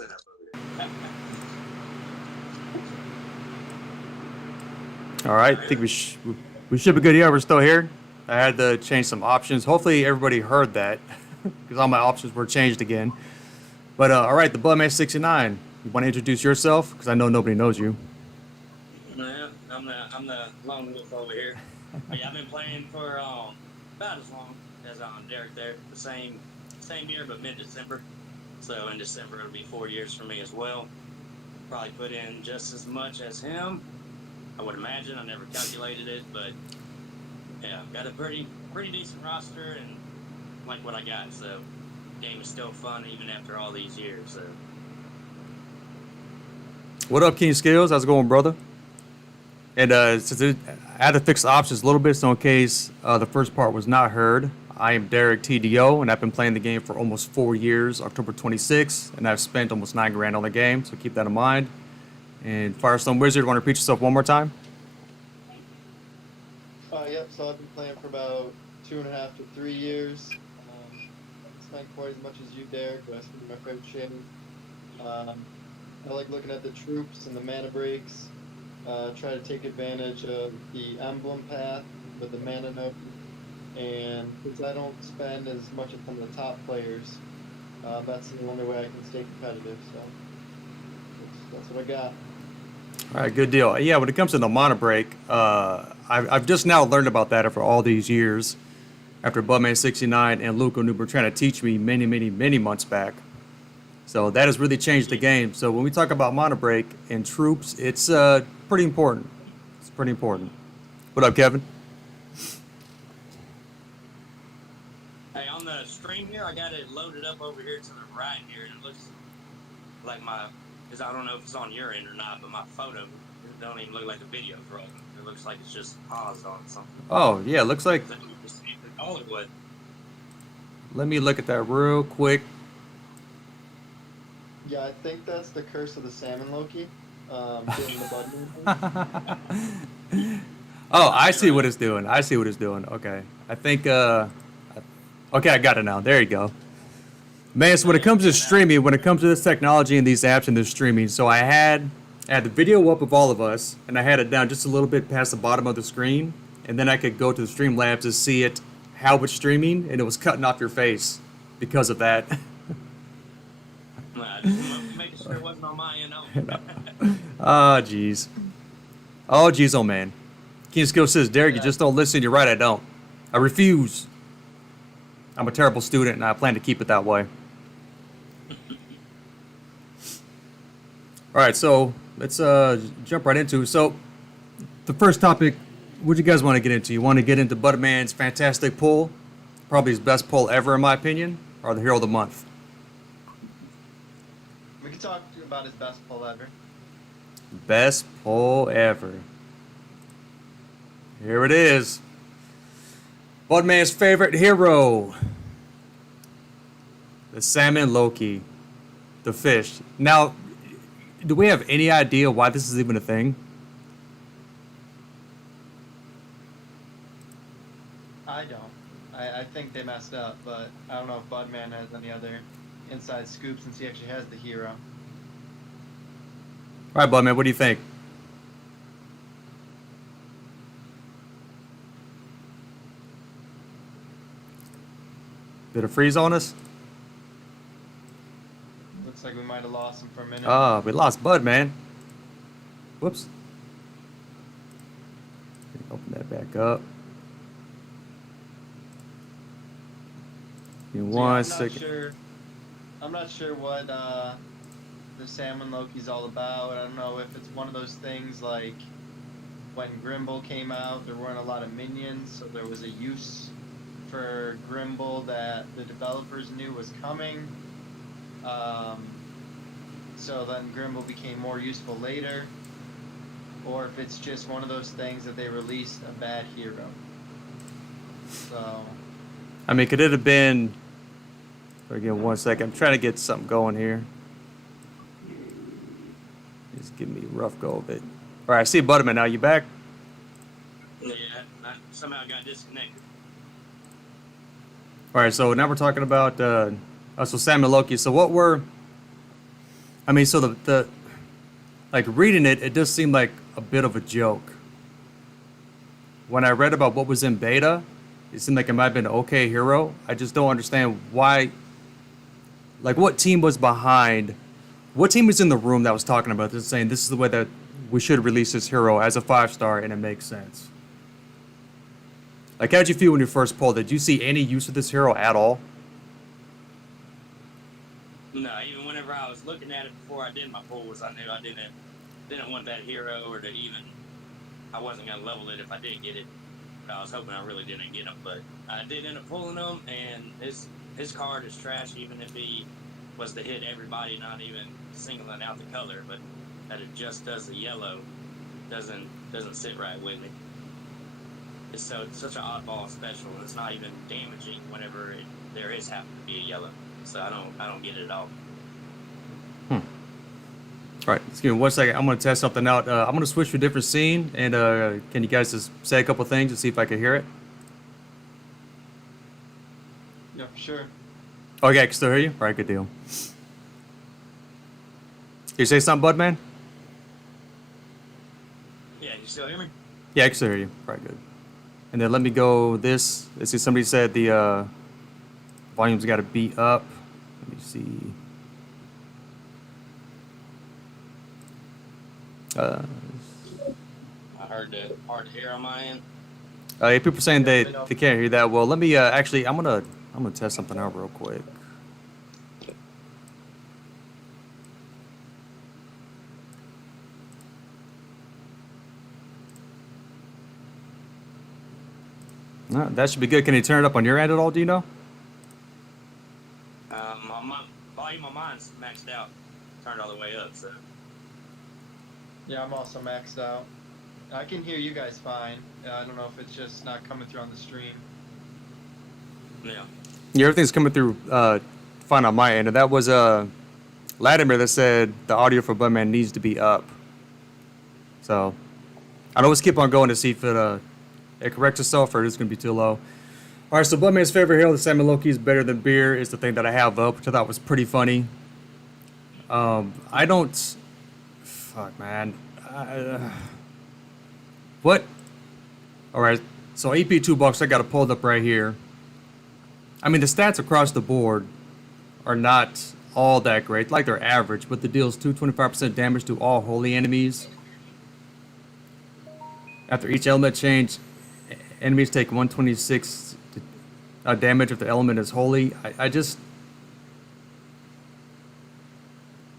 setup over here. All right, I think we should be good here. We're still here. I had to change some options. Hopefully everybody heard that because all my options were changed again. But all right, the Bloodman69. You want to introduce yourself? Because I know nobody knows you. No, I'm the lone wolf over here. But yeah, I've been playing for about as long as Derek there. The same year, but mid-December. So in December it'll be 4 years for me as well. Probably put in just as much as him. I would imagine. I never calculated it, but yeah, got a pretty decent roster and like what I got. So the game is still fun even after all these years. So. What up, King Skills? How's it going, brother? And since I had to fix the options a little bit, so in case the first part was not heard, I am DERIG TDO, and I've been playing the game for almost 4 years, October 26th, and I've spent almost $9 grand on the game, so keep that in mind. And FireStorm Wizard, want to repeat yourself one more time? Yep, so I've been playing for about 2.5 to 3 years. Spent quite as much as you, Derek, but I spent my favorite shading. I like looking at the troops and the mana breaks. Try to take advantage of the emblem path with the mana node. And since I don't spend as much as some of the top players, that's the only way I can stay competitive. So that's what I got. All right, good deal. Yeah, when it comes to the mana break, I've just now learned about that after all these years, after Bloodman69 and Luca were trying to teach me many months back. So that has really changed the game. So when we talk about mana break and troops, it's pretty important. It's pretty important. What up, Kevin? Hey, on the stream here, I got it loaded up over here to the right here, and it looks like because I don't know if it's on your end or not, but my photo, it don't even look like a video frozen. It looks like it's just paused on something. Oh, yeah, looks like... Hollywood. Let me look at that real quick. Yeah, I think that's the curse of the Salmon Loki. Getting the button. Oh, I see what it's doing. Okay. I think, okay, I got it now. There you go. Man, so when it comes to streaming, when it comes to this technology and these apps and this streaming, so I had the video up of all of us, and I had it down just a little bit past the bottom of the screen, and then I could go to the Streamlabs to see it, how it's streaming, and it was cutting off your face because of that. Just making sure it wasn't on my end. Oh, jeez. Oh, jeez, oh, man. King Skill says, Derek, you just don't listen. You're right, I don't. I refuse. I'm a terrible student, and I plan to keep it that way. All right, so let's jump right into it. So the first topic, what do you guys want to get into? You want to get into Butterman's fantastic pull, probably his best pull ever, in my opinion, or the hero of the month? We can talk about his best pull ever. Best pull ever. Here it is. Budman's favorite hero. The Salmon Loki. The fish. Now, do we have any idea why this is even a thing? I don't. I think they messed up, but I don't know if Budman has any other inside scoop since he actually has the hero. All right, Budman, what do you think? Did it freeze on us? Looks like we might have lost him for a minute. We lost Bud, man. Whoops. Open that back up. Give me one second. I'm not sure what the Salmon Loki's all about. I don't know if it's one of those things like when Grimble came out, there weren't a lot of minions, so there was a use for Grimble that the developers knew was coming. So then Grimble became more useful later. Or if it's just one of those things that they released a bad hero. So... I mean, could it have been... Again, 1 second. I'm trying to get something going here. Just give me a rough go of it. All right, I see Butterman now. You back? Yeah, I somehow got disconnected. All right, so now we're talking about so Salmon Loki. So what were I mean, so the like reading it, it does seem like a bit of a joke. When I read about what was in beta, it seemed like it might have been an okay hero. I just don't understand why. Like, what team was behind? What team was in the room that was talking about this, saying this is the way that we should release this hero as a 5-star, and it makes sense? Like, how'd you feel when you first pulled it? Did you see any use of this hero at all? No, even whenever I was looking at it before I did my pulls, I knew I didn't want that hero, or to even, I wasn't gonna level it if I did get it. I was hoping I really didn't get him, but I did end up pulling him, and his card is trash. Even if he was to hit everybody, not even singling out the color, but that it just does the yellow, doesn't sit right with me. It's such an oddball special. It's not even damaging whenever there is happen to be a yellow. So I don't get it at all. All right, let's give me 1 second. I'm going to test something out. I'm going to switch to a different scene, and can you guys just say a couple things to see if I can hear it? Yeah, for sure. Okay, I can still hear you? All right, good deal. Can you say something, Budman? Yeah, you still hear me? Yeah, I can still hear you. All right, good. And then let me go this. Let's see, somebody said the volume's got to be up. Let me see. I heard it hard to hear on my end. Yeah, people are saying they can't hear that well. Let me actually, I'm gonna test something out real quick. No, that should be good. Can you turn it up on your end at all? Do you know? My volume on mine's maxed out, turned all the way up. So Yeah, I'm also maxed out. I can hear you guys fine. I don't know if it's just not coming through on the stream. yeah. Yeah, everything's coming through fine on my end, and that was Latimer that said the audio for Budman needs to be up. So I'd always keep on going to see if it corrects itself or it's going to be too low. All right, so Budman's favorite hero, the Salmon Loki, is better than beer, is the thing that I have up, which I thought was pretty funny. I don't. Fuck, man. What? All right, so AP $2, I got it pulled up right here. I mean, the stats across the board are not all that great, like they're average, but the deals 225% damage to all holy enemies. After each element change, enemies take 126 damage if the element is holy. I just...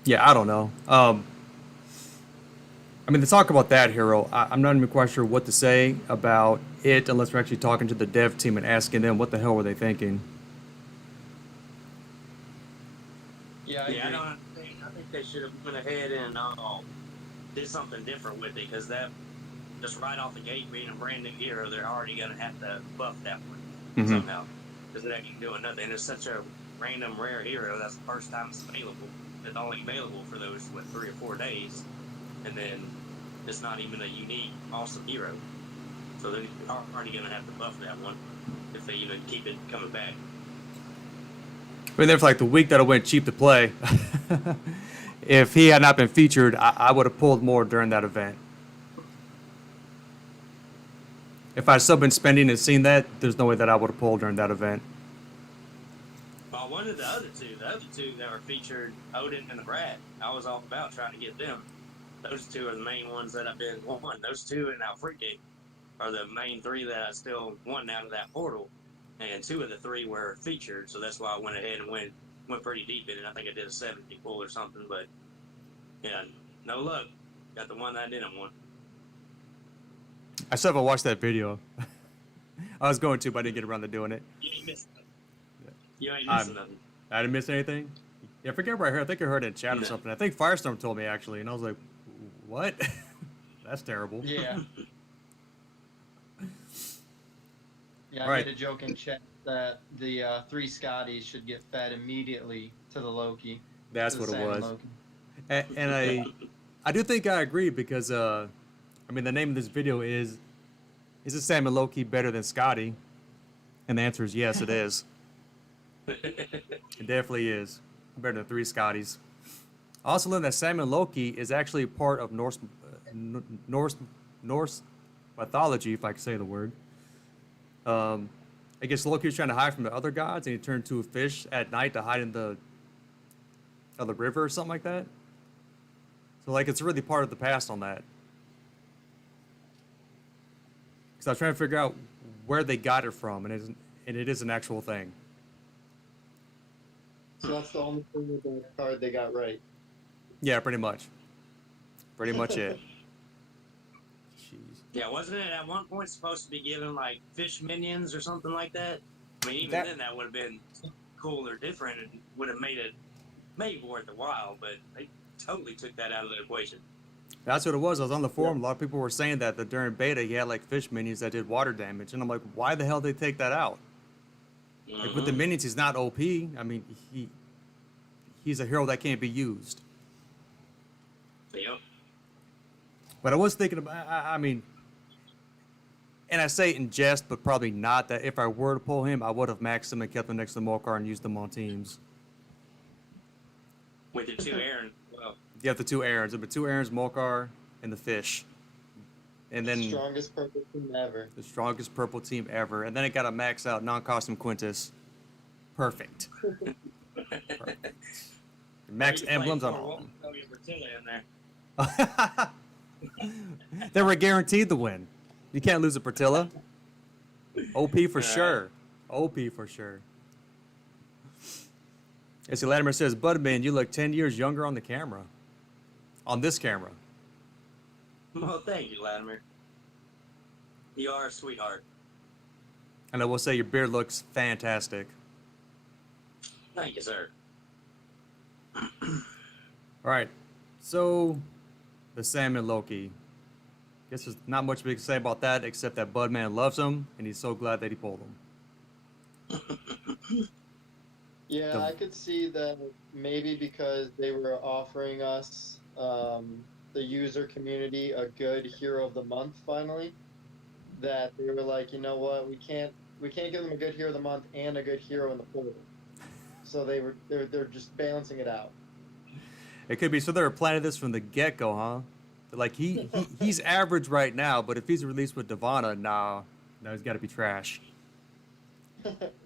Yeah, I don't know. I mean, to talk about that hero, I'm not even quite sure what to say about it unless we're actually talking to the dev team and asking them what the hell were they thinking. Yeah, I think they should have went ahead and did something different with it, because that just right off the gate, being a brand new hero, they're already gonna have to buff that one somehow, because they're not doing nothing. It's such a random rare hero. That's the first time it's available. It's only available for those 3 or 4 days, and then it's not even a unique awesome hero. So they're already gonna have to buff that one if they even keep it coming back. I mean, there for like the week that it went cheap to play. If he had not been featured, I would have pulled more during that event. If I'd still been spending and seen that, there's no way that I would have pulled during that event. Well, one of the other two that were featured, Odin and the Brat, I was all about trying to get them. Those two are the main ones that I've been wanting. Those two and Alfredo are the main 3 that I still want out of that portal. And 2 of the 3 were featured, so that's why I went ahead and went pretty deep in it. I think I did a 70 pull or something, but yeah, no luck. Got the one that I didn't want. I still haven't watched that video. I was going to, but I didn't get around to doing it. You ain't missing nothing. You ain't missing nothing. I didn't miss anything? Yeah, I forget where I heard. I think I heard it in chat or something. I think FireStorm told me, actually, and I was like, what? That's terrible. Yeah. Yeah, I Right. made a joke in chat that the 3 Scotties should get fed immediately to the Loki. That's to what the it Salmon was. Loki. And I do think I agree because, I mean, the name of this video is it Salmon Loki better than Scotty? And the answer is yes, it is. It definitely is. Better than 3 Scotties. I also learned that Salmon Loki is actually part of Norse mythology, if I can say the word. I guess Loki was trying to hide from the other gods, and he turned to a fish at night to hide in the river or something like that. So like it's really part of the past on that. Because I was trying to figure out where they got it from, and it is an actual thing. So that's the only thing with the card they got right. Yeah, pretty much. Pretty much it. Jeez. Yeah, wasn't it at one point supposed to be given like fish minions or something like that? I mean, even That- then that would have been cool or different and would have made it maybe worth a while, but they totally took that out of the equation. That's what it was. I was on the forum. A lot of people were saying that during beta he had like fish minions that did water damage, and I'm like, why the hell did they take that out? Like with the minions, he's not OP. I mean, he's a hero that can't be used. Yep. But I was thinking about, I mean, and I say it in jest, but probably not, that if I were to pull him, I would have maxed him and kept him next to Molcar and used them on teams. With the two Aaron. Well, You have the two Aarons. The two Aarons, Molcar, and the fish. And then Strongest purple team ever. the strongest purple team ever. And then it got a max out non-costume Quintus. Perfect. Perfect. Max emblems on all of them. Throw your Bertilla in there. They were guaranteed to win. You can't lose a Bertilla. OP for sure. OP for sure. As Latimer says, Budman, you look 10 years younger on the camera. On this camera. Well, thank you, Latimer. You are a sweetheart. And I will say your beard looks fantastic. Thank you, sir. All right. So, the Salmon Loki. Guess there's not much we can say about that except that Budman loves him and he's so glad that he pulled him. Yeah, I could see that maybe because they were offering us, the user community, a good hero of the month finally, that they were like, you know what, we can't give them a good hero of the month and a good hero in the portal. So they're just balancing it out. It could be so they were planning this from the get-go, huh? They're like he's average right now, but if he's released with Divana, no, he's got to be trash.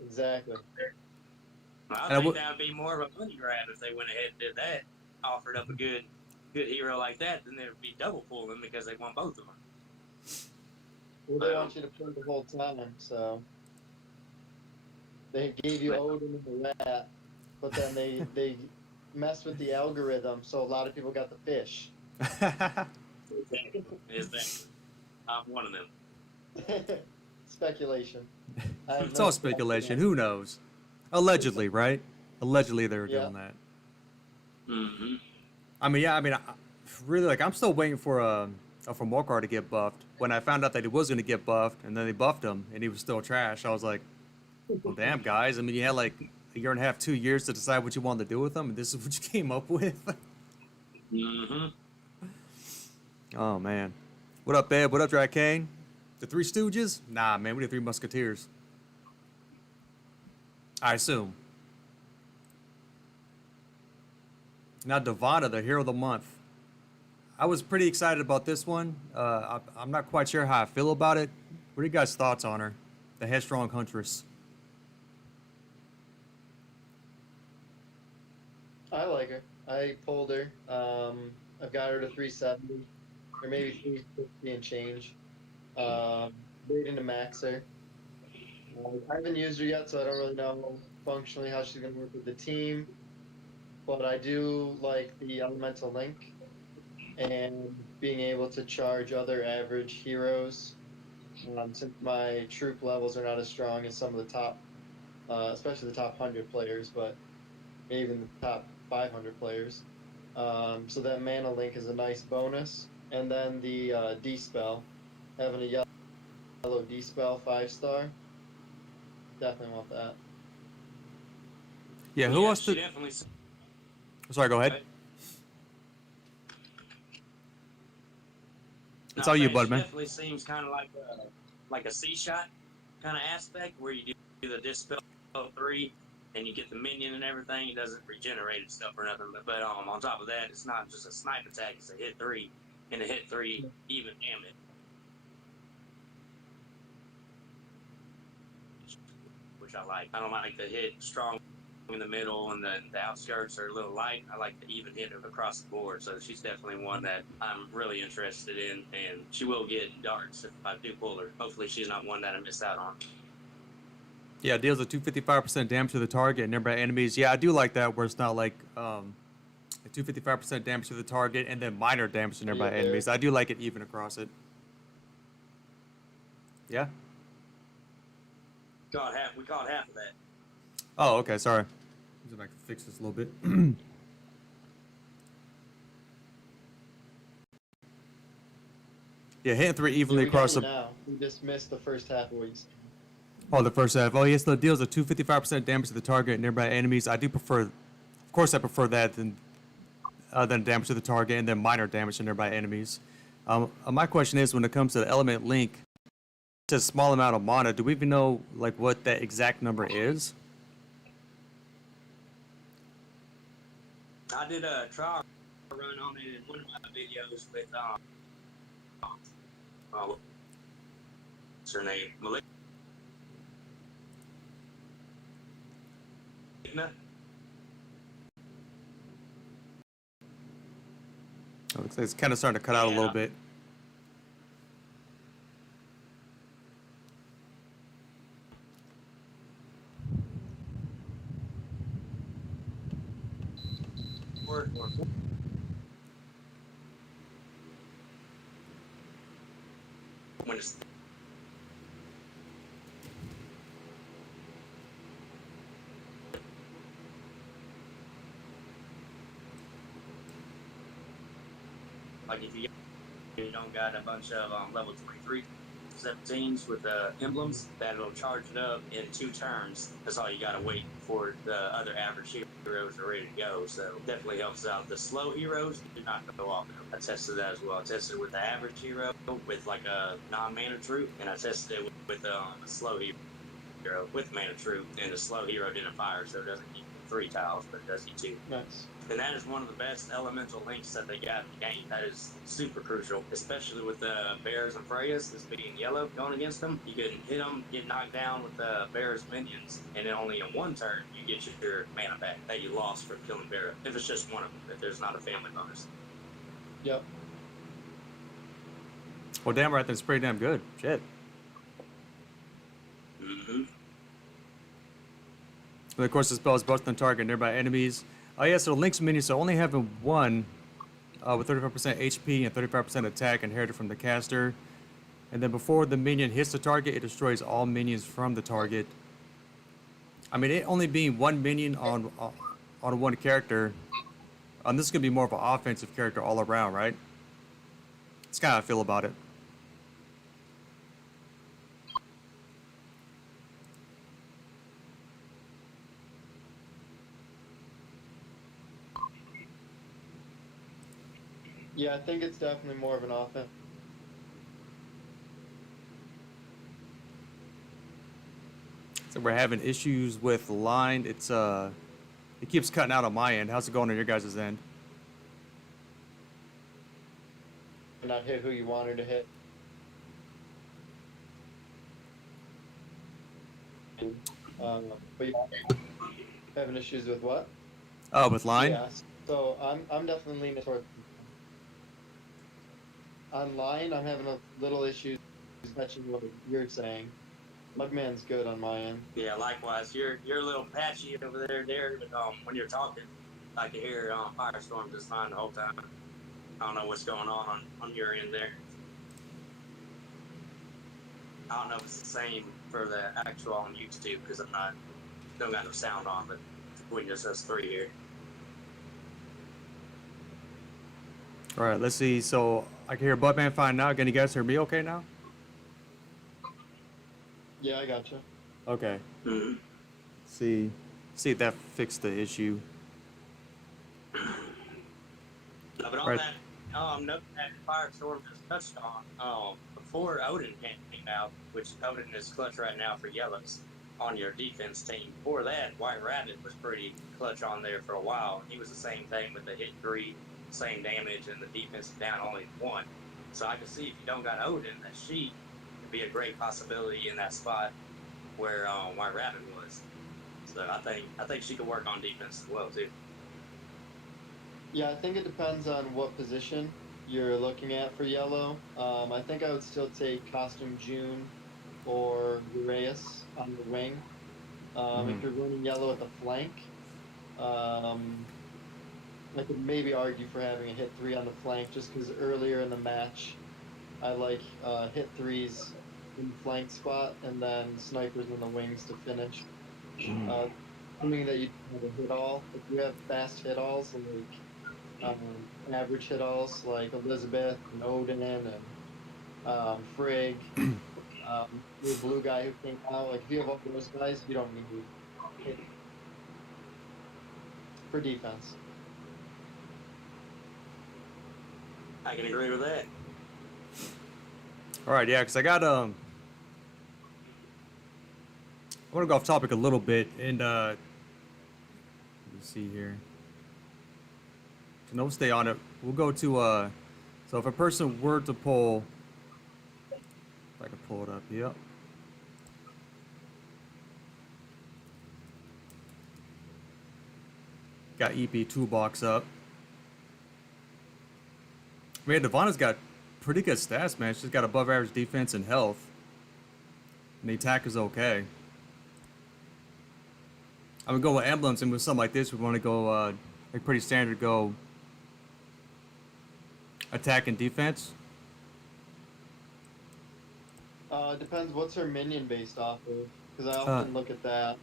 Exactly. I think that would be more of a money grab if they went ahead and did that. Offered up a good hero like that, then they would be double pulling because they want both of them. Well, they want you to pull the whole time, so they gave you Odin and the rat, but then they messed with the algorithm, so a lot of people got the fish. Exactly. I'm one of them. Speculation. It's all speculation. Who knows? Allegedly, right? Allegedly, they were doing that. Mm-hmm. I mean, really, like, I'm still waiting for Molcar to get buffed. When I found out that he was going to get buffed, and then they buffed him, and he was still trash, I was like, well, damn, guys. I mean, you had like a year and a half, 2 years to decide what you wanted to do with him, and this is what you came up with. Mm-hmm. Oh, man. What up, babe? What up, Dry Kane? The Three Stooges? Nah, man, we the Three Musketeers. I assume. Now, Divana, the hero of the month. I was pretty excited about this one. I'm not quite sure how I feel about it. What are you guys' thoughts on her? The Headstrong Huntress. I like her. I pulled her. I've got her to 370, or maybe 350 and change. Waiting to max her. I haven't used her yet, so I don't really know functionally how she's going to work with the team. But I do like the Elemental Link and being able to charge other average heroes. Since my troop levels are not as strong as some of the top, especially the top 100 players, but maybe even the top 500 players. So that Mana Link is a nice bonus. And then the D-Spell, having a yellow D-Spell 5-star. Definitely want that. Yeah, who wants to... Definitely... Sorry, go ahead. It's all you, bud, man. Definitely seems kind of like a C-shot kind of aspect where you do the Dispel 3 and you get the minion and everything. It doesn't regenerate and stuff or nothing. But on top of that, it's not just a snipe attack; it's a hit 3, and a hit 3 even damage. Which I like. I don't like the hit strong in the middle, and the outskirts are a little light. I like the even hit across the board. So she's definitely one that I'm really interested in, and she will get darts if I do pull her. Hopefully she's not one that I miss out on. Yeah, deals a 255% damage to the target and nearby enemies. Yeah, I do like that where it's not like a 255% damage to the target and then minor damage to nearby enemies. I do like it even across it. Yeah? We caught half of that. Oh, okay, sorry. See if I can fix this a little bit. Yeah, hitting 3 evenly across the... Now. We just missed the first half of what you said. Oh, the first half. Oh, yes, the deals a 255% damage to the target and nearby enemies. I do prefer... Of course, I prefer that than damage to the target and then minor damage to nearby enemies. My question is, when it comes to the element link, it's a small amount of mana. Do we even know like what that exact number is? I did a trial run on it in one of my videos with what's her name? Maligna. Oh, looks like it's kind of starting to cut out a little bit. When it's like if you don't got a bunch of level 23 17s with emblems, that'll charge it up in 2 turns. That's all you gotta wait for the other average heroes are ready to go. So definitely helps out. The slow heroes do not go off. I tested that as well. I tested it with the average hero, with like a non-mana troop, and I tested it with a slow hero with mana troop, and the slow hero didn't fire, so it doesn't need 3 tiles, but it does need 2. Nice. And that is one of the best elemental links that they got in the game. That is super crucial, especially with the bears and Freyas, this being yellow going against them. You can hit them, get knocked down with the bears minions, and then only in 1 turn you get your mana back that you lost from killing bear. If it's just one of them, if there's not a family bonus. Yep. Well, damn right, that's pretty damn good. Shit. Mm-hmm. And of course, the spell is busting on target nearby enemies. Oh yeah, so Link's minion, so only having 1 with 35% HP and 35% attack inherited from the caster. And then before the minion hits the target, it destroys all minions from the target. I mean, it only being 1 minion on 1 character, this is going to be more of an offensive character all around, right? That's kind of how I feel about it. Yeah, I think it's definitely more of an offense. So we're having issues with line. It keeps cutting out on my end. How's it going on your guys' end? Not hit who you want her to hit. But you're having issues with what? Oh, with line? Yeah, so I'm definitely leaning toward online. I'm having a little issues matching what you're saying. Mugman's good on my end. Yeah, likewise. You're a little patchy over there, Derek, but when you're talking, I can hear FireStorm just fine the whole time. I don't know what's going on your end there. I don't know if it's the same for the actual on YouTube because don't got no sound on, but between just us 3 here. All right, let's see. So I can hear Budman fine now. Can you guys hear me okay now? Yeah, I gotcha. Okay. Mm-hmm. See if that fixed the issue. No, but on Right. that, note that FireStorm just touched on, before Odin came out, which Odin is clutch right now for yellows. on your defense team. Before that, White Rabbit was pretty clutch on there for a while. He was the same thing with the hit 3, same damage, and the defense down only 1. So I can see if you don't got Odin, that she could be a great possibility in that spot where White Rabbit was. So I think she could work on defense as well too. Yeah, I think it depends on what position you're looking at for yellow. I think I would still take Costume June or Uraeus on the wing. If you're running yellow at the flank, I could maybe argue for having a hit 3 on the flank just because earlier in the match, I like hit 3s in the flank spot and then snipers in the wings to finish. Assuming that you have a hit all, if you have fast hit alls and like average hit alls like Elizabeth and Odin and Frigg, the blue guy who came out, like if you have all those guys, you don't need to hit for defense. I can agree with that. All right, yeah, because I got I want to go off topic a little bit and let me see here. So don't stay on it. We'll go to so if a person were to pull, if I can pull it up, yep. Got EP toolbox up. Man, Devana's got pretty good stats, man. She's got above average defense and health. And the attack is okay. I would go with emblems, and with something like this, we want to go like pretty standard, go attack and defense. Depends what's her minion based off of, because I often look at that.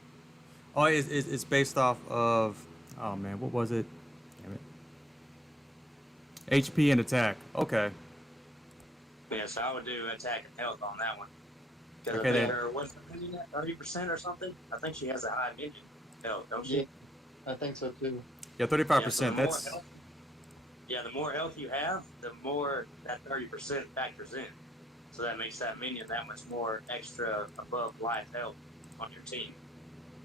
Oh, it's based off of, oh man, what was it? Damn it. HP and attack. Okay. Yeah, so I would do attack and health on that one. Because Okay, I then. think her, what's the minion at, 30% or something? I think she has a high minion health, don't she? Yeah, I think so too. Yeah, 35%. Yeah, so That's the more health you have, the more that 30% factors in. So that makes that minion that much more extra above life health on your team.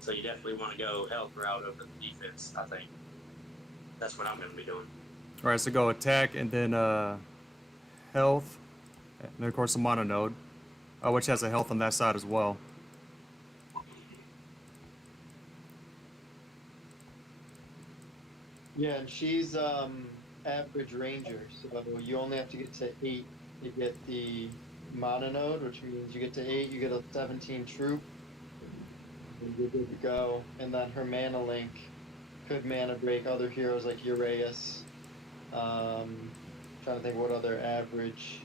So you definitely want to go health route over the defense, I think. That's what I'm going to be doing. all right. So go attack and then health, and then of course the mono node, which has a health on that side as well. Yeah, and she's average ranger, so you only have to get to 8 to get the mono node, which means you get to 8, you get a 17 troop, and you're good to go. And then her mana link could mana break other heroes like Uraeus. Trying to think what other average.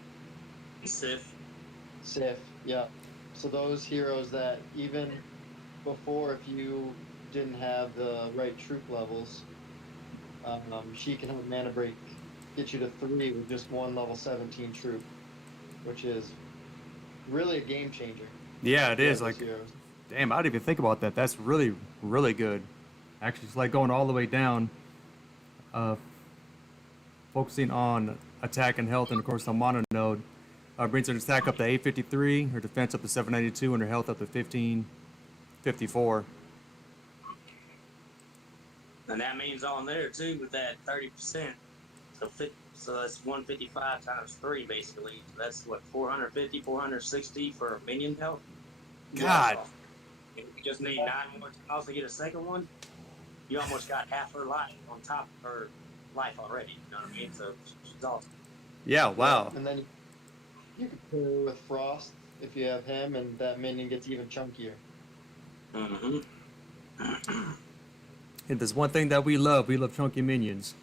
Sif. Yeah. So those heroes that even before, if you didn't have the right troop levels, she can have mana break, get you to 3 with just one level 17 troop, which is really a game changer. Yeah, it is. for those Like, heroes. damn, I didn't even think about that. That's really, really good. Actually, it's like going all the way down, focusing on attack and health, and of course the mono node brings her attack up to 853, her defense up to 792, and her health up to 1554. And that means on there too with that 30%. So that's 155 times 3 basically. So that's what 450, 460 for minion health. God. If you just need 9 more tiles to get a second one, you almost got half her life on top of her life already. You know what I mean? So she's awesome. Yeah, wow. And then you can pair her with Frost if you have him, and that minion gets even chunkier. Mm-hmm. And there's one thing that we love chunky minions.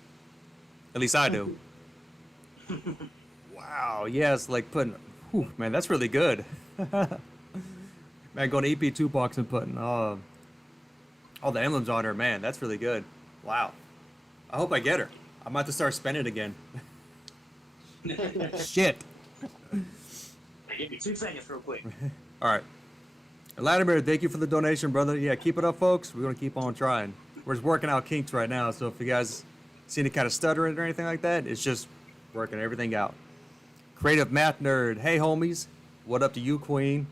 At least I do. Wow, yeah, it's like putting, whew, man, that's really good. Man, going to EP2 box and putting all the emblems on her, man, that's really good. Wow. I hope I get her. I might have to start spending again. Shit. Hey, give me 2 seconds real quick. All right. Latimer, thank you for the donation, brother. Yeah, keep it up, folks. We're going to keep on trying. We're just working out kinks right now, so if you guys see any kind of stuttering or anything like that, it's just working everything out. Creative Math Nerd, hey, homies. What up to you, Queen?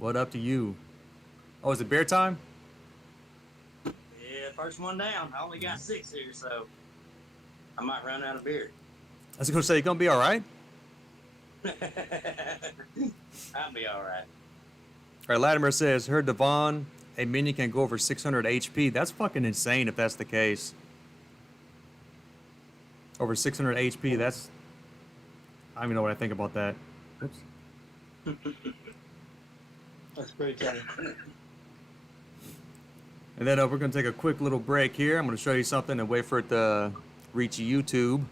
What up to you? Oh, is it beer time? Yeah, first one down. I only got 6 here, so I might run out of beer. I was gonna say, you gonna be all right? I'll be all right. All right, Latimer says, heard Devon, a minion can go over 600 HP. That's fucking insane if that's the case. Over 600 HP, that's... I don't even know what I think about that. Oops. That's pretty tough. And then we're going to take a quick little break here. I'm going to show you something and wait for it to reach YouTube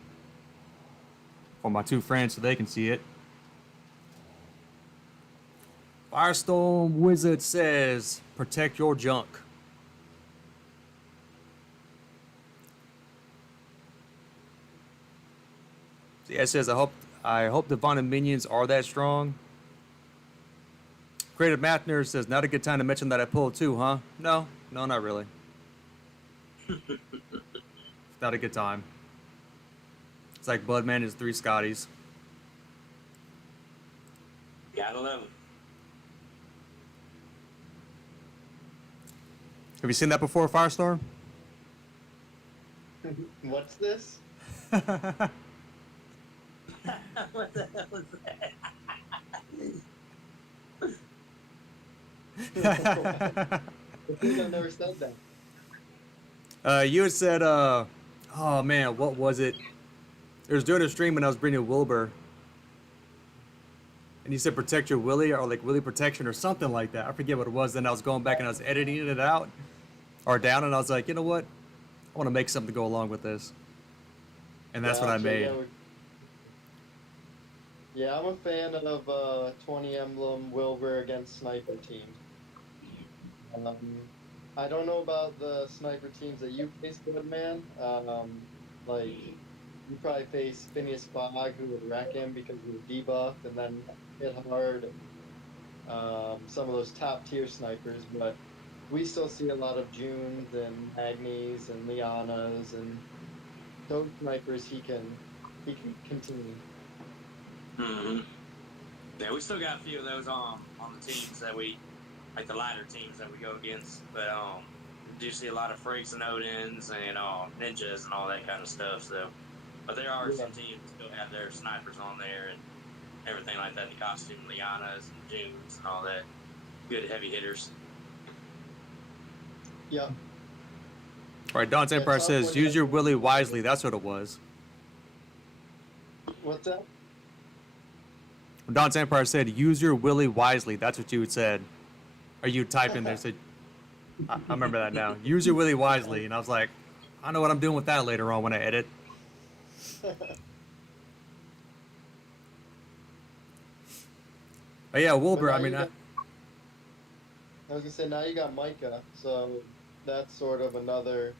for my two friends so they can see it. FireStorm Wizard says, protect your junk. See, it says, I hope Devon and minions are that strong. Creative Mathner says, not a good time to mention that I pulled two, huh? No, not really. Not a good time. It's like Budman is 3 Scotties. Gotta love it. Have you seen that before, Firestorm? What's this? What the hell is that? I think I've never said that. You had said, oh man, what was it? It was during a stream when I was bringing Wilbur. And you said protect your Willy, or like Willy protection or something like that. I forget what it was. Then I was going back and I was editing it out or down, and I was like, you know what? I want to make something to go along with this. And that's what I made. Yeah, I'm a fan of 20 Emblem Wilbur against sniper teams. I don't know about the sniper teams that you face, Goodman. Like, you probably face Phineas Fogg, who would wreck him because he was debuffed and then hit hard. Some of those top tier snipers, but we still see a lot of Junes and Agnes and Lianas, and those snipers he can continue. Mm-hmm. Yeah, we still got a few of those on the teams that we, like the lighter teams that we go against. But we do see a lot of freaks and Odins and ninjas and all that kind of stuff. So, but there are some teams that still have their snipers on there and everything like that. The costume Lianas and Junes and all that. Good heavy hitters. Yeah. All right, Don's Empire says, use your Willy wisely. That's what it was. What's that? Don's Empire said, use your Willy wisely. That's what you had said. Or you typed in there, said, I remember that now. Use your Willy wisely. And I was like, I know what I'm doing with that later on when I edit. But yeah, Wilbur, I mean... I was gonna say, now you got Micah, so that's sort of another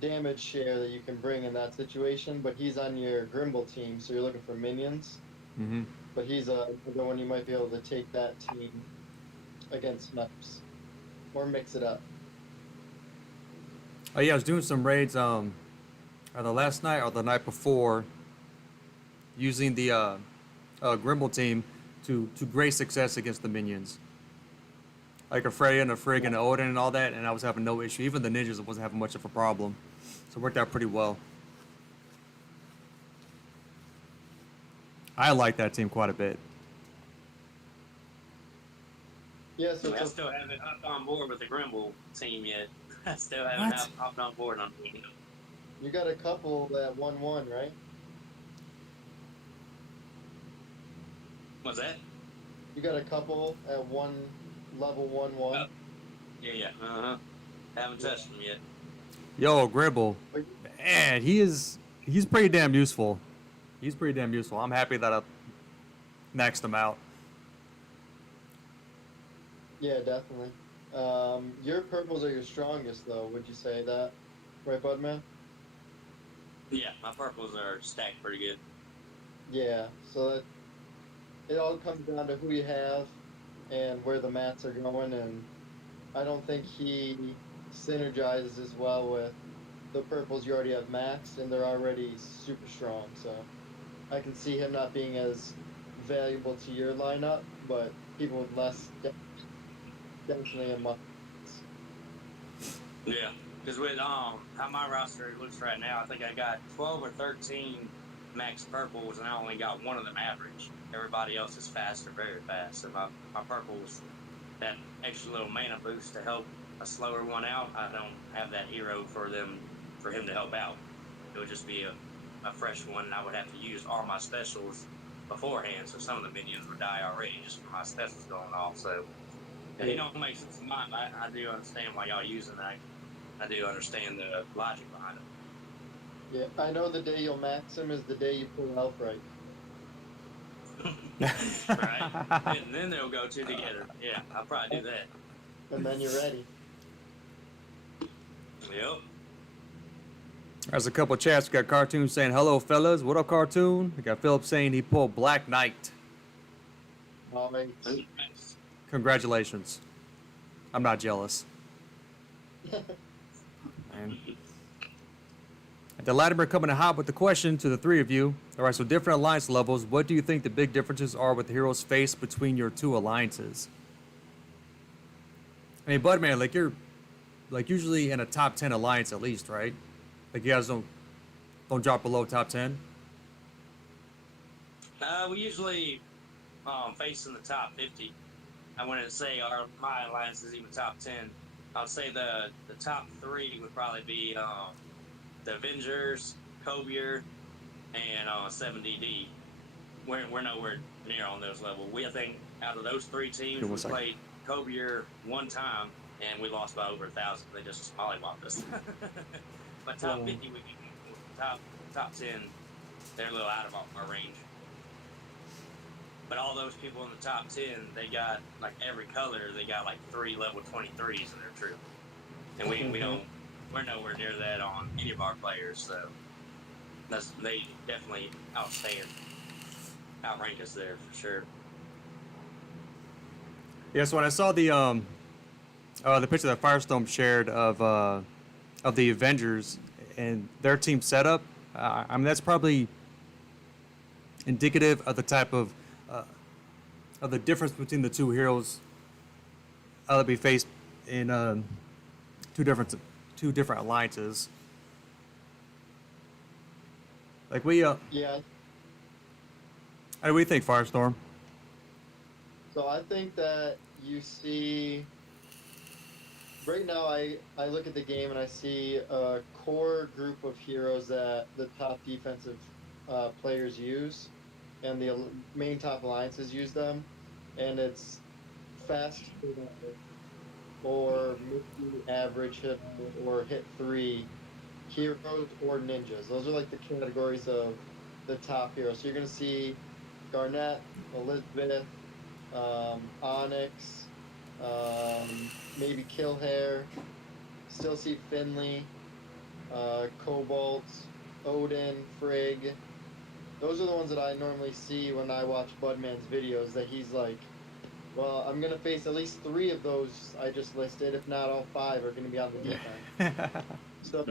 damage share that you can bring in that situation, but he's on your Grimble team, so you're looking for minions. Mm-hmm. But he's the one you might be able to take that team against snipes, or mix it up. Oh yeah, I was doing some raids either last night or the night before, using the Grimble team to great success against the minions. Like a Freya and a Frigg and an Odin and all that, and I was having no issue. Even the ninjas wasn't having much of a problem. So it worked out pretty well. I like that team quite a bit. Yeah, so I still haven't hopped on board with the Grimble team yet. I still haven't hopped on board on it. You got a couple that 1-1, right? What's that? You got a couple at level 1-1. Yeah. Haven't touched them yet. Yo, Gribble. Man, he's pretty damn useful. He's pretty damn useful. I'm happy that I maxed him out. Yeah, definitely. Your purples are your strongest, though. Would you say that? Right, Budman? Yeah, my purples are stacked pretty good. Yeah, so that it all comes down to who you have and where the mats are going, and I don't think he synergizes as well with the purples you already have maxed, and they're already super strong, so I can see him not being as valuable to your lineup, but people with less definitely a must. Yeah, because with how my roster looks right now, I think I got 12 or 13 max purples, and I only got one of them average. Everybody else is fast or very fast. So my purples, that extra little mana boost to help a slower one out, I don't have that hero for him to help out. It would just be a fresh one, and I would have to use all my specials beforehand, so some of the minions would die already just from my specials going off. So it don't make sense in mine. I do understand why y'all using that. I do understand the logic behind it. Yeah, I know the day you'll max him is the day you pull health right. Right? And then they'll go two together. Yeah, I'll probably do that. And then you're ready. Yep. There's a couple of chats. We got Cartoon saying, hello, fellas. What up, Cartoon? We got Philip saying he pulled Black Knight. All right. Nice. Congratulations. I'm not jealous. And the Latimer coming in hot with the question to the three of you. All right, so different alliance levels. What do you think the big differences are with the heroes faced between your two alliances? I mean, Budman, like you're like usually in a top 10 alliance at least, right? Like you guys don't drop below top 10. We usually face in the top 50. I wouldn't say my alliance is even top 10. I'll say the top 3 would probably be the Avengers, Kobier, and 7DD. We're nowhere near on those levels. I think out of those 3 teams, we played Kobier one time, and we lost by over 1,000. They just mollywopped us. But top 50, we can top 10, they're a little out of our range. But all those people in the top 10, they got like every color. They got like 3 level 23s in their troop, and we're nowhere near that on any of our players. So they definitely outrank us there for sure. Yeah. So when I saw the picture that FireStorm shared of the Avengers and their team setup, I mean that's probably indicative of the type of the difference between the two heroes that we faced in two different alliances. Like we Yeah. How do we think, Firestorm? So I think that you see right now I look at the game and I see a core group of heroes that the top defensive players use, and the main top alliances use them, and it's fast or average hit or hit 3 heroes or ninjas. Those are like the categories of the top heroes. So you're gonna see Garnet, Elizabeth, Onyx, maybe Killhair, still see Finley, Cobalt, Odin, Frigg. Those are the ones that I normally see when I watch Budman's videos, that he's like, well, I'm going to face at least 3 of those I just listed, if not all 5 are going to be on the defense. So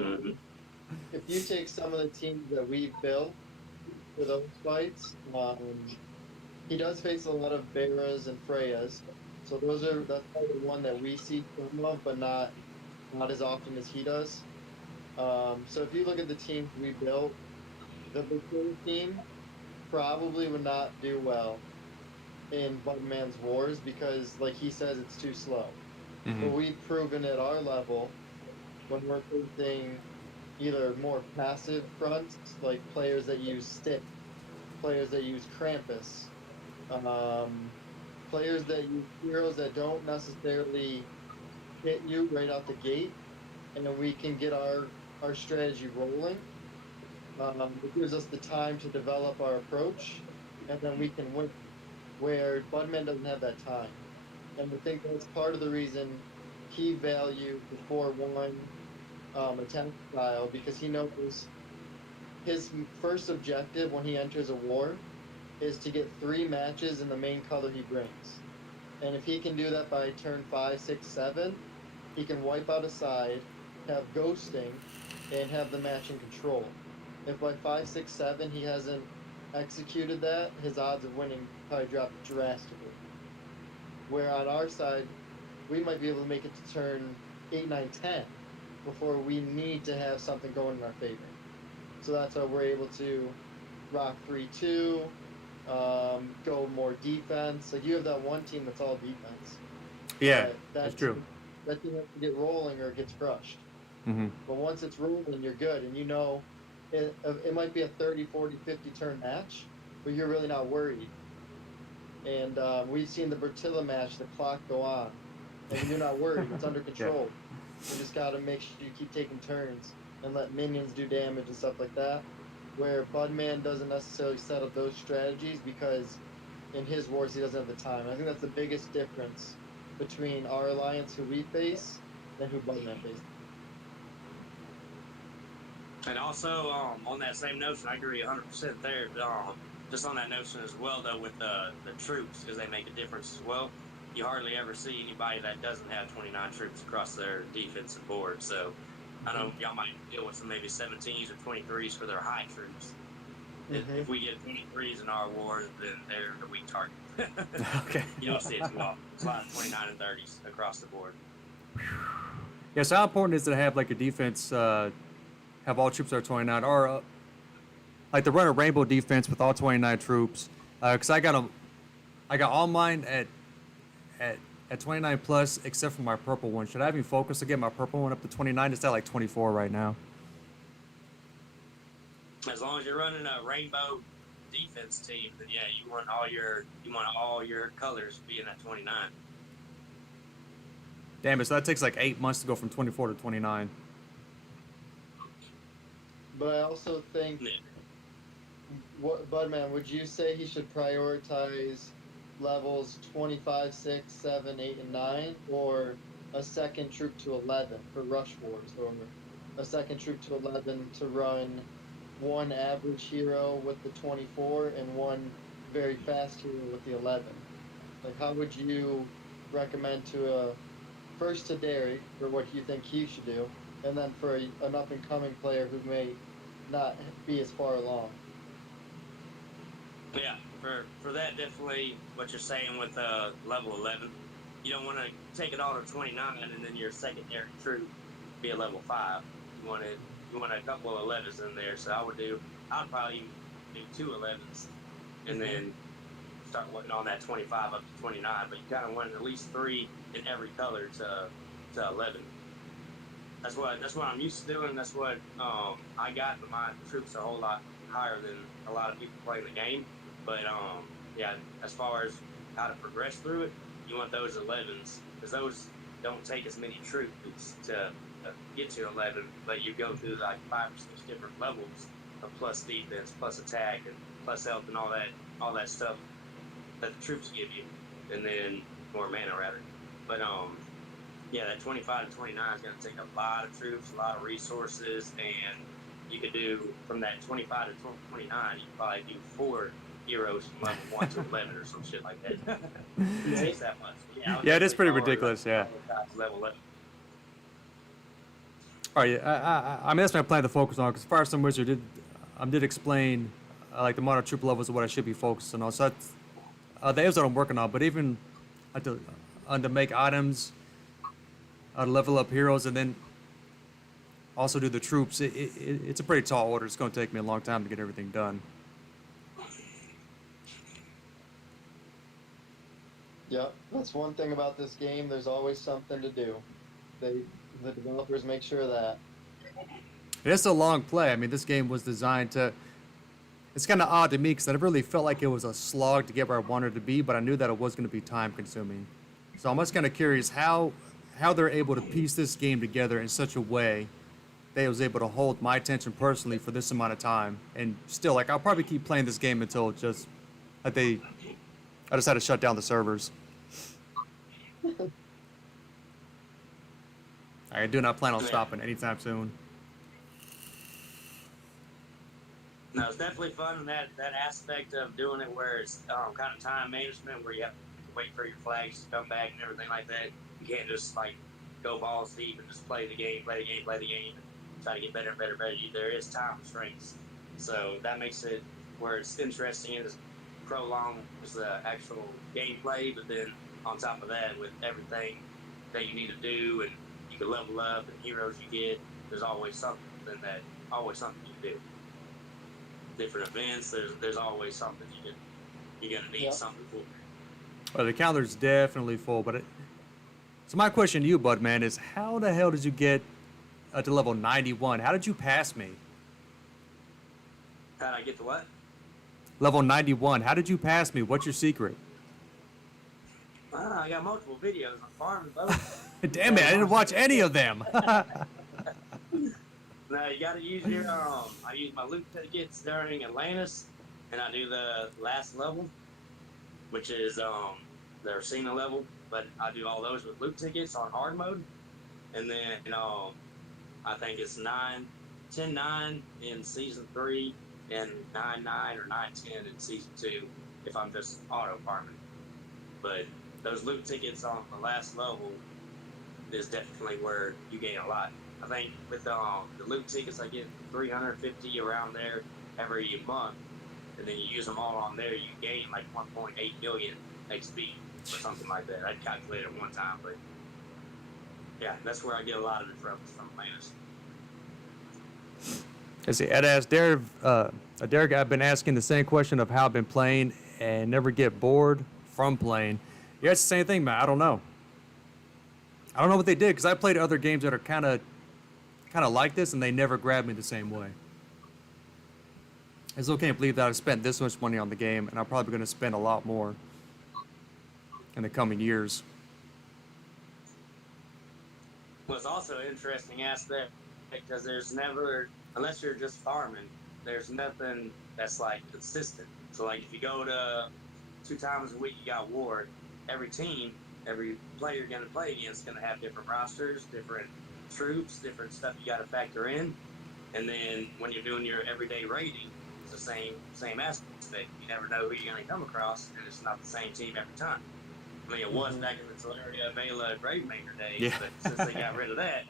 if you take some of the teams that we've built for those fights, he does face a lot of Beras and Freyas. So that's probably the one that we see some of, but not as often as he does. So if you look at the teams we built, the Bikini team probably would not do well in Budman's Wars because, like he says, it's too slow. But we've proven at our level, when we're facing either more passive fronts, like players that use stick, players that use Krampus, players that use heroes that don't necessarily hit you right out the gate, and then we can get our strategy rolling. It gives us the time to develop our approach, and then we can win, where Budman doesn't have that time. And I think that's part of the reason he valued the 4-1 attack style, because he knows his first objective when he enters a war is to get 3 matches in the main color he brings. And if he can do that by turn 5, 6, 7, he can wipe out a side, have ghosting, and have the match in control. If by 5, 6, 7 he hasn't executed that, his odds of winning probably drop drastically. Where on our side, we might be able to make it to turn 8, 9, 10 before we need to have something going in our favor. So that's why we're able to rock 3-2, go more defense. Like you have that one team that's all defense. Yeah, But that's true. That team has to get rolling or it gets crushed. Hmm. But once it's rolling, you're good. And you know, it might be a 30, 40, 50 turn match, but you're really not worried. And we've seen the Bertilla match, the clock go on, and you're not worried. It's under control. You just got to make sure you keep taking turns and let minions do damage and stuff like that. Where Budman doesn't necessarily set up those strategies because in his wars he doesn't have the time. I think that's the biggest difference between our alliance, who we face, and who Budman faces. And also, on that same notion, I agree 100% there. Just on that notion as well, though, with the troops, because they make a difference as well. You hardly ever see anybody that doesn't have 29 troops across their defensive board. So I know y'all might deal with some maybe 17s or 23s for their high troops. If we get 23s in our war, then they're the weak target. Okay. You don't see it too often. It's a lot of 29 and 30s across the board. Yeah, so how important is it to have like a defense, have all troops that are 29, or like to run a rainbow defense with all 29 troops? Because I got all mine at 29 plus, except for my purple one. Should I be focused to get my purple one up to 29? It's at like 24 right now. As long as you're running a rainbow defense team, then yeah, you want all your colors being at 29. Damn it! So that takes like 8 months to go from 24 to 29. But I also think, Yeah. Budman, would you say he should prioritize levels 25, 6, 7, 8, and 9, or a second troop to 11 for rush wars, or a second troop to 11 to run one average hero with the 24 and one very fast hero with the 11? Like, how would you recommend first to Derek for what you think he should do, and then for an up-and-coming player who may not be as far along? Yeah, for that, definitely what you're saying with level 11. You don't want to take it all to 29 and then your secondary troop be a level 5. You want a couple of 11s in there. So I'd probably do 2 11s and then start working on that 25 up to 29. But you kind of want at least 3 in every color to 11. That's what I'm used to doing. That's what I got. But my troops are a whole lot higher than a lot of people playing the game. But yeah, as far as how to progress through it, you want those 11s because those don't take as many troops to get to 11, but you go through like 5 or 6 different levels of plus defense, plus attack, and plus health, and all that stuff that the troops give you, and then more mana rather. But yeah, that 25 to 29 is going to take a lot of troops, a lot of resources, and you could do from that 25 to 29, you could probably do 4 heroes from level 1 to 11 or some shit like that. It takes that much. Yeah, it is pretty ridiculous. Yeah. Level 11. All right, I mean that's my plan to focus on because FireStorm Wizard did explain like the modern troop levels of what I should be focusing on. So that's the areas that I'm working on. But even to make items, to level up heroes, and then also do the troops. It's a pretty tall order. It's going to take me a long time to get everything done. Yep, that's one thing about this game. There's always something to do. The developers make sure of that. It's a long play. I mean, this game was designed to. It's kind of odd to me because I never really felt like it was a slog to get where I wanted to be, but I knew that it was going to be time consuming. So I'm just kind of curious how they're able to piece this game together in such a way that it was able to hold my attention personally for this amount of time. And still, like, I'll probably keep playing this game until just that I just had to shut down the servers. I do not plan on stopping anytime soon. No, it's definitely fun in that aspect of doing it where it's kind of time management, where you have to wait for your flags to come back and everything like that. You can't just like go balls deep and just play the game, and try to get better and better and better. There is time constraints, so that makes it where it's interesting and it's prolonged as the actual gameplay, but then on top of that, with everything that you need to do, and you can level up, and heroes you get, there's always something you can do. Different events, there's always something you're gonna need something for. Well, the counter's definitely full, but so my question to you, bud, man, is how the hell did you get to level 91? How did you pass me? How'd I get to what? Level 91. How did you pass me? What's your secret? I got multiple videos on farming, brother. Damn it, I didn't watch any of them. No, you gotta use your, I use my loot tickets during Atlantis, and I do the last level, which is, the Ursina level, but I do all those with loot tickets on hard mode, and then, I think it's 10-9 in Season 3, and 9-9 or 9-10 in Season 2, if I'm just auto farming. But those loot tickets on the last level is definitely where you gain a lot. I think with the loot tickets, I get 350 around there every month, and then you use them all on there, you gain like 1.8 million XP or something like that. I calculated it one time, but yeah, that's where I get a lot of it from Atlantis. I see. I'd asked Derek, I've been asking the same question of how I've been playing and never get bored from playing. Yeah, it's the same thing, man. I don't know. I don't know what they did, because I played other games that are kind of like this, and they never grabbed me the same way. I still can't believe that I spent this much money on the game, and I'm probably going to spend a lot more in the coming years. Well, it's also an interesting aspect because there's never, unless you're just farming, there's nothing that's like consistent. So like if you go to 2 times a week, you got Ward, every team, every player you're going to play against is going to have different rosters, different troops, different stuff you got to factor in. And then when you're doing your everyday raiding, it's the same aspect. You never know who you're going to come across, and it's not the same team every time. I mean, it was back in the Teleria, Vela, Gravemaker days, but since they got rid of that,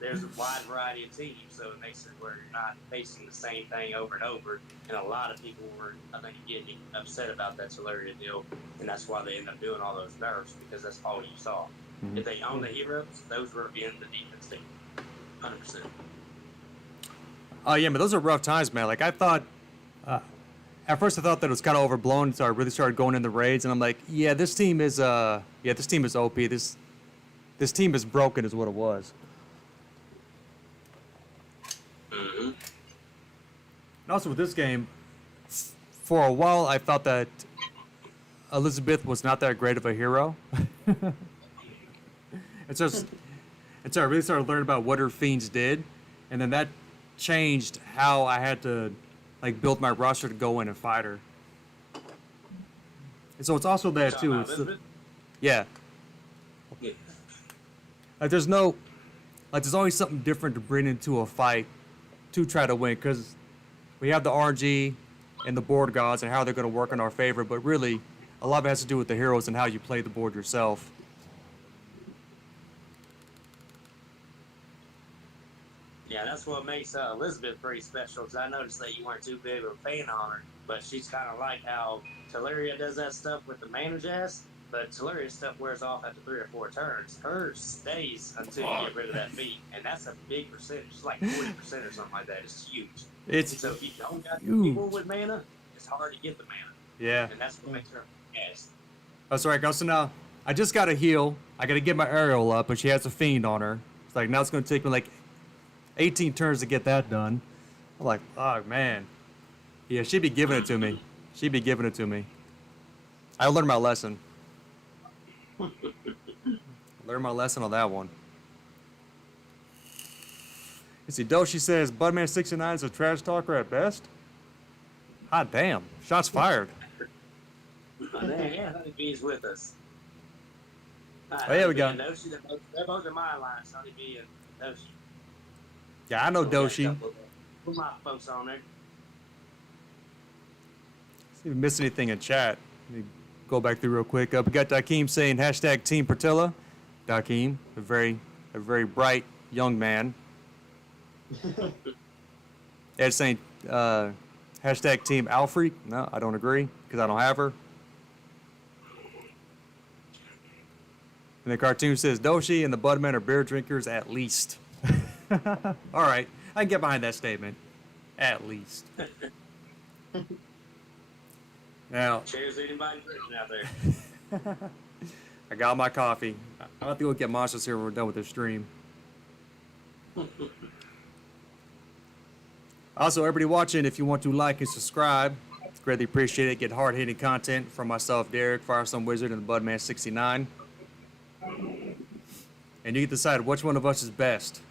there's a wide variety of teams, so it makes it where you're not facing the same thing over and over. And a lot of people were, I think, getting upset about that Teleria deal, and that's why they ended up doing all those nerfs, because that's all you saw. Mm-hmm. If they owned the heroes, those were in the defense team, 100%. Oh yeah, but those are rough times, man. Like I thought, at first I thought that it was kind of overblown, so I really started going in the raids, and I'm like, yeah, this team is OP. This team is broken, is what it was. Mm-hmm. And also with this game, for a while I thought that Elizabeth was not that great of a hero. So I really started learning about what her fiends did, and then that changed how I had to like build my roster to go in and fight her. And so it's also that too. It's yeah. Like there's always something different to bring into a fight to try to win, because we have the RNG and the board gods and how they're going to work in our favor, but really a lot of it has to do with the heroes and how you play the board yourself. Yeah, that's what makes Elizabeth pretty special, because I noticed that you weren't too big of a fan on her, but she's kind of like how Teleria does that stuff with the mana jazz, but Teleria's stuff wears off after 3 or 4 turns. Hers stays until you get rid of that feat, and that's a big percentage. It's like 40% or something like that. It's huge. So if you don't got people with mana, it's hard to get the mana. Yeah. And that's what makes her gas. That's right, so now I just got to heal. I got to get my aerial up, and she has a fiend on her. It's like, now it's going to take me like 18 turns to get that done. I'm like, oh man. Yeah, she'd be giving it to me. I learned my lesson. Learned my lesson on that one. You see, Doshi says, Budman69 is a trash talker at best. Hot damn. Shots fired. Yeah, Honeybee's with us. Oh, yeah, we got. They're both in my line, Honeybee and Doshi. Yeah, I know Doshi. Put my folks on there. See if we missed anything in chat. Let me go back through real quick. We got Dakeem saying hashtag Team Pertilla. Dakeem, a very bright young man. Ed saying hashtag Team Alfred. No, I don't agree because I don't have her. And the cartoon says Doshi and the Budmen are beer drinkers at least. All right, I can get behind that statement. At least. Now, Cheers to anybody drinking out there. I got my coffee. I'll have to go get monsters here when we're done with the stream. Also, everybody watching, if you want to like and subscribe, greatly appreciate it. Get hard-hitting content from myself, Derek, FireStorm Wizard, and the Budman69. And you can decide which one of us is best.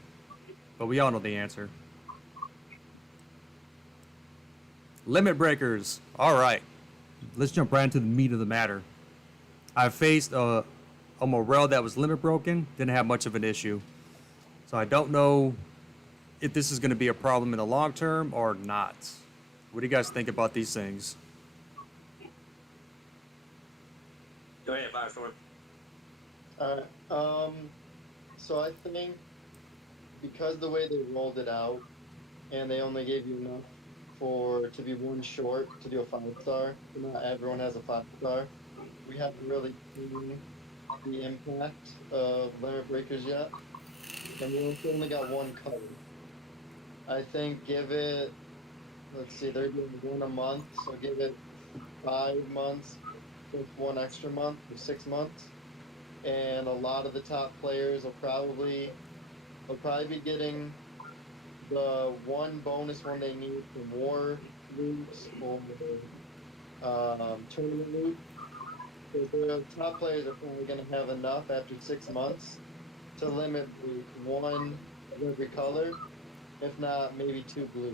But we all know the answer. Limit breakers. All right. Let's jump right into the meat of the matter. I faced a morel that was limit broken. Didn't have much of an issue. So I don't know if this is going to be a problem in the long term or not. What do you guys think about these things? Go ahead, Firestorm. So I think because the way they rolled it out, and they only gave you enough to be one short to do a 5-star. Not everyone has a 5-star. We haven't really seen the impact of limit breakers yet, and we also only got one color. I think give it, let's see, they're doing 1 a month, so give it 5 months with 1 extra month for 6 months. And a lot of the top players will probably be getting the 1 bonus one they need for war loops or tournament loop. So the top players are probably going to have enough after 6 months to limit 1 of every color, if not maybe 2 blues.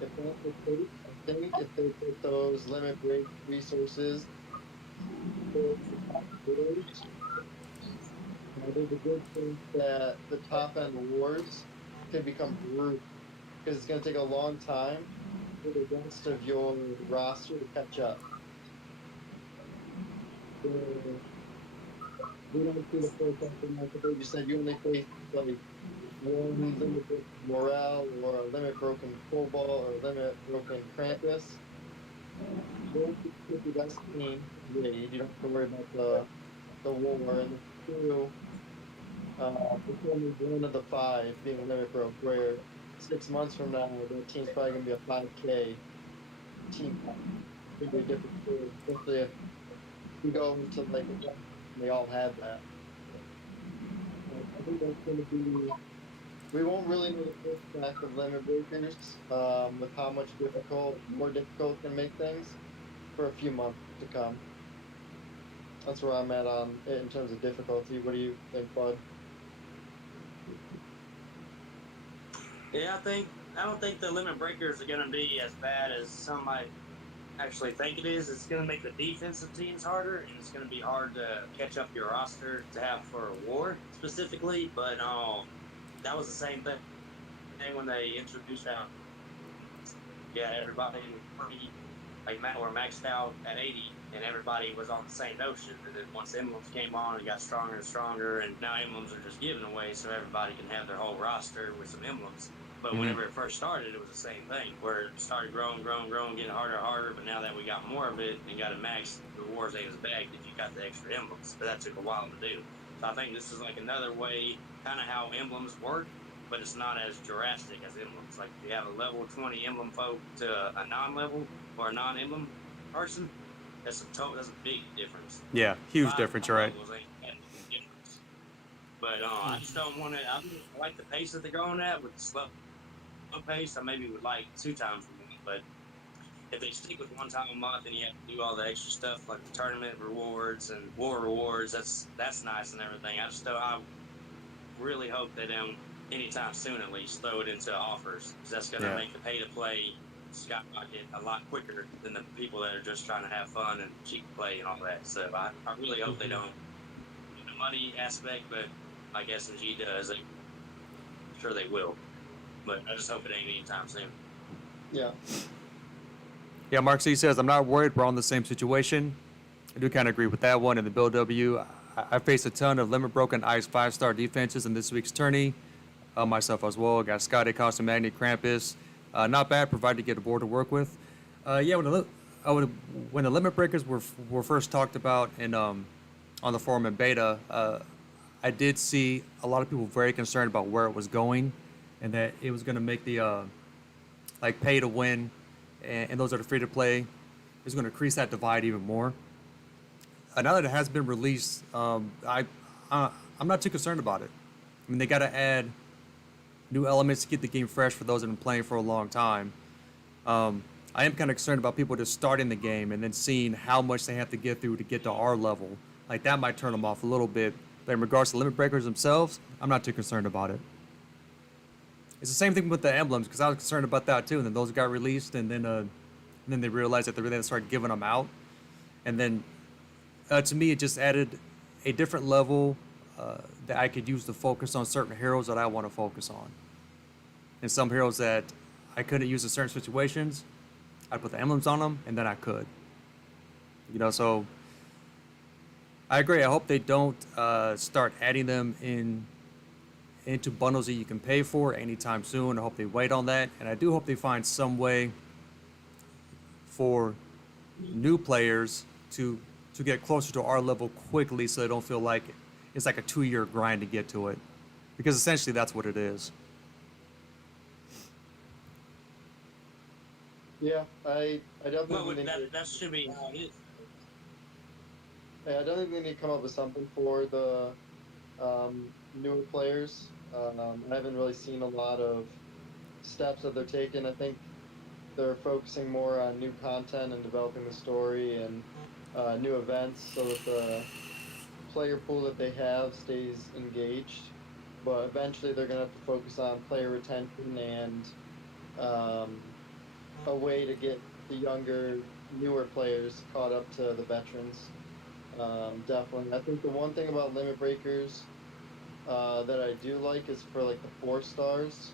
If that's the case, I think if they put those limit break resources towards the top players, I think the good thing that the top end wars could become brutal, because it's going to take a long time for the rest of your roster to catch up. So, we don't see the full something like they just said. You only face like 1 limit broken morale, or a limit broken cobalt, or a limit broken Krampus. Don't pick the best team. Yeah, you don't have to worry about the war. And the 2, it's only 1 of the 5 being limit broke, where 6 months from now, the team's probably going to be a 5K team. It'd be a different story, especially if we go into like they all have that. I think that's going to be. We won't really know the first back of limit breakers with how much more difficult can make things for a few months to come. That's where I'm at on it in terms of difficulty. What do you think, Bud? Yeah, I don't think the limit breakers are going to be as bad as some might actually think it is. It's going to make the defensive teams harder, and it's going to be hard to catch up your roster to have for a war specifically. But that was the same thing when they introduced out. Yeah, everybody were maxed out at 80, and everybody was on the same notion. And then once emblems came on, it got stronger and stronger, and now emblems are just given away so everybody can have their whole roster with some emblems. But whenever it first started, it was the same thing, where it started growing, getting harder and harder. But now that we got more of it and got it maxed, the wars ain't as bad because you got the extra emblems. But that took a while to do. So I think this is like another way, kind of how emblems work, but it's not as drastic as emblems. Like if you have a level 20 emblem folk to a non-level or a non-emblem person, that's a big difference. Yeah, huge difference, you're right. But I just don't want to. I like the pace that they're going at with the slow pace. I maybe would like 2 times a month, but if they stick with 1 time a month and you have to do all the extra stuff like the tournament rewards and war rewards, that's nice and everything. I really hope they don't anytime soon at least throw it into offers, because that's going to make the pay to play skyrocket a lot quicker than the people that are just trying to have fun and cheap play and all that. So I really hope they don't do the money aspect, but I guess SNG does. I'm sure they will. But I just hope it ain't anytime soon. Yeah. Yeah, Mark C says, I'm not worried. We're all in the same situation. I do kind of agree with that one. In the Bill W, I faced a ton of limit broken ice 5-star defenses in this week's tourney. Myself as well. Got Scotty, Constant Magnet, Krampus. Not bad, provided to get a board to work with. Yeah, when the limit breakers were first talked about in on the forum in beta, I did see a lot of people very concerned about where it was going, and that it was going to make the like pay to win, and those that are free to play, is going to increase that divide even more. Now that it has been released, I'm not too concerned about it. I mean, they got to add new elements to keep the game fresh for those that have been playing for a long time. I am kind of concerned about people just starting the game and then seeing how much they have to get through to get to our level. Like, that might turn them off a little bit. But in regards to limit breakers themselves, I'm not too concerned about it. It's the same thing with the emblems, because I was concerned about that too. And then those got released, and then they realized that they really started giving them out. And then, to me, it just added a different level that I could use to focus on certain heroes that I want to focus on. And some heroes that I couldn't use in certain situations, I'd put the emblems on them, and then I could. You know, so I agree. I hope they don't start adding them into bundles that you can pay for anytime soon. I hope they wait on that, and I do hope they find some way for new players to get closer to our level quickly, so they don't feel like it's like a 2-year grind to get to it, because essentially that's what it is. Yeah, I definitely Well, think that should be how it is. I definitely think they need to come up with something for the newer players. I haven't really seen a lot of steps that they're taking. I think they're focusing more on new content and developing the story and new events, so that the player pool that they have stays engaged. But eventually they're going to have to focus on player retention and a way to get the younger, newer players caught up to the veterans. Definitely. I think the one thing about limit breakers that I do like is for like the 4 stars.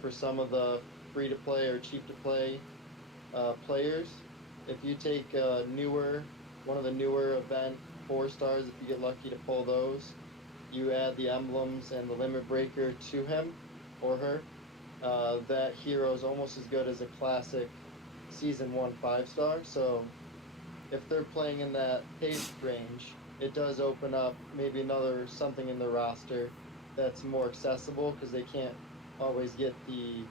For some of the free to play or cheap to play players, if you take one of the newer event 4 stars, if you get lucky to pull those, you add the emblems and the limit breaker to him or her. That hero is almost as good as a classic season 1 5-star. So if they're playing in that pace range, it does open up maybe another something in the roster that's more accessible, because they can't always get the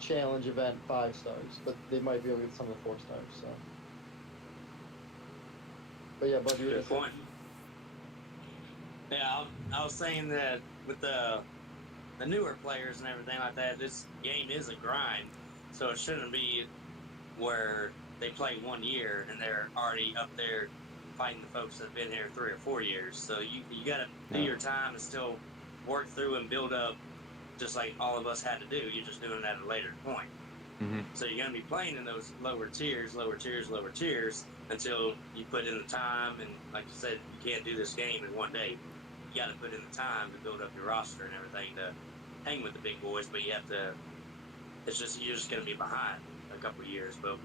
challenge event 5 stars, but they might be able to get some of the 4 stars. So, but yeah, Bud, you were Good saying? point. Yeah, I was saying that with the newer players and everything like that, this game is a grind, so it shouldn't be where they play 1 year and they're already up there fighting the folks that have been here 3 or 4 years. So you got to do your time and still work through and build up, just like all of us had to do. You're just doing it at a later point. Mm-hmm. So you're going to be playing in those lower tiers until you put in the time. And like you said, you can't do this game in 1 day. You got to put in the time to build up your roster and everything to hang with the big boys. But you have to. It's just you're just going to be behind a couple of years. But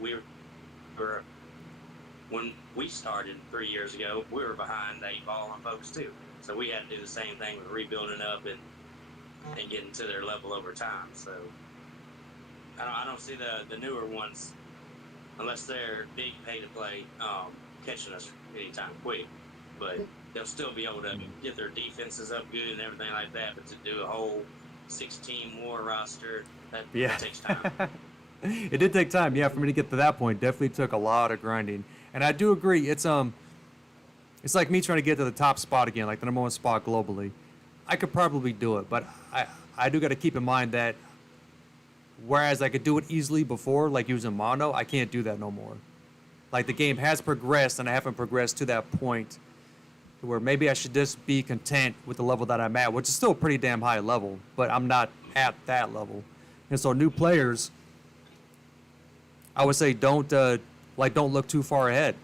when we started 3 years ago, we were behind the 8 ball on folks too. So we had to do the same thing with rebuilding up and getting to their level over time. So I don't see the newer ones, unless they're big pay to play, catching us anytime quick. But they'll still be able to get their defenses up good and everything like that. But to do a whole 16 war roster, that takes time. It did take time, yeah, for me to get to that point. Definitely took a lot of grinding. And I do agree, it's like me trying to get to the top spot again, like the #1 spot globally. I could probably do it, but I do got to keep in mind that whereas I could do it easily before, like using mono, I can't do that no more. Like, the game has progressed, and I haven't progressed to that point to where maybe I should just be content with the level that I'm at, which is still a pretty damn high level, but I'm not at that level. And so new players, I would say don't look too far ahead,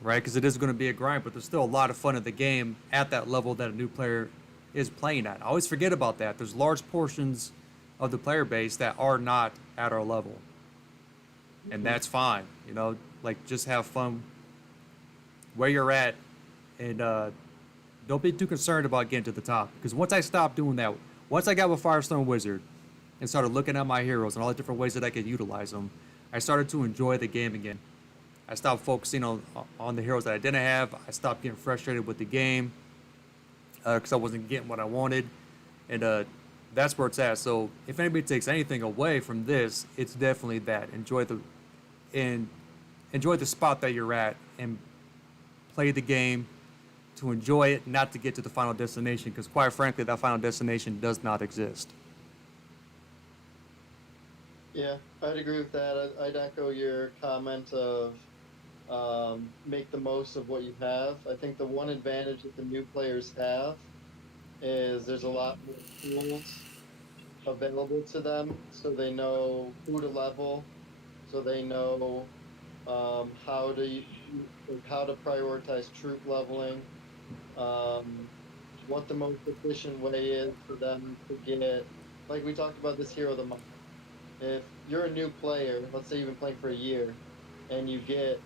right? Because it is going to be a grind, but there's still a lot of fun in the game at that level that a new player is playing at. I always forget about that. There's large portions of the player base that are not at our level, and that's fine. You know, like, just have fun where you're at, and don't be too concerned about getting to the top. Because once I stopped doing that, once I got with FireStorm Wizard and started looking at my heroes and all the different ways that I could utilize them, I started to enjoy the game again. I stopped focusing on the heroes that I didn't have. I stopped getting frustrated with the game because I wasn't getting what I wanted, and that's where it's at. So if anybody takes anything away from this, it's definitely that enjoy the spot that you're at and play the game to enjoy it, not to get to the final destination. Because quite frankly, that final destination does not exist. Yeah, I'd agree with that. I'd echo your comment of make the most of what you have. I think the one advantage that the new players have is there's a lot more tools available to them, so they know who to level, so they know how to how to prioritize troop leveling, what the most efficient way is for them to get. Like we talked about this hero of the month. If you're a new player, let's say you've been playing for a year, and you get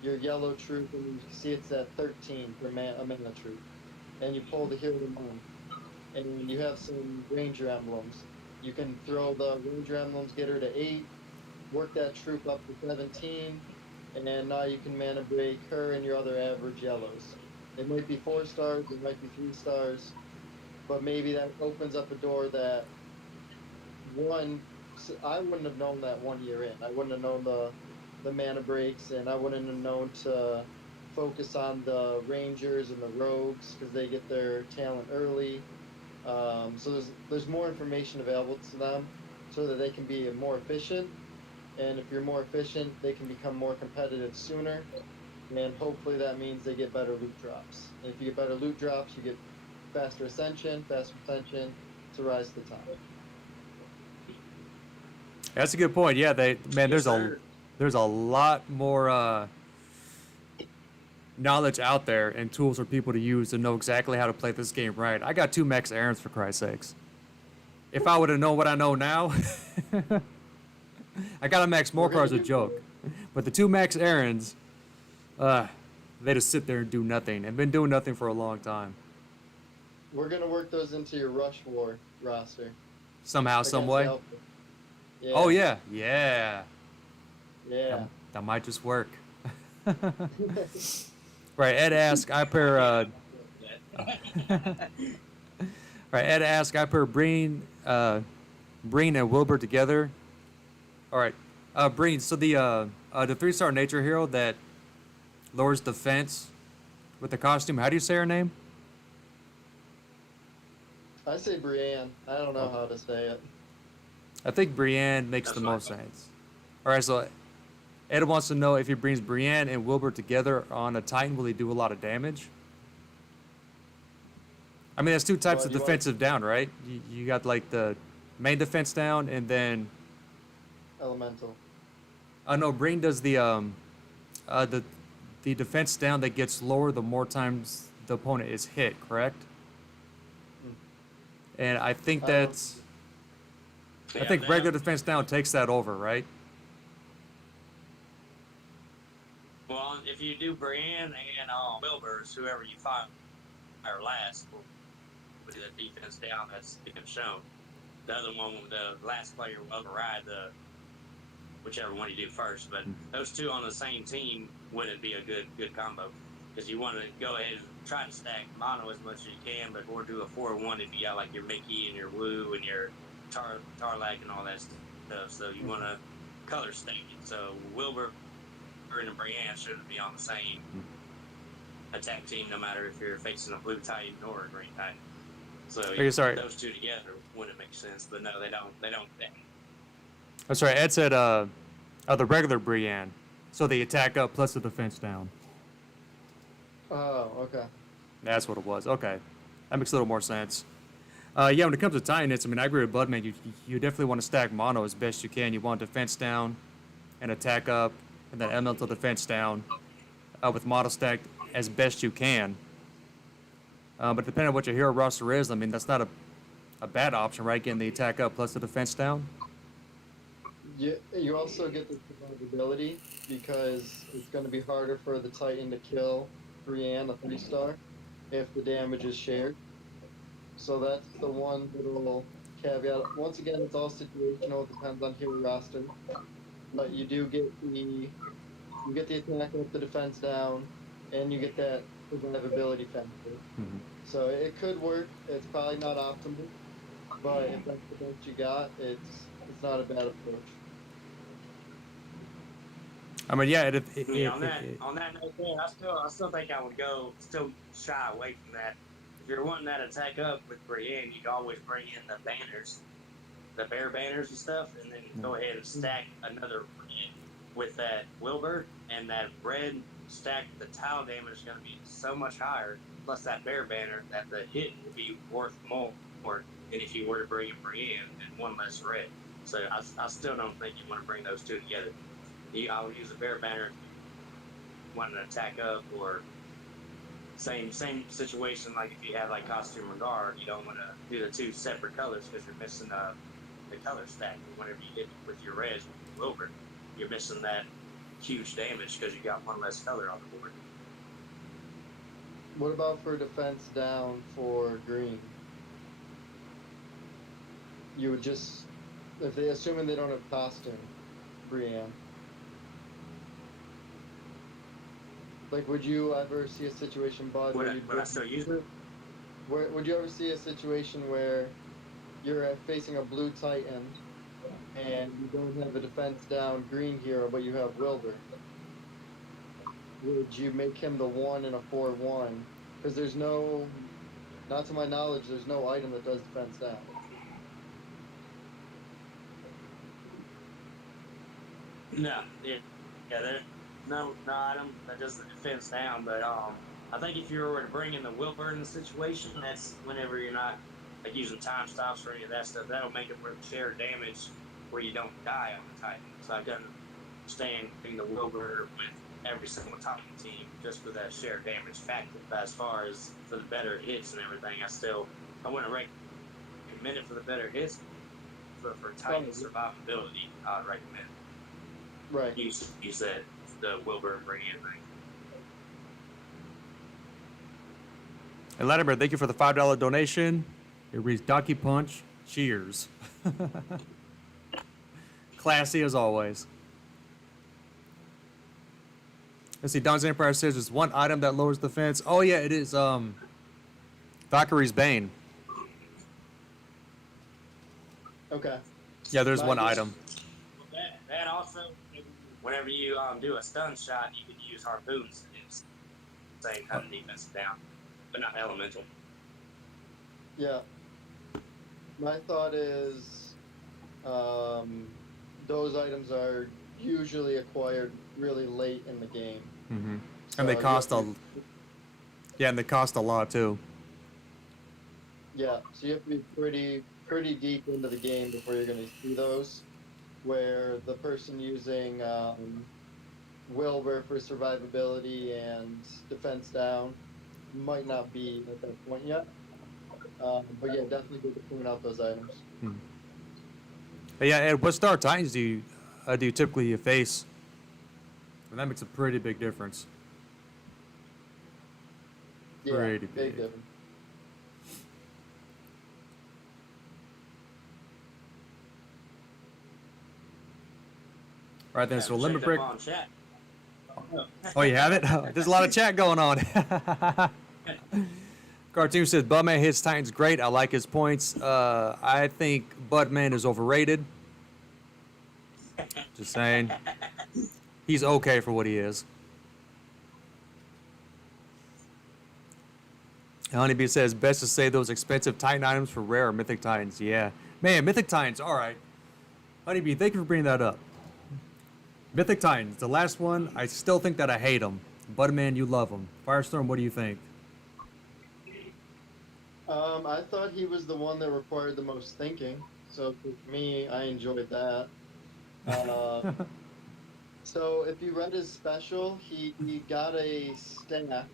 your yellow troop and you see it's at 13 for a mana troop, and you pull the hero of the month, and you have some ranger emblems, you can throw the ranger emblems, get her to 8, work that troop up to 17, and then now you can mana break her and your other average yellows. It might be 4 stars, it might be 3 stars, but maybe that opens up a door that I wouldn't have known that 1 year in. I wouldn't have known the mana breaks, and I wouldn't have known to focus on the rangers and the rogues because they get their talent early. So there's more information available to them so that they can be more efficient. And if you're more efficient, they can become more competitive sooner. And hopefully that means they get better loot drops. And if you get better loot drops, you get faster ascension to rise to the top. That's a good point. Yeah, there's a lot more knowledge out there and tools for people to use to know exactly how to play this game right. I got 2 max errands, for Christ's sakes. If I would have known what I know now, I got a max more cards a joke. But the 2 max errands, they just sit there and do nothing. And been doing nothing for a long time. We're gonna work those into your Rush War roster. Somehow, some way. Yeah. Oh yeah, yeah. Yeah. That might just work. Right, Ed asked, I pair right, Ed asked, I pair Breen and Wilbur together. Alright. Breen, so the 3-star nature hero that lowers defense with the costume, how do you say her name? I say Brienne. I don't know how to say it. I think Brienne makes the most sense. Alright, so Ed wants to know if he brings Brienne and Wilbur together on a Titan, will he do a lot of damage? I mean, that's 2 types of defensive down, right? You got like the main defense down and then... Elemental. No, Brienne does the defense down that gets lower the more times the opponent is hit, correct? And I think that's... I think regular defense down takes that over, right? Well, if you do Brienne and Wilbur's, whoever you fire last, will do that defense down that's being shown. The other one, the last player will override whichever one you do first. But those 2 on the same team wouldn't be a good combo because you want to go ahead and try to stack mono as much as you can, but or do a 4-1 if you got like your Mickey and your Woo and your Tarlac and all that stuff. So you want to color stack it. So Wilbur and Brienne shouldn't be on the same attack team, no matter if you're facing a blue Titan or a green Titan. So those 2 together wouldn't make sense. But no, they don't. That's right. Ed said the regular Brienne, so the attack up plus the defense down. Oh, okay. That's what it was. Okay, that makes a little more sense. Yeah, when it comes to Titans, I mean, I agree with Budman. You definitely want to stack mono as best you can. You want defense down and attack up, and then elemental defense down with mono stacked as best you can. But depending on what your hero roster is, I mean, that's not a bad option, right? Getting the attack up plus the defense down. You also get the survivability because it's going to be harder for the Titan to kill Brienne, a 3-star, if the damage is shared. So that's the one little caveat. Once again, it's all situational. It depends on hero roster. But you do get the you get the attack up, the defense down, and you get that survivability factor. Mhm. So it could work. It's probably not optimal, but if that's the best you got, it's not a bad approach. I mean, yeah, Yeah, on that note, there, I still think I would still shy away from that. If you're wanting that attack up with Brienne, you'd always bring in the banners, the bear banners and stuff, and then go ahead and stack another Brienne with that Wilbur and that red stack. The tile damage is going to be so much higher. Plus that bear banner, that the hit will be worth more than if you were to bring in Brienne and one less red. So I still don't think you want to bring those two together. I would use a bear banner if you want to attack up, or same situation like if you have like costume or guard, you don't want to do the two separate colors because you're missing the color stack. Whenever you hit with your res with your Wilbur, you're missing that huge damage because you got one less color on the board. What about for defense down for green? You would just, if they assuming they don't have costume, Brienne. Like, would you ever see a situation, Bud, where you'd Would I still use it? would you ever see a situation where you're facing a blue Titan and you don't have a defense down green hero, but you have Wilbur? Would you make him the 1 in a 4/1? Because there's no, not to my knowledge, there's no item that does defense down. No, there's no item that does the defense down. But I think if you were to bring in the Wilbur in the situation, that's whenever you're not like using time stops or any of that stuff. That'll make it worth share damage where you don't die on the Titan. So I can stand in the Wilbur with every single Titan team just for that shared damage factor. But as far as for the better hits and everything, I wouldn't recommend it for the better hits, but for Titan survivability, I'd recommend. Right. You said the Wilbur and Brienne thing. And Latimer, thank you for the $5 donation. It reads Donkey Punch. Cheers. Classy as always. Let's see. Don's Empire says there's one item that lowers defense. Oh yeah, it is. Valkyrie's Bane. Okay. Yeah, there's one item. That also, whenever you do a stun shot, you can use harpoons. It's the same kind of defense down, but not elemental. Yeah. My thought is, those items are usually acquired really late in the game. Mm-hmm. So And they cost and they cost a lot too. Yeah, so you have to be pretty deep into the game before you're going to see those, where the person using Wilbur for survivability and defense down might not be at that point yet. But yeah, definitely good to point out those items. Hey, yeah, Ed, what star Titans do you typically face? And that makes a pretty big difference. Yeah, Pretty big big. difference. All right, then, so limit Checked break. up on chat. Oh, you have it? There's a lot of chat going on. Cartoon says Budman hits Titans great. I like his points. I think Budman is overrated. Just saying. He's okay for what he is. Honeybee says best to save those expensive Titan items for rare or Mythic Titans. Yeah. Man, Mythic Titans, all right. Honeybee, thank you for bringing that up. Mythic Titans, the last one, I still think that I hate them. Budman, you love them. FireStorm, what do you think? I thought he was the one that required the most thinking, so for me, I enjoyed that. So if you read his special, he got a stack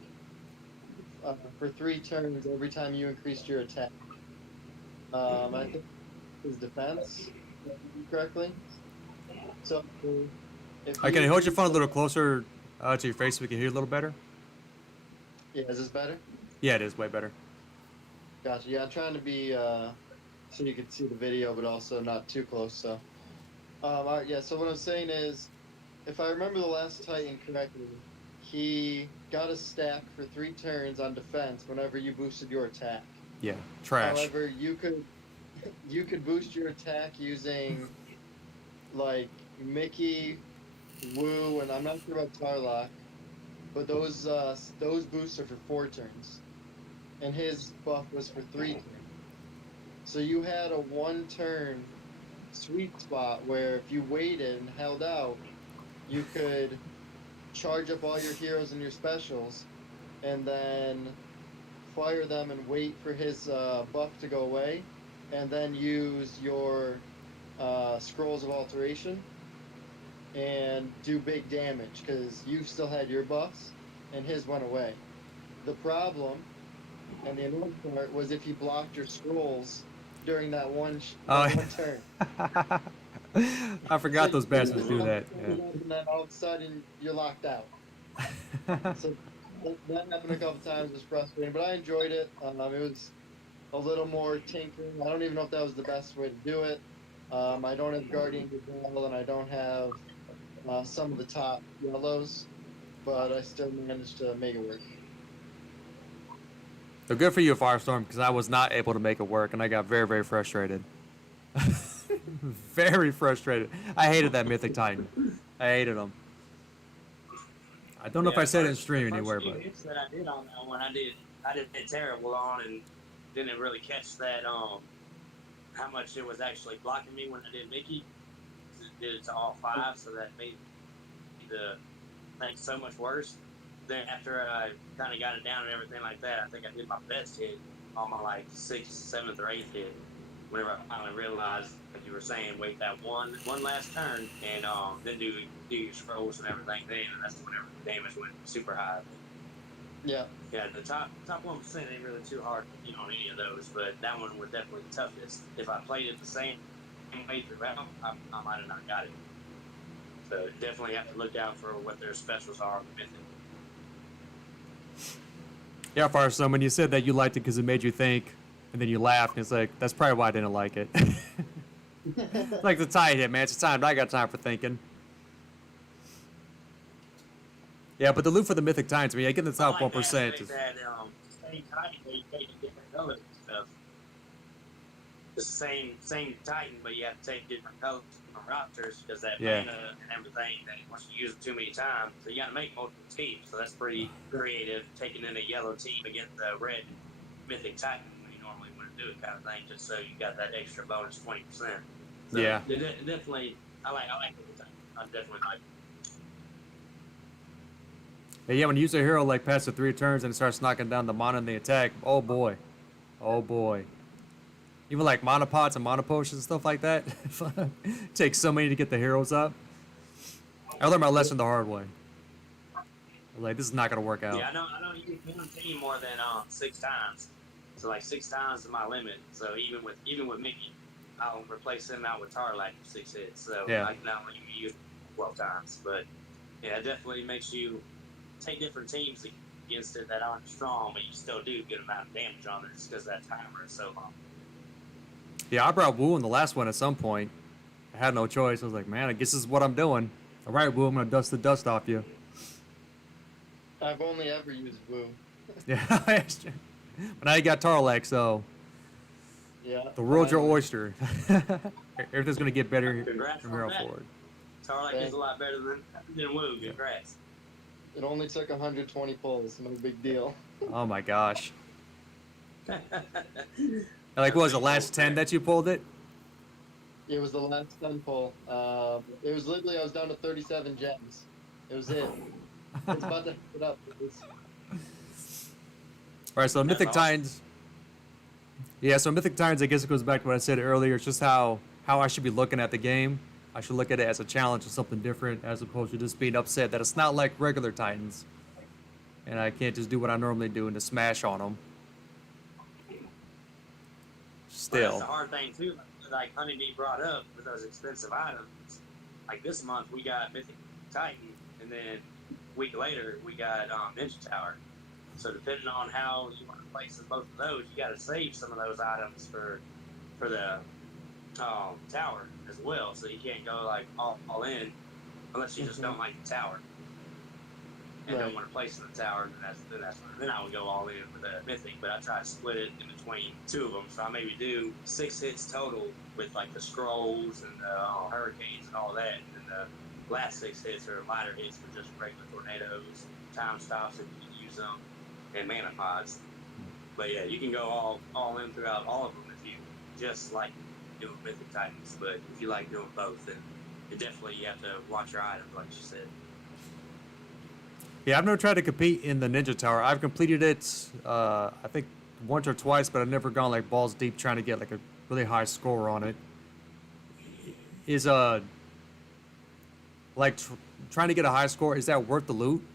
for 3 turns every time you increased your attack. I think his defense, correctly. So if Can you hold your phone a little closer to your face so we can hear you a little better? Yeah, is this better? Yeah, it is way better. Gotcha. Yeah, I'm trying to be so you can see the video, but also not too close. So, all right. Yeah. So what I'm saying is, if I remember the last Titan correctly, he got a stack for 3 turns on defense whenever you boosted your attack. Yeah, trash. However, you could boost your attack using like Mickey, Woo, and I'm not sure about Tarlock, but those boosts are for 4 turns, and his buff was for 3 turns. So you had a 1-turn sweet spot where if you waited and held out, you could charge up all your heroes and your specials, and then fire them and wait for his buff to go away, and then use your scrolls of alteration and do big damage because you still had your buffs and his went away. The problem and the annoying part was if you blocked your scrolls during that one turn. I forgot those bastards do that. And then all of a sudden you're locked out. So that happened a couple times. Was frustrating, but I enjoyed it. It was a little more tinkering. I don't even know if that was the best way to do it. I don't have Guardian Gazelle, and I don't have some of the top yellows, but I still managed to make it work. So good for you, Firestorm, because I was not able to make it work, and I got very, very frustrated. Very frustrated. I hated that Mythic Titan. I hated him. I don't know if I said it in stream anywhere, but hits that I did on that one, I did terrible on, and didn't really catch that how much it was actually blocking me when I did Mickey. It did it to all 5, so that made the thing so much worse. Then after I kind of got it down and everything like that, I think I did my best hit on my like 6th, 7th, or 8th hit. Whenever I finally realized, like you were saying, wait that one last turn and then do your scrolls and everything. Then and that's whenever the damage went super high. Yeah. Yeah, the top 1% ain't really too hard on any of those, but that one was definitely the toughest. If I played it the same way throughout, I might have not got it. So definitely have to look out for what their specials are with Mythic. yeah, Firestorm, when you said that you liked it because it made you think, and then you laughed, and it's like, that's probably why I didn't like it. Like the tie hit, man. It's time. I got time for thinking. Yeah, but the loot for the Mythic Titans, I mean, I get in the top 1%. That same Titan, but you take different colors and stuff. The same Titan, but you have to take different colors from Raptors because that mana and everything, that once you use it too many times, so you got to make multiple teams. So that's pretty creative, taking in a yellow team against the red Mythic Titan when you normally wouldn't do it, kind of thing, just so you got that extra bonus 20%. So yeah. Definitely, I like the Titan. I definitely like it. Yeah, when you use a hero like past the 3 turns and it starts knocking down the mana and the attack, oh boy. Oh boy. Even like mana pots and mana potions and stuff like that. Takes so many to get the heroes up. I learned my lesson the hard way. Like, this is not gonna work out. Yeah, I don't use one team more than 6 times. So like 6 times is my limit. So even with Mickey, I'll replace him out with Tarlac for 6 hits. So yeah. I can only use 12 times. But yeah, it definitely makes you take different teams against it that aren't strong, but you still do a good amount of damage on it just because that timer is so long. Yeah, I brought Woo in the last one at some point. I had no choice. I was like, man, I guess this is what I'm doing. All right, Woo, I'm going to dust the dust off you. I've only ever used Woo. Yeah, but now you got Tarlac, so yeah, the world's your oyster. Everything's going to get better Congrats from here on on that. forward. Tarlac is a lot better than Woo. Congrats. It only took 120 pulls. No big deal. Oh, my gosh. Like, what was the last 10 that you pulled it? It was the last 10 pull. It was literally, I was down to 37 gems. It was it. It's about to hit up. All right, so Mythic awesome. Titans. Yeah, so Mythic Titans, I guess it goes back to what I said earlier. It's just how I should be looking at the game. I should look at it as a challenge or something different as opposed to just being upset that it's not like regular Titans. And I can't just do what I normally do and just smash on them. Still. Well, that's the hard thing, too. Like Honeybee brought up with those expensive items. Like this month, we got Mythic Titan, and then a week later, we got Ninja Tower. So depending on how you want to place both of those, you got to save some of those items for the tower as well. So you can't go like all in unless you just don't like the tower and don't want to place in the tower. Then I would go all in with the mythic. But I try to split it in between two of them, so I maybe do 6 hits total with like the scrolls and the hurricanes and all that, and the last 6 hits are lighter hits for just regular tornadoes, time stops if you can use them, and mana pods. But yeah, you can go all in throughout all of them if you just like doing Mythic Titans. But if you like doing both, then you have to watch your items, like you said. Yeah, I've never tried to compete in the Ninja Tower. I've completed it, I think once or twice, but I've never gone like balls deep trying to get like a really high score on it. Is trying to get a high score, is that worth the loot?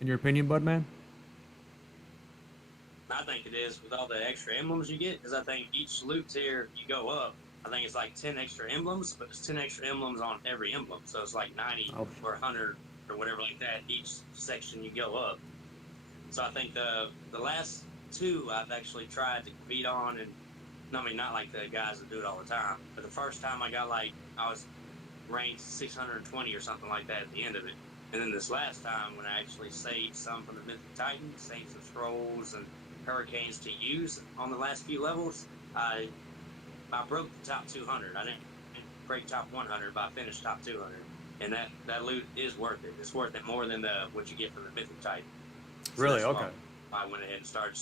In your opinion, Budman? I think it is with all the extra emblems you get, because I think each loot tier you go up, I think it's like 10 extra emblems, but it's 10 extra emblems on every emblem. So it's like 90 or 100 or whatever like that each section you go up. So I think the last 2 I've actually tried to compete on, and I mean, not like the guys that do it all the time, but the first time I was ranked 620 or something like that at the end of it. And then this last time when I actually saved some from the Mythic Titan, saved some scrolls and hurricanes to use on the last few levels, I broke the top 200. I didn't break top 100, but I finished top 200. And that loot is worth it. It's worth it more than what you get from the Mythic Titan. So Really? Okay. I went ahead and started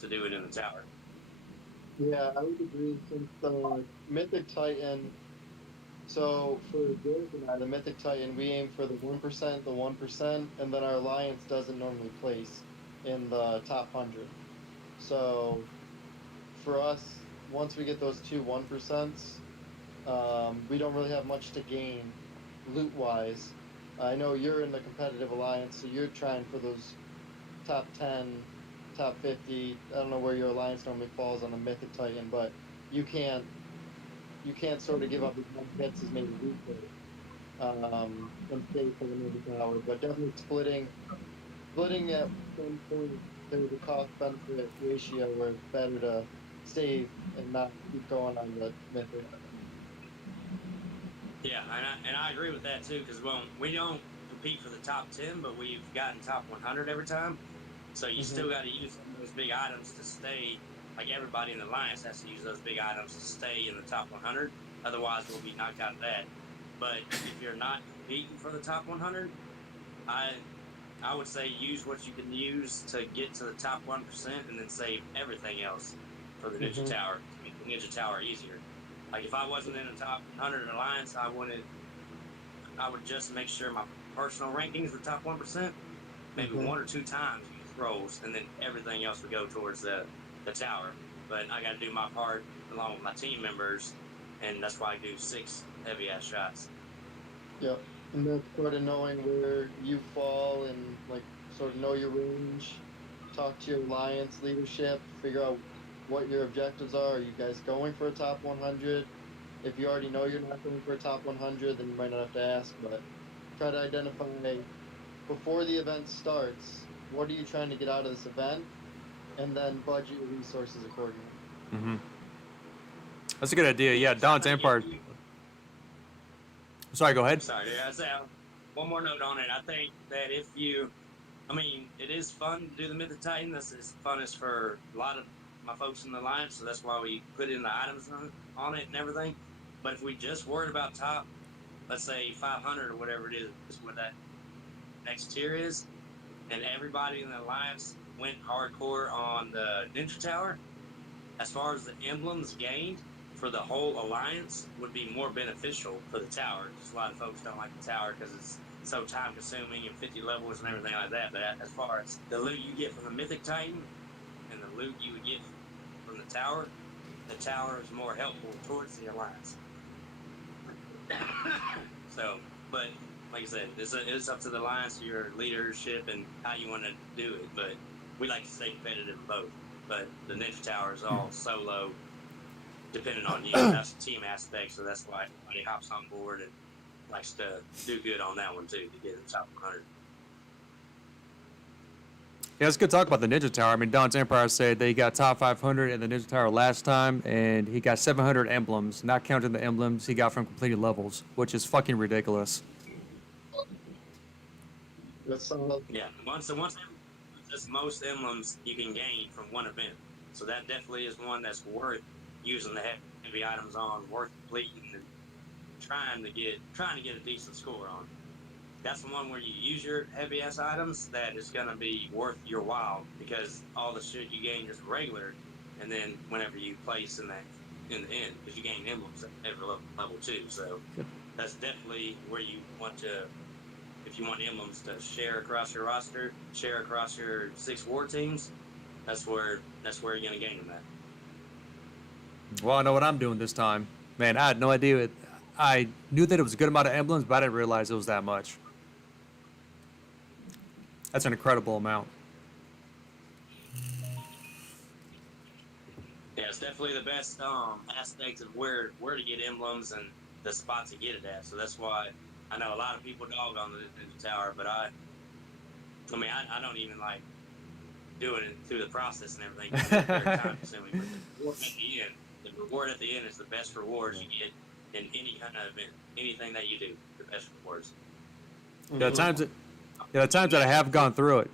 to do it in the tower. Yeah, I would agree. Since the Mythic Titan, so for Derek and I, the Mythic Titan, we aim for the 1%, and then our alliance doesn't normally place in the top 100. So for us, once we get those 2 1%, we don't really have much to gain loot-wise. I know you're in the competitive alliance, so you're trying for those top 10, top 50. I don't know where your alliance normally falls on the Mythic Titan, but you can't sort of give up as many hits as maybe we could and stay for the Mythic Tower. But definitely splitting at some point, there's a cost-benefit ratio where it's better to save and not keep going on the Mythic. Yeah, and I agree with that too, because we don't compete for the top 10, but we've gotten top 100 every time. So you still got to use some of those big items to stay. Like everybody in the alliance has to use those big items to stay in the top 100. Otherwise, we'll be knocked out of that. But if you're not competing for the top 100, I would say use what you can use to get to the top 1%, and then save everything else for the Ninja Tower to make the Ninja Tower easier. Like if I wasn't in the top 100 alliance, I would just make sure my personal rankings were top 1%, maybe 1 or 2 times use rolls, and then everything else would go towards the tower. But I got to do my part along with my team members, and that's why I do 6 heavy ass shots. Yep, and that's sort of knowing where you fall and like sort of know your range, talk to your alliance leadership, figure out what your objectives are. Are you guys going for a top 100? If you already know you're not going for a top 100, then you might not have to ask, but try to identify before the event starts, what are you trying to get out of this event, and then budget your resources accordingly. That's a good idea. Yeah, Don's Empire. Sorry, go ahead. Sorry, I say one more note on it. I think that it is fun to do the Mythic Titan. This is funnest for a lot of my folks in the alliance, so that's why we put in the items on it and everything. But if we just worried about top, let's say 500 or whatever it is what that next tier is, and everybody in the alliance went hardcore on the Ninja Tower, as far as the emblems gained for the whole alliance would be more beneficial for the tower. Just a lot of folks don't like the tower because it's so time consuming and 50 levels and everything like that. But as far as the loot you get from the Mythic Titan and the loot you would get from the tower is more helpful towards the alliance. So, but like I said, it's up to the alliance, your leadership, and how you want to do it. But we like to stay competitive in both. But the Ninja Tower is all solo, depending on you. That's the team aspect, so that's why everybody hops on board and likes to do good on that one too, to get in the top 100. Yeah, it's good talk about the Ninja Tower. I mean, Don's Empire said they got top 500 in the Ninja Tower last time, and he got 700 emblems, not counting the emblems he got from completed levels, which is fucking ridiculous. That's solid. Yeah, once that's most emblems you can gain from one event. So that definitely is one that's worth using the heavy items on, worth completing and trying to get a decent score on. That's the one where you use your heavy ass items that is gonna be worth your while because all the shit you gain is regular, and then whenever you place in the end, because you gain emblems at every level too. So that's definitely where you want to, if you want emblems to share across your roster, share across your 6 war teams. That's where you're gonna gain them at. Well, I know what I'm doing this time. Man, I had no idea. I knew that it was a good amount of emblems, but I didn't realize it was that much. That's an incredible amount. Yeah, it's definitely the best aspect of where to get emblems and the spot to get it at. So that's why I know a lot of people dog on the Ninja Tower, but I mean, I don't even like doing it through the process and everything. It's very time consuming. But the reward at the end is the best rewards you get in any kind of event, anything that you do. The best rewards. Yeah, the times that I have gone through it.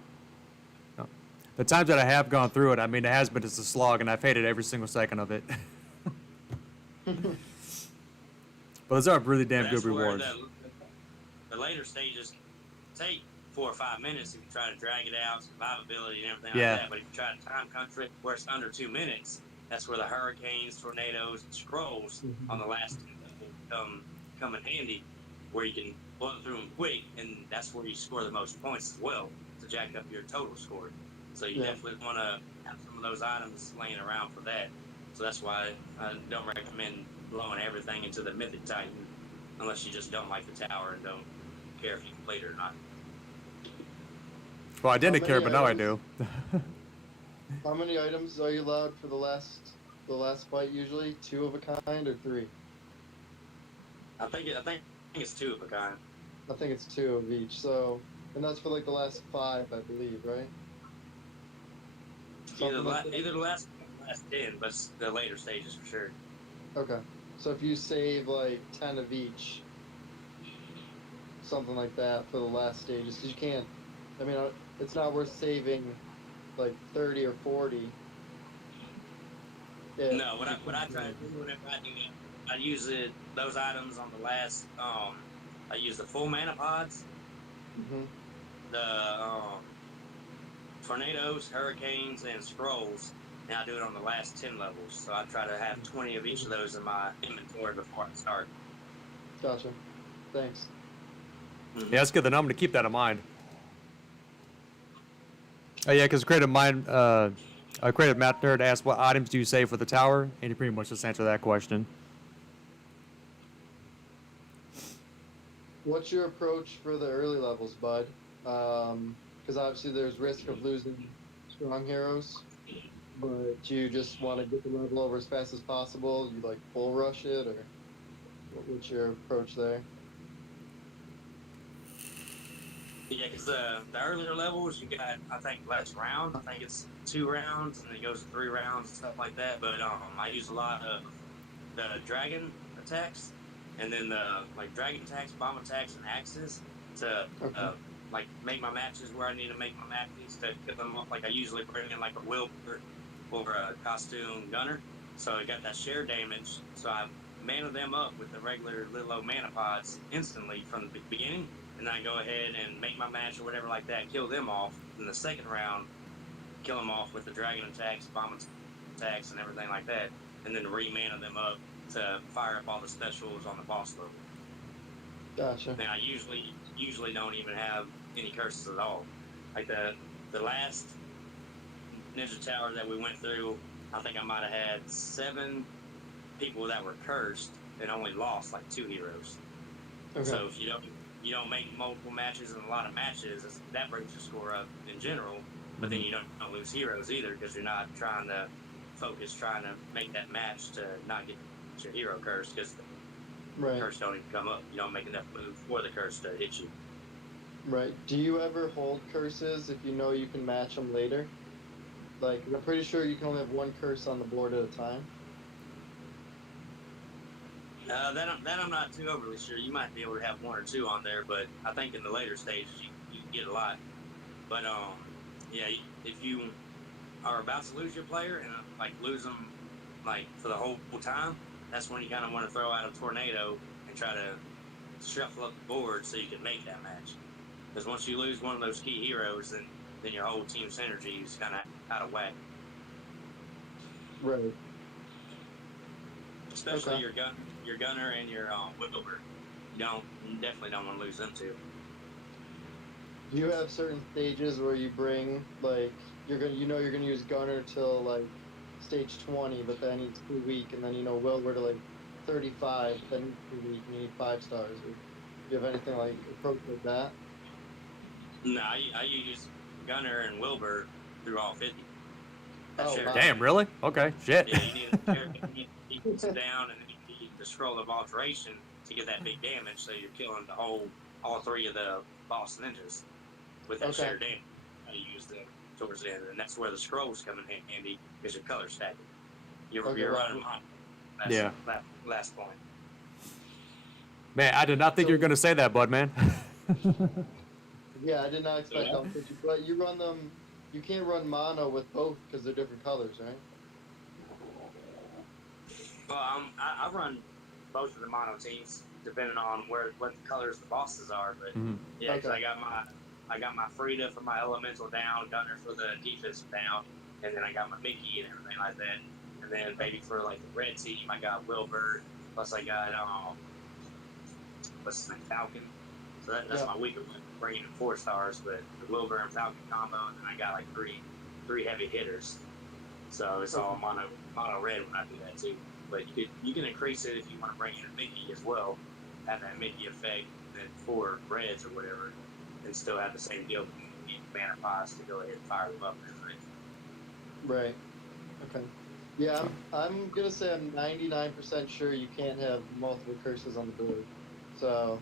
No. The times that I have gone through it, I mean, it has been just a slog, and I've hated every single second of it. But those are really damn good rewards. The later stages take 4 or 5 minutes if you try to drag it out, survivability and everything Yeah. like that. But if you try to time country where it's under 2 minutes, that's where the hurricanes, tornadoes, and scrolls on the last come in handy, where you can blow through them quick, and that's where you score the most points as well to jack up your total score. So you definitely want to have some of those items laying around for that. So that's why I don't recommend blowing everything into the Mythic Titan unless you just don't like the tower and don't care if you can play it or not. Well, I didn't care, but now I do. How many items are you allowed for the last fight usually? 2 of a kind or 3? I think it's 2 of a kind. I think it's 2 of each. So, and that's for like the last 5, I believe, right? Either the last 10, but it's the later stages for sure. Okay. So if you save like 10 of each, something like that for the last stages, because you can't. I mean, it's not worth saving like 30 or 40. No, what I try to do whenever I do that, I use those items on the last. I use the full mana pods, the tornadoes, hurricanes, and scrolls, and I do it on the last 10 levels. So I try to have 20 of each of those in my inventory before I start. Gotcha. Thanks. Yeah, that's good. Then I'm going to keep that in mind. Oh, yeah, because creative Math Nerd asked, what items do you save for the tower? And you pretty much just answered that question. What's your approach for the early levels, bud? Because obviously there's risk of losing strong heroes, but you just want to get the level over as fast as possible. You like bull rush it, or what's your approach there? Yeah, because the earlier levels, you got, I think, last round. I think it's 2 rounds, and then it goes to 3 rounds and stuff like that. But I use a lot of the dragon attacks, and then the dragon attacks, bomb attacks, and axes to make my matches where I need to make my matches to get them up. Like I usually bring in like a Wilbur or a costume gunner, so I got that share damage. So I mana them up with the regular little mana pods instantly from the beginning. And then I go ahead and make my match or whatever like that, kill them off. In the second round, kill them off with the dragon attacks, bomb attacks, and everything like that. And then re-mana them up to fire up all the specials on the boss level. Gotcha. Now, I usually don't even have any curses at all. Like the last Ninja Tower that we went through, I think I might have had 7 people that were cursed and only lost like 2 heroes. Okay. So if you don't make multiple matches and a lot of matches, that brings your score up in general. But then you don't lose heroes either because you're not trying to make that match to not get your hero cursed because the curse don't even come up. You don't make enough move for the curse to hit you. Right. Do you ever hold curses if you know you can match them later? Like, I'm pretty sure you can only have 1 curse on the board at a time. That I'm not too overly sure. You might be able to have one or two on there, but I think in the later stages you can get a lot. But yeah, if you are about to lose your player and like lose them like for the whole time, that's when you kind of want to throw out a tornado and try to shuffle up the board so you can make that match. Because once you lose one of those key heroes, then your whole team synergy is kind of out of whack. Right. Especially your gunner and your Wilbur. You definitely don't want to lose them two. Do you have certain stages where you bring like you're gonna use gunner till like stage 20, but then he's too weak, and then Wilbur to like 35, then he's too weak and you need 5 stars? Or do you have anything like approach like that? No, I use gunner and Wilbur through all 50. Oh, wow. Damn, really? Okay, shit. Yeah, you need he puts it down, and then you need the scroll of alteration to get that big damage, so you're killing all 3 of the boss ninjas with that shared damage. You use them towards the end, and that's where the scrolls come in handy, because your color stacking. You're running them on. That's last point. Man, I did not think you were going to say that, bud, man. Yeah, I did not expect them. But you run them. You can't run mono with both because they're different colors, right? Well, I run both of the mono teams depending on what the colors the bosses are. But yeah, because I got my Frida for my elemental down, Gunner for the defensive down, and then I got my Mickey and everything like that. And then maybe for like the red team, I got Wilbur. Plus I got what's his name, Falcon. So that's my weaker one, bringing in 4 stars. But the Wilbur and Falcon combo, and then I got like three heavy hitters. So it's all mono red when I do that too. But you can increase it if you want to bring in a Mickey as well, have that Mickey effect, and then 4 reds or whatever, and still have the same deal. You need mana pies to go ahead and fire them up and everything. Right. Okay. Yeah, I'm gonna say I'm 99% sure you can't have multiple curses on the board. So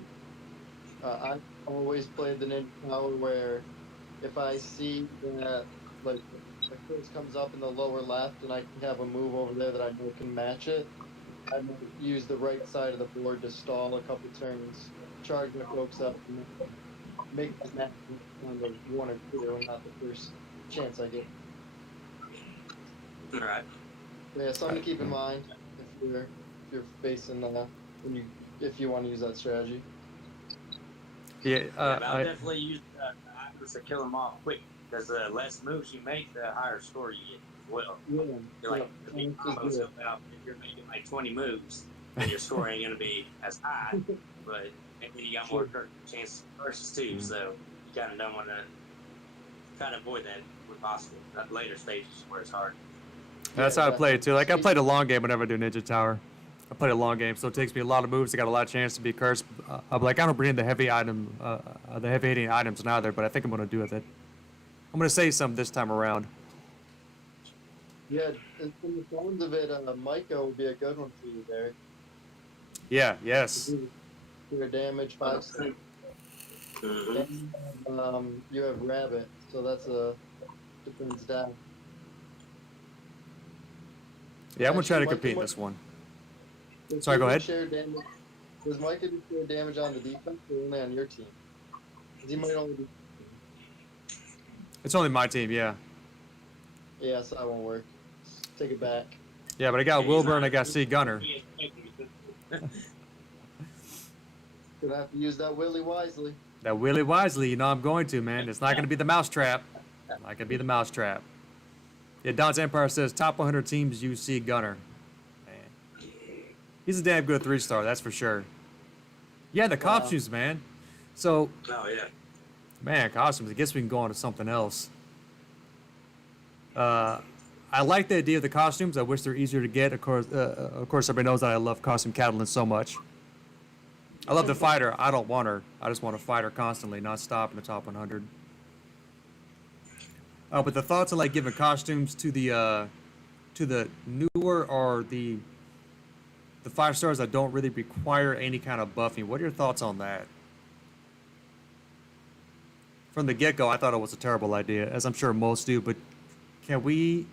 I've always played the ninja power where if I see that like a curse comes up in the lower left and I can have a move over there that I know can match it, I might use the right side of the board to stall a couple turns, charge my folks up, and make that match on the 1 or 2, and not the first chance I get. All right. Yeah, something to keep in mind if you're facing if you want to use that strategy. Yeah, I'll definitely use items to kill them off quick, because the less moves you make, the higher score you get as well. Yeah. You're like, if you're making like 20 moves, then your score ain't going to be as high, but maybe you got more chances versus too, so you kind of don't want to try to avoid that when possible. At later stages where it's hard. That's how I play it too. Like I played a long game whenever I do Ninja Tower. I played a long game, so it takes me a lot of moves. I got a lot of chance to be cursed. I'm like, I don't bring in the heavy hitting items neither, but I think I'm gonna do with it. I'm gonna say something this time around. Yeah, and from the sounds of it, Micah would be a good one for you, Derek. Yeah. Yes. Your damage 5 cents. And, you have Rabbit, so that's a defense down. Yeah, I'm gonna try to compete in this one. Sorry, go ahead. Does Micah do share damage on the defense or only on your team? Because he might only do. It's only my team, yeah. Yeah, so that won't work. Take it back. Yeah, but I got Wilbur and I got C Gunner. Gonna have to use that Willie wisely. That Willie wisely, you know I'm going to, man. It's not gonna be the mousetrap. Not gonna be the mousetrap. Yeah, Don's Empire says top 100 teams use C Gunner. Man, he's a damn good 3-star, that's for sure. Yeah, the costumes, man. So, man, costumes. I guess we can go on to something else. I like the idea of the costumes. I wish they're easier to get. Of course, everybody knows that I love costume Catalan so much. I love the fighter. I don't want her. I just want a fighter constantly, not stop in the top 100. But the thoughts of like giving costumes to the newer or the 5 stars that don't really require any kind of buffing. What are your thoughts on that? From the get-go, I thought it was a terrible idea, as I'm sure most do. But can we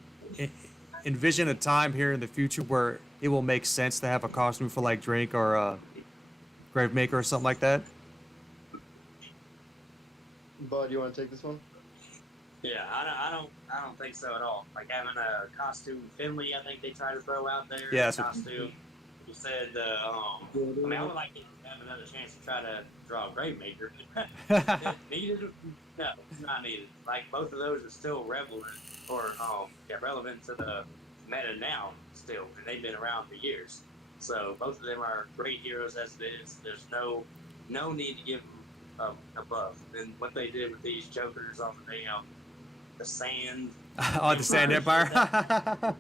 envision a time here in the future where it will make sense to have a costume for like Drake or Gravemaker or something like that. Bud, you want to take this one? Yeah, I don't think so at all. Like having a costume Finley, I think they try to throw out there. Yeah, that's costume. You said, I mean, I would like to have another chance to try to draw a Gravemaker. Needed? No, not needed. Like both of those are still relevant relevant to the meta now still, and they've been around for years. So both of them are great heroes as it is. There's no need to give them a buff. And what they did with these jokers on the sand. Oh, the Sand Empire. I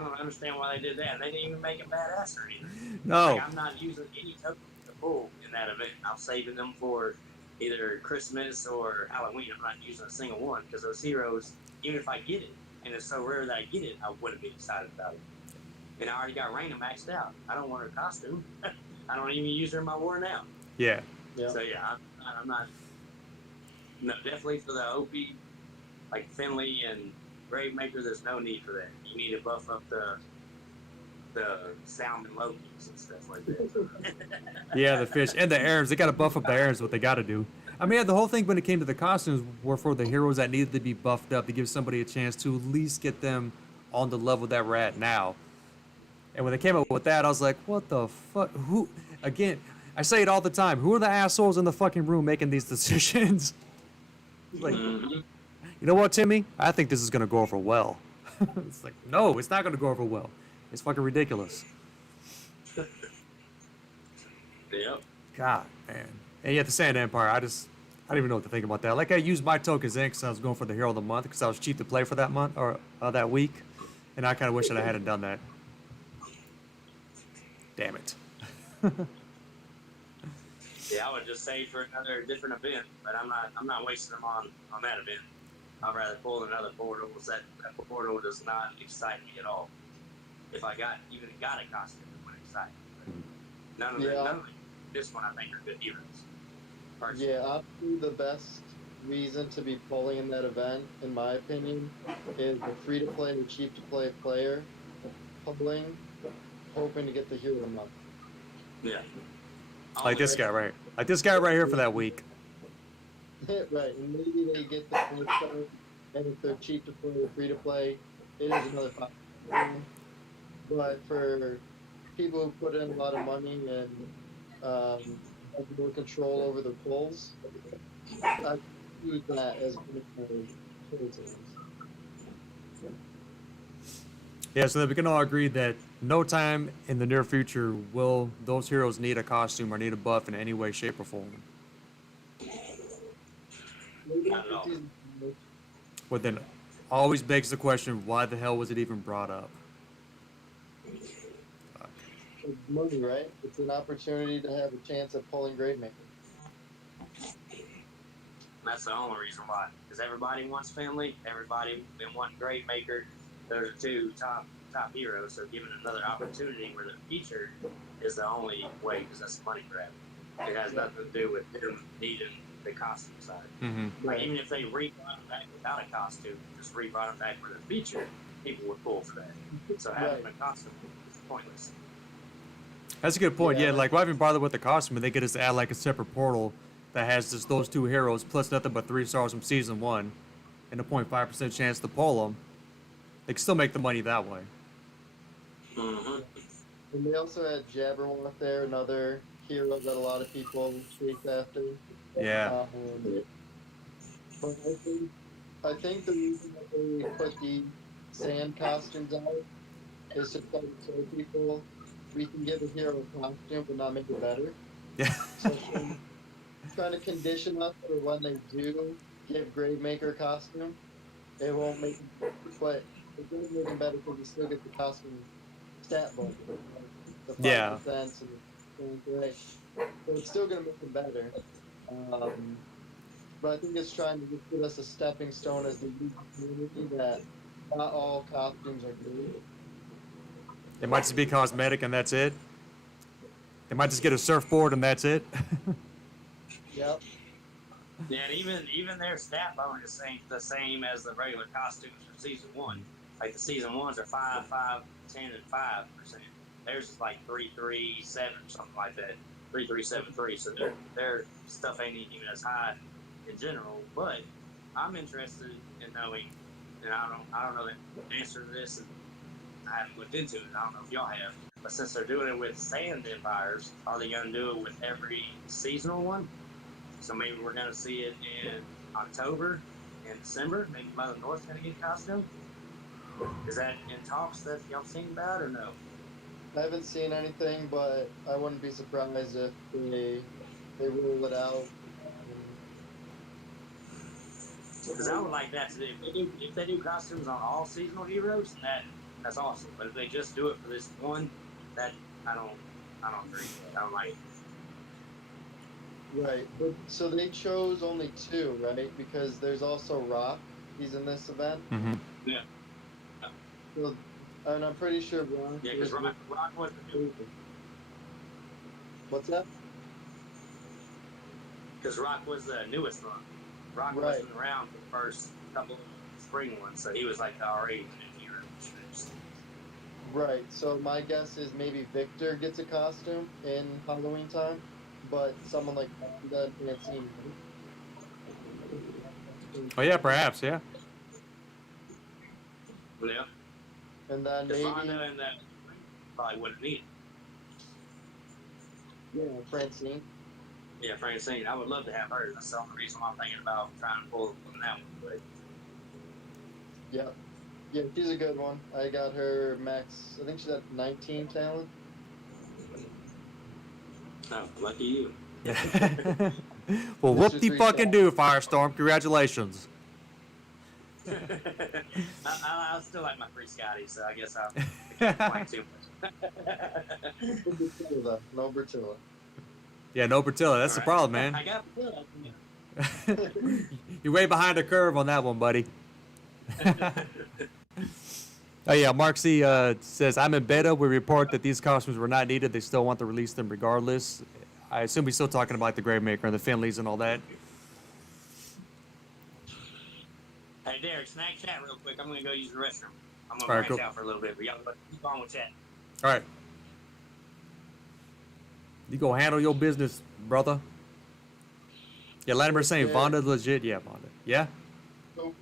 don't understand why they did that. They didn't even make it badass or anything. No. Like, I'm not using any tokens to pull in that event. I'm saving them for either Christmas or Halloween. I'm not using a single one because those heroes, even if I get it, and it's so rare that I get it, I wouldn't be excited about it. And I already got Raina maxed out. I don't want her costume. I don't even use her in my war now. Yeah. So yeah, I'm not. No, definitely for the OP, like Finley and Gravemaker, there's no need for that. You need to buff up the Salmon Lokis and stuff like that. Yeah, the fish and the errands. They got to buff up the errands. What they got to do. I mean, yeah, the whole thing when it came to the costumes were for the heroes that needed to be buffed up to give somebody a chance to at least get them on the level that we're at now. And when they came up with that, I was like, what the fuck? Who? Again, I say it all the time. Who are the assholes in the fucking room making these decisions? Like, you know what, Timmy? I think this is going to go over well. It's like, no, it's not going to go over well. It's fucking ridiculous. Yep. God, man. And yet the Sand Empire, I don't even know what to think about that. Like, I used my tokens in because I was going for the Hero of the Month because I was cheap to play for that month or that week. And I kind of wish that I hadn't done that. Damn it. Yeah, I would just say for another different event, but I'm not wasting them on that event. I'd rather pull another portal. That portal does not excite me at all. If I even got a costume, it wouldn't excite me. None of this one I think are good heroes. Personally. Yeah, obviously the best reason to be pulling in that event, in my opinion, is the free-to-play or cheap-to-play player pulling, hoping to get the hero month. Yeah. Like this guy right. Like this guy right here for that week. Right, and maybe they get the first time, and if they're cheap to play or free to play, it is another $5. But for people who put in a lot of money and have more control over the pulls, I use that as one of my tools. Yeah, so that we can all agree that no time in the near future will those heroes need a costume or need a buff in any way, shape, or form. Not at all. But then always begs the question, why the hell was it even brought up? It's money, right? It's an opportunity to have a chance at pulling Gravemaker. That's the only reason why. Because everybody wants Finley. Everybody been wanting Gravemaker. Those are two top heroes. So giving another opportunity where the feature is the only way, because that's money grab. It has nothing to do with them needing the costume side. Mm-hmm. Like even if they rebrought it back without a costume, just rebrought it back with a feature, people would pull for that. So having a costume is pointless. That's a good point. Yeah, Yeah. like why even bother with the costume? And they could just add like a separate portal that has just those two heroes plus nothing but 3 stars from season 1 and a 0.5% chance to pull them. They can still make the money that way. Mm-hmm. And they also had Jabberwock there, another hero that a lot of people chase after. Yeah. But I think the reason that they put the sand costumes out is to try to show people we can give a hero a costume but not make it better. Yeah. So trying to condition us for when they do give Gravemaker a costume, it won't make it better, but it does make it better because you still get the costume stat bonus, like the 5% Yeah. and the great. So it's still going to make it better. But I think it's trying to just give us a stepping stone as the youth community that not all costumes are good. It might just be cosmetic and that's it. They might just get a surfboard and that's it. Yep. Yeah, and even their stat bonus ain't the same as the regular costumes from season 1. like the season ones are 5, 5, 10, and 5%. Theirs is like 3, 3, 7 or something like that. 3, 3, 7, 3. So their stuff ain't even as high in general. But I'm interested in knowing, and I don't know the answer to this, and I haven't looked into it. I don't know if y'all have. But since they're doing it with sand empires, are they going to do it with every seasonal one? So maybe we're going to see it in October and December. Maybe Mother North's going to get a costume. Is that in talks that y'all seen about or no? I haven't seen anything, but I wouldn't be surprised if they rule it out. Because I would like that to do. If they do costumes on all seasonal heroes, that's awesome. But if they just do it for this one, that I don't agree. I don't like it. Right, but so they chose only 2, right? Because there's also Rock. He's in this event. Mm-hmm. Yeah. So, and I'm pretty sure Rock. Yeah, because Rock was the new. What's that? Because Rock was the newest one. Rock Right. wasn't around for the first couple of spring ones, so he was like the already new hero. Right, so my guess is maybe Victor gets a costume in Halloween time, but someone like Wanda can't see him. Oh yeah, perhaps, yeah. Yeah. And then Because maybe, Rhonda and that probably wouldn't need it. yeah, Francine. Yeah, Francine. I would love to have her. That's the only reason why I'm thinking about trying to pull from that one. But Yeah. Yeah, she's a good one. I got her max, I think she's at 19 talent. oh, lucky you. Well, This whoop is de free fucking shot. do, Firestorm. Congratulations. I still like my free Scotty, so I guess I can't complain too much. No Bertilla, no Bertilla. Yeah, no Bertilla. That's the problem, man. I got You're way behind the curve on that one, buddy. Oh yeah, Mark C says, I'm in beta. We report that these costumes were not needed. They still want to release them regardless. I assume he's still talking about the Gravemaker and the Finleys and all that. Hey, Derek, snack chat real quick. I'm going to go use the restroom. I'm going to All right, branch cool. out for a little bit, but y'all keep on with chat. All right. You go handle your business, brother. Yeah, Latimer saying Yeah. Vonda legit. Yeah, Vonda. Yeah? So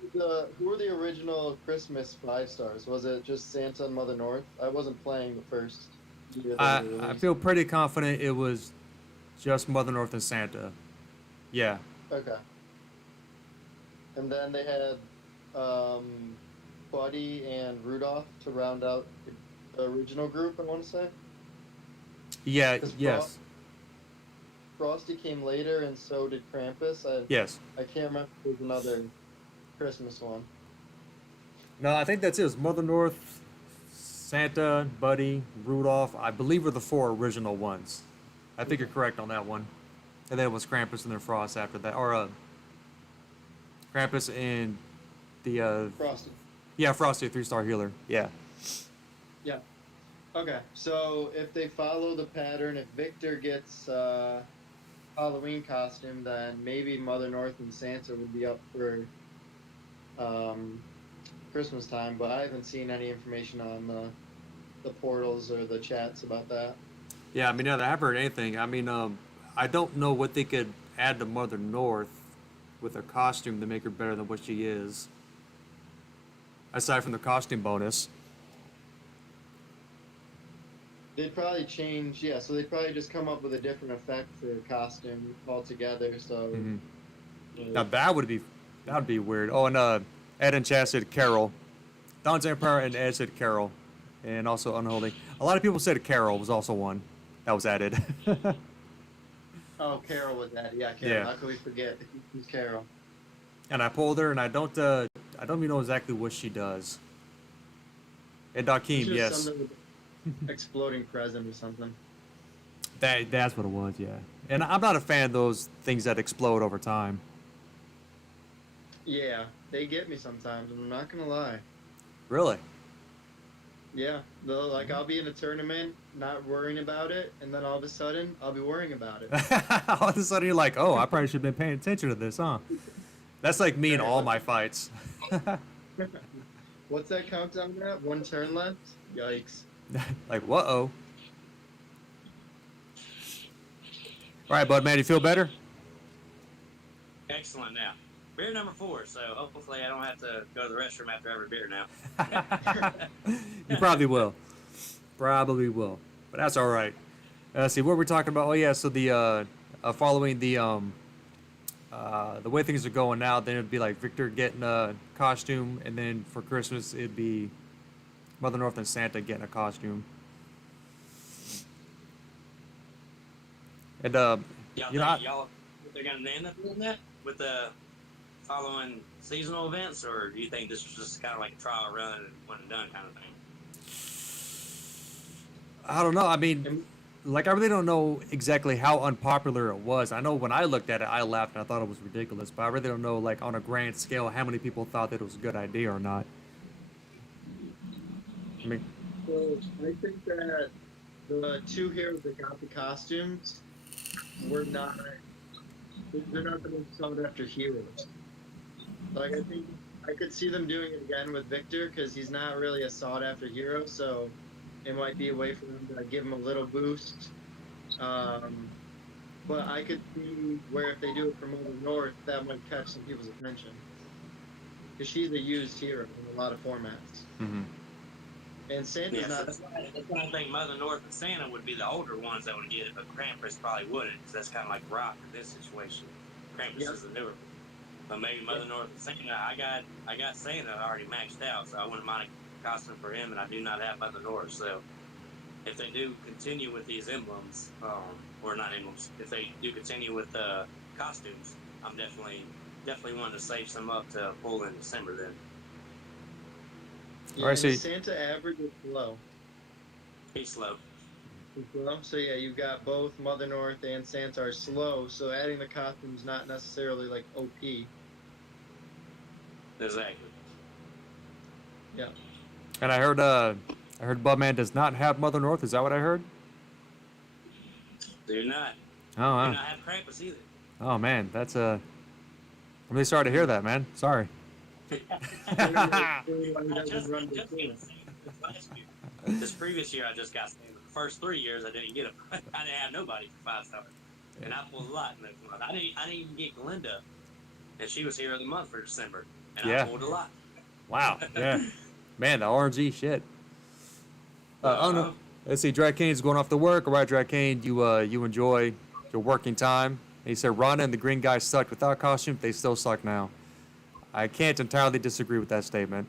who were the original Christmas 5 stars? Was it just Santa and Mother North? I wasn't playing the first year that they were I released. feel pretty confident it was just Mother North and Santa. Yeah. Okay. And then they had Buddy and Rudolph to round out the original group, I want to say. Yeah, 'Cause yes. Frosty came later, and so did Krampus. Yes. I can't remember if there was another Christmas one. No, I think that's it. It was Mother North, Santa, Buddy, Rudolph. I believe were the 4 original ones. I think you're correct on that one. And then it was Krampus and then Frost after that. Or Krampus and the Frosty. yeah, Frosty, a 3-star healer. Yeah. Yeah. Okay, so if they follow the pattern, if Victor gets Halloween costume, then maybe Mother North and Santa would be up for Christmas time, but I haven't seen any information on the portals or the chats about that. Yeah, I mean, I haven't heard anything. I mean, I don't know what they could add to Mother North with her costume to make her better than what she is. Aside from the costume bonus. They'd probably change, yeah, so they'd probably just come up with a different effect for her costume altogether, so... Mhm. you know, Now that would be weird. Oh, and Ed and Chad said Carol. Dawn's Empire and Ed said Carol. And also Unholy. A lot of people said Carol was also one that was added. Oh, Carol was that, yeah, Carol, Yeah. how could we forget? Who's Carol? And I pulled her, and I don't even know exactly what she does. And Dakeem, It's just yes. something with exploding present or something. That's what it was, yeah. And I'm not a fan of those things that explode over time. Yeah, they get me sometimes, I'm not gonna lie. Really? Yeah, like I'll be in a tournament, not worrying about it, and then all of a sudden, I'll be worrying about it. All of a sudden you're like, oh, I probably should have been paying attention to this, huh? That's like me in all my fights. What's that countdown at? 1 turn left? Yikes. Like, whoa. All right, bud, man, you feel better? Excellent. Now, beer number 4. So hopefully I don't have to go to the restroom after every beer now. You probably will. Probably will. But that's all right. See, what we're talking about. Oh, yeah, so the following the way things are going now, then it'd be like Victor getting a costume, and then for Christmas, it'd be Mother North and Santa getting a costume. And, Y'all they're going to end up doing that with the following seasonal events, or do you think this was just kind of like a trial run and one and done kind of thing? I don't know. I mean, like, I really don't know exactly how unpopular it was. I know when I looked at it, I laughed and I thought it was ridiculous, but I really don't know, like, on a grand scale, how many people thought that it was a good idea or not. I mean, So I think that the 2 heroes that got the costumes were not. They're not going to be sought after heroes. Like, I think I could see them doing it again with Victor because he's not really a sought after hero, so it might be a way for them to give him a little boost. But I could see where if they do it for Mother North, that might catch some people's attention. Because she's a used hero in a lot of formats. mm-hmm. And Santa's Yeah, so not. that's why I think Mother North and Santa would be the older ones that would get it, but Krampus probably wouldn't, because that's kind of like Rock in this situation. Krampus is the newer. But maybe Mother North and Santa. I got Santa already maxed out, so I wouldn't mind a costume for him, and I do not have Mother North. So if they do continue with these emblems, or not emblems, if they do continue with costumes, I'm definitely wanting to save some up to pull in December then. Yeah, All right, so Santa average is low. He's slow. Well, so yeah, you've got both Mother North and Santa are slow, so adding the costumes not necessarily like OP. Exactly. Yeah. and I heard Bubman does not have Mother North. Is that what I heard? Do not. Oh, Do wow. not have Krampus either. Oh man, that's I'm really sorry to hear that, man. Sorry. This previous year, I just got Santa. The first 3 years, I didn't get him. I didn't have nobody for 5 stars, and I pulled a lot next month. I didn't even get Glinda, and she was Hero of the Month for December, and I pulled a lot. Wow. Yeah. Man, the RNG shit. Oh no. Let's see. Drakane's going off to work. All right, Drakane, you enjoy your working time. And he said Rana and the green guy sucked without costume. They still suck now. I can't entirely disagree with that statement.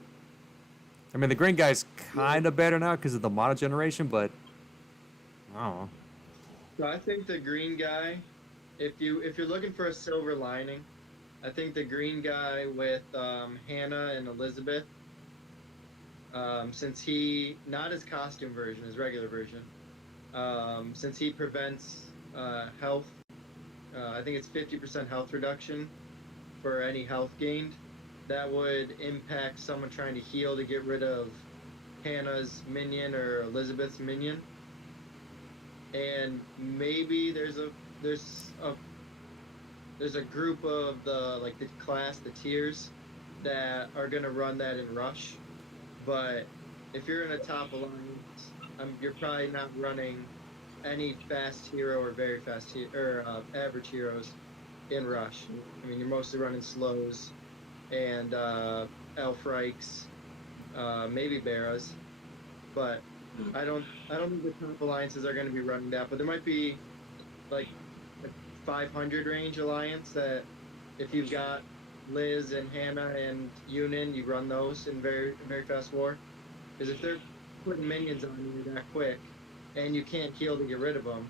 I mean, the green guy's kind of better now because of the mono generation, but I don't know. So I think the green guy, if you're looking for a silver lining, I think the green guy with Hannah and Elizabeth, since he not his costume version, his regular version, since he prevents health, I think it's 50% health reduction for any health gained. That would impact someone trying to heal to get rid of Hannah's minion or Elizabeth's minion. And maybe there's a group of the class, the tiers, that are gonna run that in Rush. But if you're in a top alliance, you're probably not running any fast hero or very fast average heroes in Rush. I mean, you're mostly running slows and Elfreiks, maybe Barras, but I don't think the top alliances are going to be running that. But there might be like a 500 range alliance that if you've got Liz and Hannah and Yunin, you run those in very fast war. Because if they're putting minions on you that quick and you can't heal to get rid of them,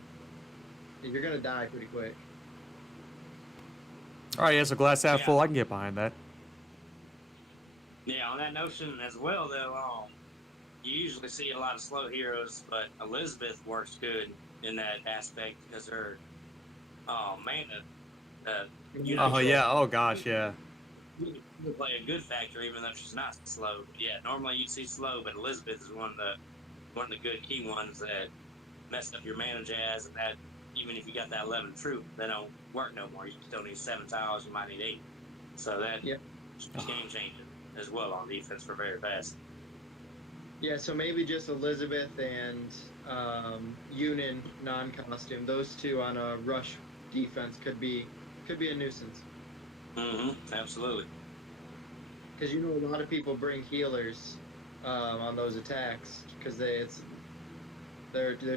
you're going to die pretty quick. All right, yeah, so glass half full. I can get behind that. Yeah, on that notion as well, though, you usually see a lot of slow heroes, but Elizabeth works good in that aspect because her mana. Oh yeah. Oh gosh, yeah. You play a good factor even though she's not slow. But yeah, normally you'd see slow, but Elizabeth is one of the good key ones that mess up your mana jazz, and that even if you got that 11 troop, they don't work no more. You still need 7 tiles. You might need 8. So that it's game changing. as well on defense for very fast. Yeah, so maybe just Elizabeth and Yunin non-costume. Those two on a rush defense could be a nuisance. Absolutely. Because you know a lot of people bring healers on those attacks because they're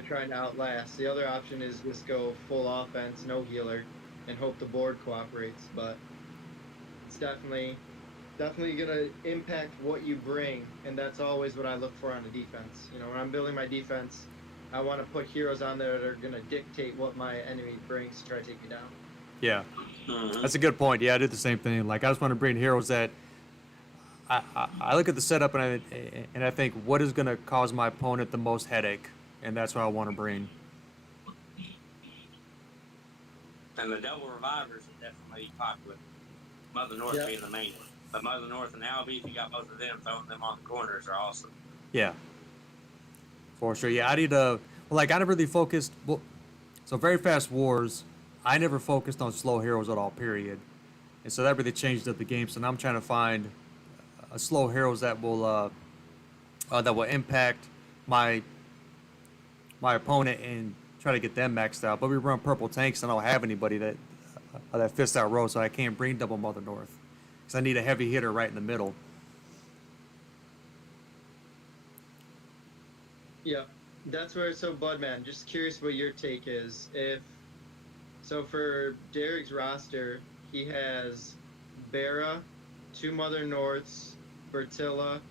trying to outlast. The other option is just go full offense, no healer, and hope the board cooperates. But it's definitely gonna impact what you bring, and that's always what I look for on a defense. You know, when I'm building my defense, I want to put heroes on there that are gonna dictate what my enemy brings to try to take me down. Yeah, that's a good point. Yeah, I did the same thing. Like I just want to bring heroes that I look at the setup and I think what is going to cause my opponent the most headache, and that's what I want to bring. And the double revivers are definitely popular. Mother North being the main one. But Mother North and Albie, if you got both of them, throwing them on the corners are awesome. Yeah, for sure. Yeah, I need to. Well, like I never really focused. Well, so very fast wars. I never focused on slow heroes at all. Period. And so that really changed up the game. So now I'm trying to find slow heroes that will impact my opponent and try to get them maxed out. But we run purple tanks, and I don't have anybody that fits that role, so I can't bring double Mother North because I need a heavy hitter right in the middle. Yeah, that's where. So Budman, just curious what your take is. So for Derek's roster, he has Bera, 2 Mother Norths, Bertilla,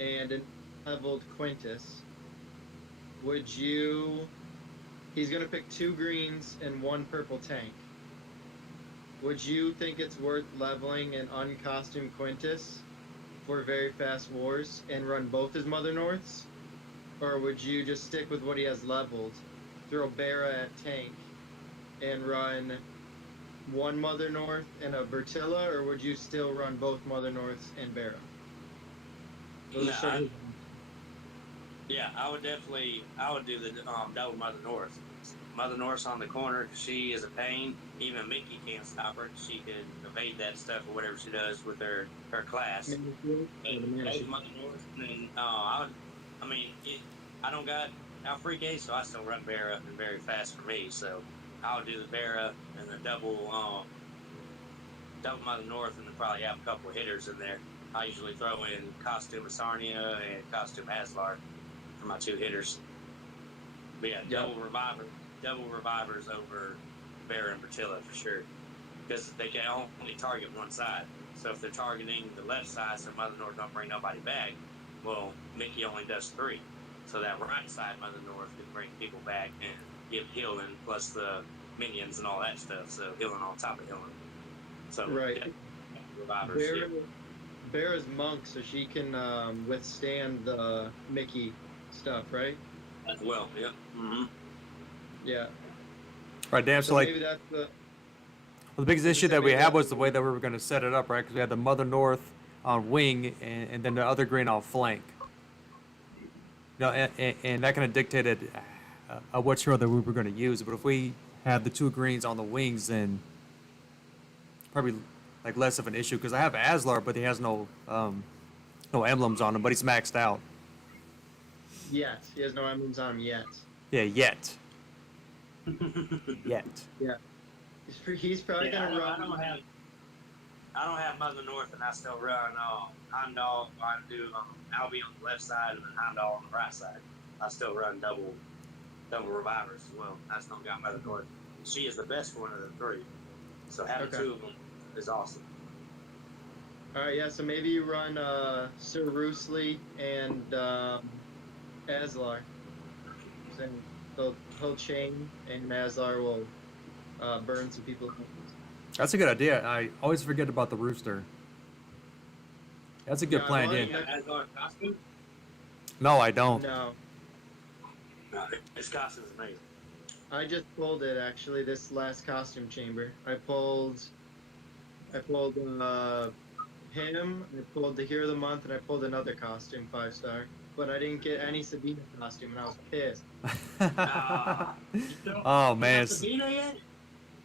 and an leveled Quintus. He's going to pick 2 greens and 1 purple tank. Would you think it's worth leveling an uncostumed Quintus for very fast wars and run both his Mother Norths? Or would you just stick with what he has leveled, throw Bera at tank, and run 1 Mother North and a Bertilla, or would you still run both Mother Norths and Bera? Yeah, I would do the double Mother North. Mother North's on the corner. She is a pain. Even Mickey can't stop her. She can evade that stuff or whatever she does with her class. Both Mother North. And I don't got Alfreak Ace, so I still run Bera and very fast for me. So I'll do the Bera and the double Mother North, and then probably have a couple of hitters in there. I usually throw in costume Asarnia and costume Aslar for my 2 hitters. But yeah, double revivers over Bera and Bertilla for sure, because they can only target one side. So if they're targeting the left side, so Mother North don't bring nobody back, well, Mickey only does 3. So that right side Mother North can bring people back and give healing plus the minions and all that stuff. So healing on top of healing. So right. Yeah, revivers. Bera's monk, so she can withstand the Mickey stuff, right? As well, yeah. Yeah. Right, damn. So like, maybe that's the biggest issue that we had was the way that we were going to set it up, right? Because we had the Mother North on wing and then the other green on flank. You know, and that kind of dictated what hero that we were going to use. But if we had the 2 greens on the wings, then probably like less of an issue. Because I have Aslar, but he has no emblems on him, but he's maxed out. Yet. He has no emblems on him yet. Yeah, yet. Yet. Yeah. He's probably gonna run. I don't have Mother North, and I still run Heimdall. I do Albie on the left side and then Heimdall on the right side. I still run double revivers as well. I just don't got Mother North. She is the best one of the 3. So having 2 of them is awesome. All right, yeah. So maybe you run Sir Roosely and Aslar. And he'll chain, and Aslar will burn some people. That's a good idea. I always forget about the rooster. That's a good plan, yeah. No, I don't. No. His costume is amazing. I just pulled it actually. This last costume chamber, I pulled him. I pulled the Hero of the Month, and I pulled another costume 5-star. But I didn't get any Sabina costume, and I was pissed. Oh man. Sabina yet?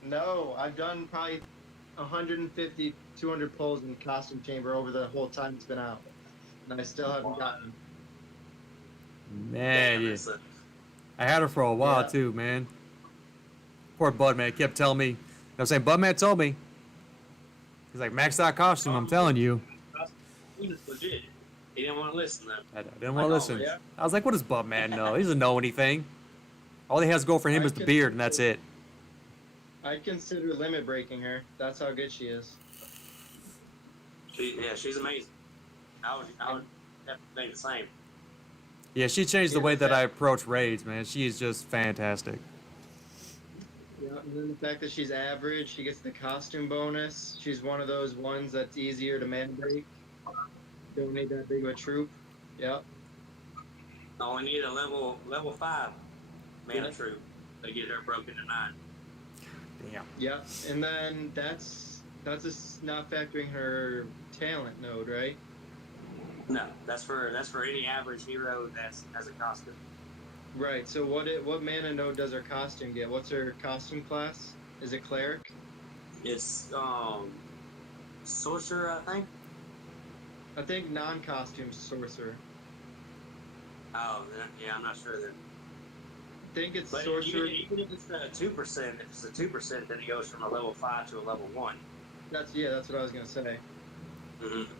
No, I've done probably 150, 200 pulls in the costume chamber over the whole time it's been out, and I still haven't gotten them. Man, Damn, yeah. that's a, I had her for a while Yeah. too, man. Poor Bud, man. He kept telling me. You know what I'm saying? Bud, man told me. He's like, max out costume, I'm telling you. he was legit. He didn't want to listen though. I didn't Like want to listen. always. Yeah. I was like, what does Bud man know? He doesn't know anything. All he has to go for him I is the can- beard, and that's it. I consider limit breaking her. That's how good she is. She's amazing. I would definitely think the same. Yeah, she changed the way that I approach raids, man. She is just fantastic. Yeah, and then the fact that she's average, she gets the costume bonus. She's one of those ones that's easier to man break. Don't need that big of a troop. Yep. Only need a level 5 mana Yeah. troop to get her broken to 9. Damn. Yep. And then that's just not factoring her talent node, right? No, that's for any average hero that has a costume. Right. So what mana node does her costume get? What's her costume class? Is it cleric? It's sorcerer, I think. I think non-costume sorcerer. Oh, yeah, I'm not sure then. I think it's But sorcerer. even if it's a 2%, if it's a 2%, then it goes from a level 5 to a level 1. That's what I was gonna say. Mm-hmm.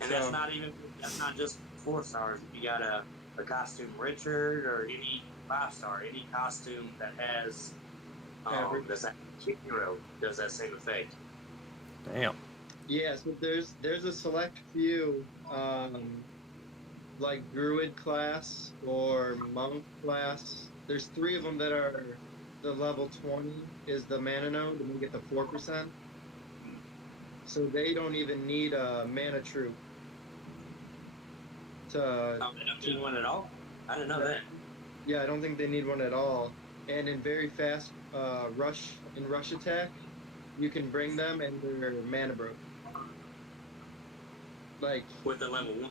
And So- that's not just 4 stars. If you got a costume Richard or any 5-star, any costume that has Average. that's that hero does that same effect. Damn. Yeah, so there's a select few, like Druid class or Monk class. There's 3 of them that are the level 20 is the mana node, and we get the 4%. So they don't even need a mana troop to. They don't do one at all. I didn't know that. Yeah, I don't think they need one at all. And in very fast rush attack, you can bring them and they're mana broke. Like, With the level 1.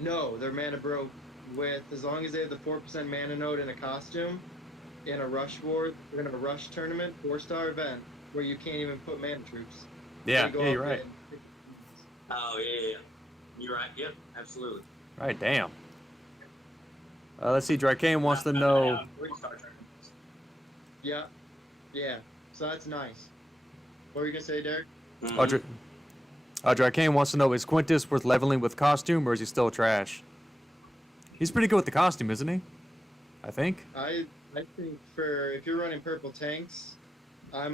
no, they're mana broke with, as long as they have the 4% mana node in a costume, in a rush war, in a rush tournament, 4-star event, where you can't even put mana troops. Yeah, They go yeah, you're up right. in- Oh yeah. You're right. Yep, absolutely. Right, damn. Let's see, Drykane wants to know. 3-star tournaments. Yeah, yeah. So that's nice. What were you gonna say, Derek? Mhm. Drykane wants to know, is Quintus worth leveling with costume, or is he still trash? He's pretty good with the costume, isn't he? I think. I think for if you're running purple tanks, I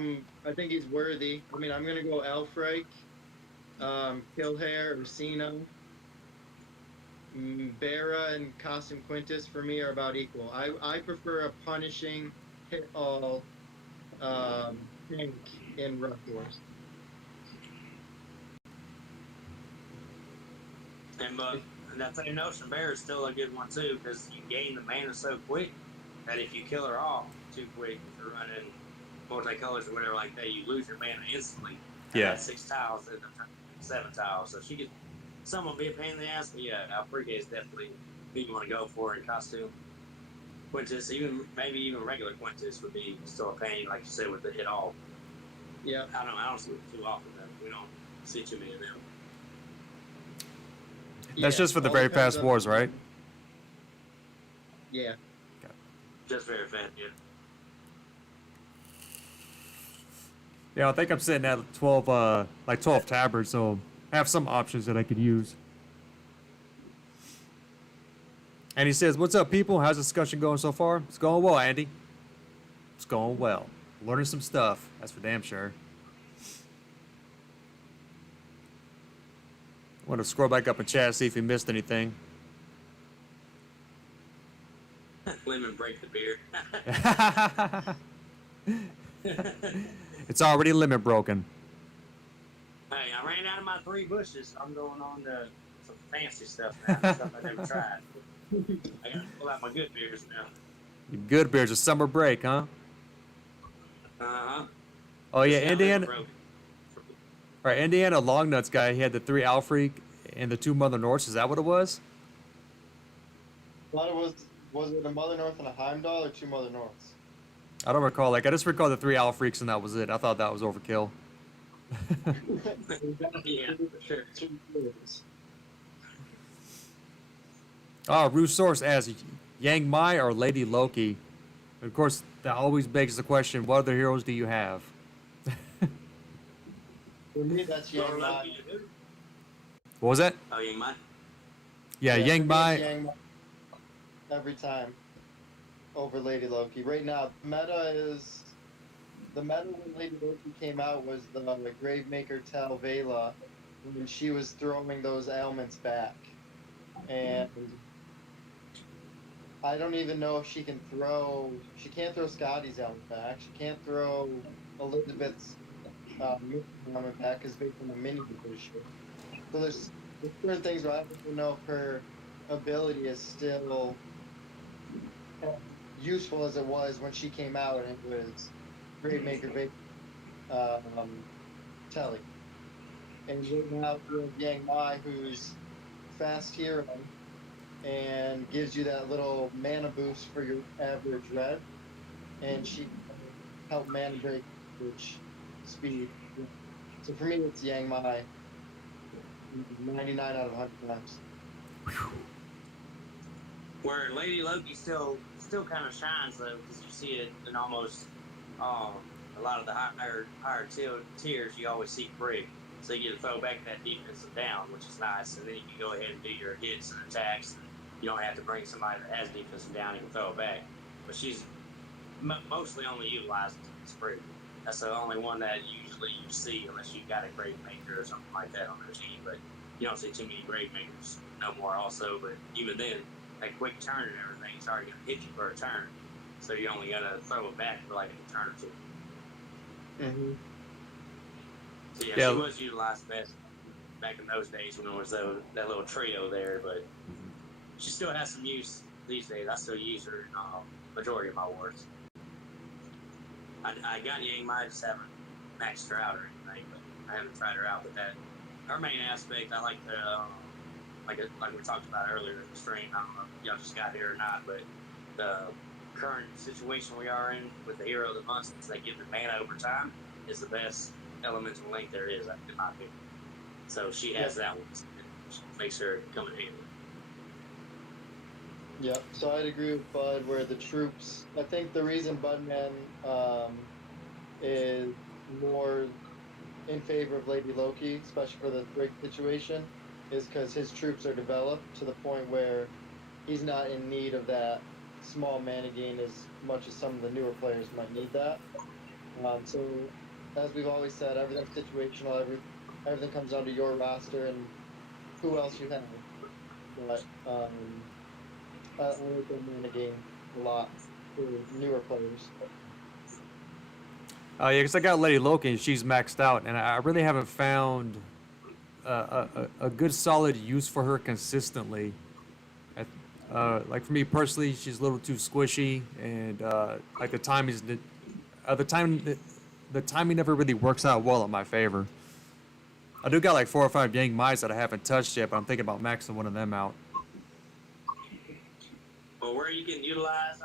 think he's worthy. I mean, I'm gonna go Elfrike, Killhair, Ursino, Bara, and Costume Quintus for me are about equal. I prefer a punishing hit all tank in Rough Wars. And that same notion bear is still a good one too, because you gain the mana so quick that if you kill her off too quick, if you're running multicolors or whatever like that, you lose your mana instantly. And Yeah. that's 6 tiles and 7 tiles. So she could, some will be a pain in the ass, but yeah, Alfrika is definitely who you want to go for in costume. Quintus, maybe even regular Quintus would be still a pain, like you said, with the hit all. Yeah. I don't see it too often though. We don't see too many of them. That's Yeah, just for the all very depends fast on- wars, right? Yeah. Just very fast, yeah. Yeah, I think I'm sitting at 12, 12 tabards, so I have some options that I could use. And he says, "What's up, people? How's the discussion going so far?" It's going well, Andy. It's going well. Learning some stuff. That's for damn sure. I want to scroll back up in chat, see if you missed anything. Lemon break the beer. It's already limit broken. Hey, I ran out of my 3 bushes. I'm going on to some fancy stuff now, stuff I never tried. I gotta pull out my good beers now. Good beers, a summer break, huh? Uh-huh. Oh yeah, Just got Indiana. lemon All right, Indiana long nuts guy. He had the 3 Alfreak and the 2 Mother Norths. Is that what it was? I thought it was it a Mother North and a Heimdall or 2 Mother Norths? I don't recall. Like, I just recall the 3 owl freaks, and that was it. I thought that was overkill. Yeah, for sure. Roost Source asks, Yang Mai or Lady Loki? Of course, that always begs the question, what other heroes do you have? For me, that's Yang Mai. What was that? Oh, Yang Mai? Yeah, for Yang me, Mai. it's Yang Mai every time over Lady Loki. Right now, the meta when Lady Loki came out was the Gravemaker Tal Vela when she was throwing those ailments back. And I don't even know if she can throw. She can't throw Scotty's ailment back. She can't throw Elizabeth's ailment back because based on the mini position. So there's certain things where I don't know if her ability is still useful as it was when she came out and it was Gravemaker Telly. And right now we have Yang Mai, who's fast hero and gives you that little mana boost for your average red, and she can help mana break average speed. So for me, it's Yang Mai, 99 out of 100 times. Where Lady Loki still kind of shines though, because you see it in almost a lot of the higher tiers. You always see free, so you get to throw back that defensive down, which is nice, and then you can go ahead and do your hits and attacks. You don't have to bring somebody that has defensive down and throw it back. But she's mostly only utilized as free. That's the only one that usually you see unless you've got a Gravemaker or something like that on their team. But you don't see too many Gravemakers no more also. But even then, that quick turn and everything is already going to hit you for a turn. So you only got to throw it back for like a turn or two. Mm-hmm. So yeah, Yeah. she was utilized best back in those days when there was that little trio there. But she still has some use these days. I still use her in majority of my wars. I got Yang Mai, just haven't maxed her out or anything, but I haven't tried her out with that. Her main aspect, I like to, like we talked about earlier in the stream, I don't know if y'all just got here or not, but the current situation we are in with the hero of the month, since they give the mana over time, is the best elemental link there is, in my opinion. So she has that one. It makes her come in handy. Yep. So I'd agree with Bud where the troops. I think the reason Budman is more in favor of Lady Loki, especially for the Thrig situation, is because his troops are developed to the point where he's not in need of that small mana gain as much as some of the newer players might need that. So, as we've always said, everything's situational. Everything comes down to your roster and who else you have. But I like that mana gain a lot for newer players. Yeah, because I got Lady Loki and she's maxed out, and I really haven't found a good solid use for her consistently. Like for me personally, she's a little too squishy, and like the timing never really works out well in my favor. I do got like 4 or 5 Yang Mice that I haven't touched yet, but I'm thinking about maxing one of them out. Well, where you can utilize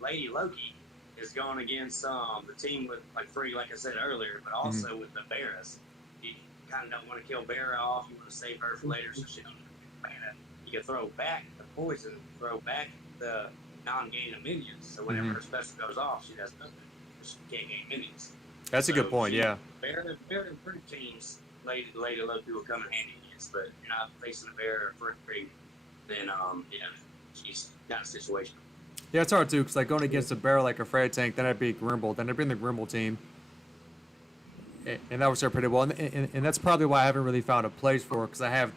Lady Loki is going against the team with like free, like I said earlier, but also with the Beras. You kind of don't want to kill Bera off. You want to save her for later, so she don't get mana. You can throw back the poison, throw back the non-gain of minions. So whenever her special goes off, she does nothing. She can't gain minions. That's a good point. Yeah. Bera and fruit teams, Lady Loki will come in handy against, but if you're not facing a Bera or free, then she's got a situation. Yeah, it's hard too, because like going against a barrel like a Freight tank, then I'd be Grimble, then I'd be in the Grimble team. And that works out pretty well. And that's probably why I haven't really found a place for it, because I have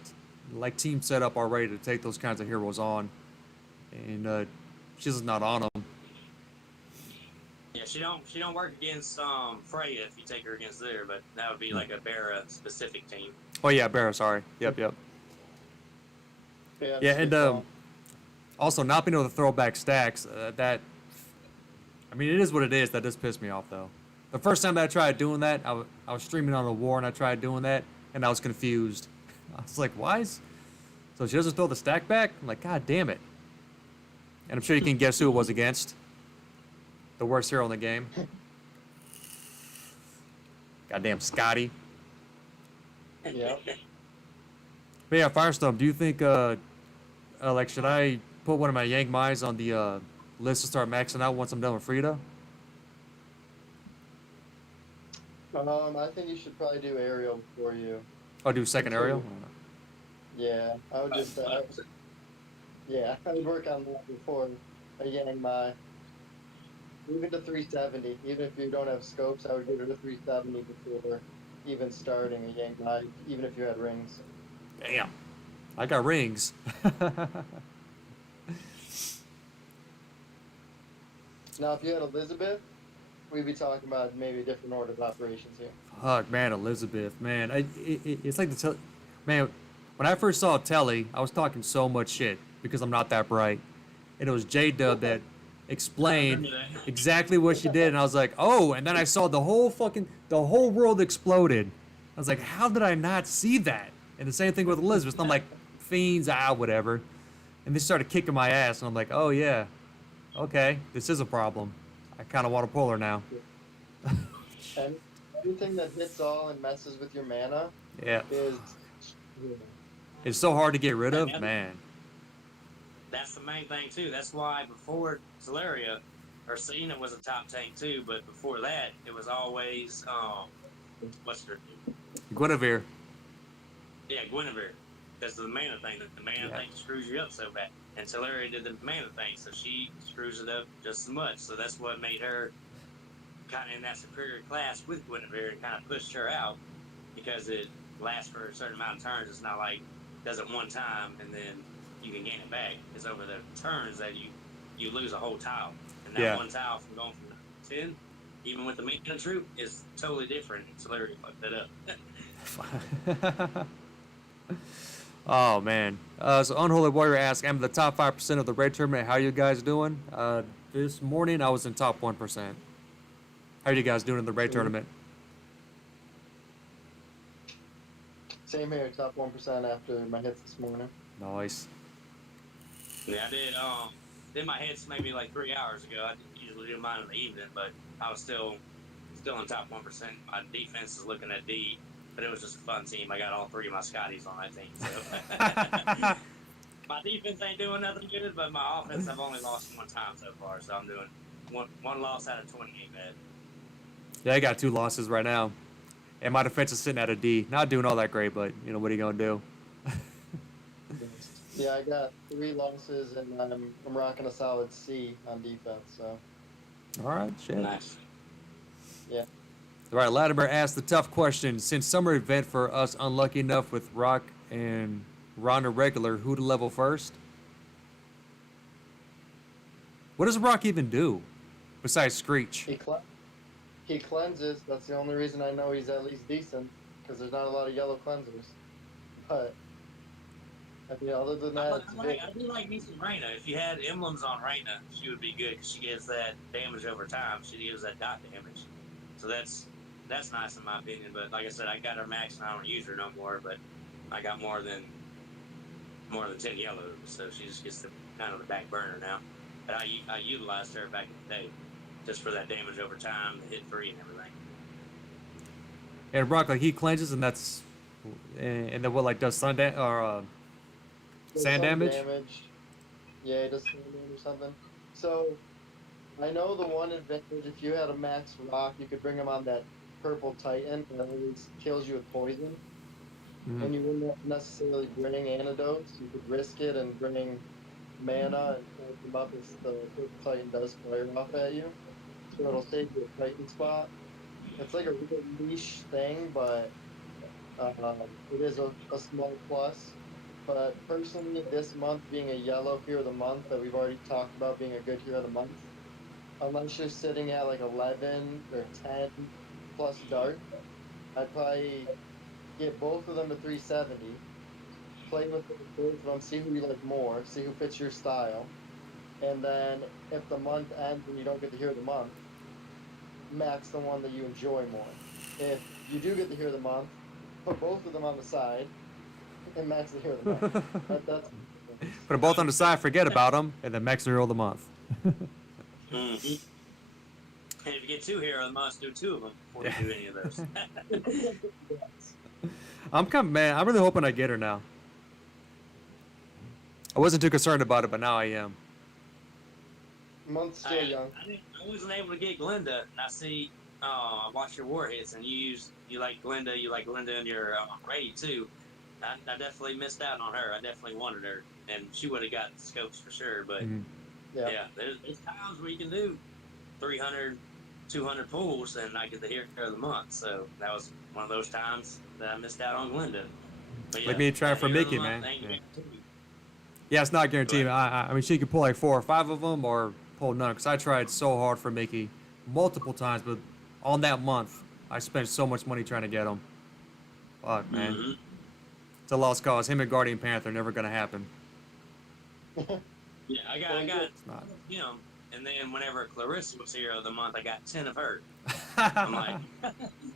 like teams set up already to take those kinds of heroes on. And she's just not on them. Yeah, she don't work against Freya if you take her against there, but that would be like a Bera specific team. Oh yeah, Barra, sorry. Yep. Yeah, and also not being able to throw back stacks, it is what it is. That does piss me off though. The first time that I tried doing that, I was streaming on a war and I tried doing that, and I was confused. I was like, why is... So she doesn't throw the stack back? I'm like, God damn it. And I'm sure you can guess who it was against. The worst hero in the game. Goddamn Scotty. Yep. But yeah, Firestorm, do you think, like, should I put one of my Yank Mines on the list to start maxing out once I'm done with Frida? I think you should probably do aerial before you. I'll do second aerial? Yeah, I would just. Yeah, I would work on that before getting my. Even to 370, even if you don't have scopes, I would give it a 370 before even starting a yank knife, even if you had rings. Damn. I got rings. Now, if you had Elizabeth, we'd be talking about maybe a different order of operations here. Fuck, man, Elizabeth, man. It's like the man, when I first saw Telly, I was talking so much shit because I'm not that bright. And it was J-Dub that explained exactly what she did, and I was like, oh, and then I saw the whole world exploded. I was like, how did I not see that? And the same thing with Elizabeth. I'm like, fiends, whatever. And they started kicking my ass, and I'm like, oh yeah, okay, this is a problem. I kind of want to pull her now. And everything that hits all and messes with your mana Yeah. is. It's so hard to get rid of, man. That's the main thing too. That's why before Celeria, Ursina was a top tank too, but before that, it was always what's her name? Guinevere. Yeah, Guinevere. Because the mana thing, the mana thing screws you up so bad. And Celeria did the mana thing, so she screws it up just as much. So that's what made her kind of in that superior class with Guinevere and kind of pushed her out, because it lasts for a certain amount of turns. It's not like does it one time and then you can gain it back. It's over the turns that you lose a whole tile. And that one tile from going from 10, even with the mana troop, is totally different. Celeria fucked that up. Oh man. So Unholy Warrior asks, I'm the top 5% of the raid tournament. How are you guys doing? This morning I was in top 1%. How are you guys doing in the raid tournament? Same here, top 1% after my hits this morning. Nice. Yeah, I did my hits maybe like 3 hours ago. I usually do mine in the evening, but I was still in top 1%. My defense is looking at D, but it was just a fun team. I got all 3 of my Scotties on that team. So my defense ain't doing nothing good, but my offense I've only lost 1 time so far. So I'm doing one loss out of 20 ain't bad. Yeah, I got 2 losses right now. And my defense is sitting at a D. Not doing all that great, but you know, what are you gonna do? Yeah, I got 3 losses, and I'm rocking a solid C on defense. So. All right, shit. Nice. Yeah. All right, Latimer asked the tough question. Since summer event for us unlucky enough with Rock and Ronda regular, who to level first? What does Rock even do besides Screech? He cleanses. That's the only reason I know he's at least decent, because there's not a lot of yellow cleansers. But I mean, other than that, I do like me some Reyna. If you had emblems on Reyna, she would be good because she gives that damage over time. She gives that dot damage, so that's nice in my opinion. But like I said, I got her max and I don't use her no more. But I got more than 10 yellow, so she just gets kind of the back burner now. But I utilized her back in the day just for that damage over time, the hit free and everything. And Rock, like, he cleanses, and that's, and then what, like, does sand damage? Yeah, he does sand damage or something. So I know the one advantage, if you had a max Rock, you could bring him on that purple Titan that always kills you with poison. Mm-hmm. And you wouldn't necessarily bring antidotes. You could risk it and bring mana and charge them up as the purple Titan does fire off at you. So it'll save you a Titan spot. It's like a real niche thing, but it is a small plus. But personally, this month being a yellow hero of the month that we've already talked about being a good hero of the month, unless you're sitting at like 11 or 10 plus dart, I'd probably get both of them to 370, play with both of them, see who you like more, see who fits your style, and then if the month ends and you don't get the hero of the month, max the one that you enjoy more. If you do get the hero of the month, put both of them on the side and max the hero of the month. That's Put them both on the side, forget about them, and then max the hero of the month. Mm-hmm. And if you get 2 hero of the month, do 2 of them before you do any of those. I'm man. I'm really hoping I get her now. I wasn't too concerned about it, but now I am. Month's still young. I wasn't able to get Glinda, and I see. I watched your war hits, and you like Glinda. You like Glinda in your raid too. I definitely missed out on her. I definitely wanted her, and she would have got scopes for sure. But yeah, there's times where you can do 300, 200 pulls, and I get the hero of the month. So that was one of those times that I missed out on Glinda. But yeah, Let me try for Mickey, man. Yeah, it's not guaranteed. I mean, she could pull like 4 or 5 of them, or pull none. Because I tried so hard for Mickey multiple times, but on that month, I spent so much money trying to get him. Fuck, man. It's a lost cause. Him and Guardian Panther never gonna happen. Yeah, I got him, and then whenever Clarissa was hero of the month, I got 10 of her. I'm like,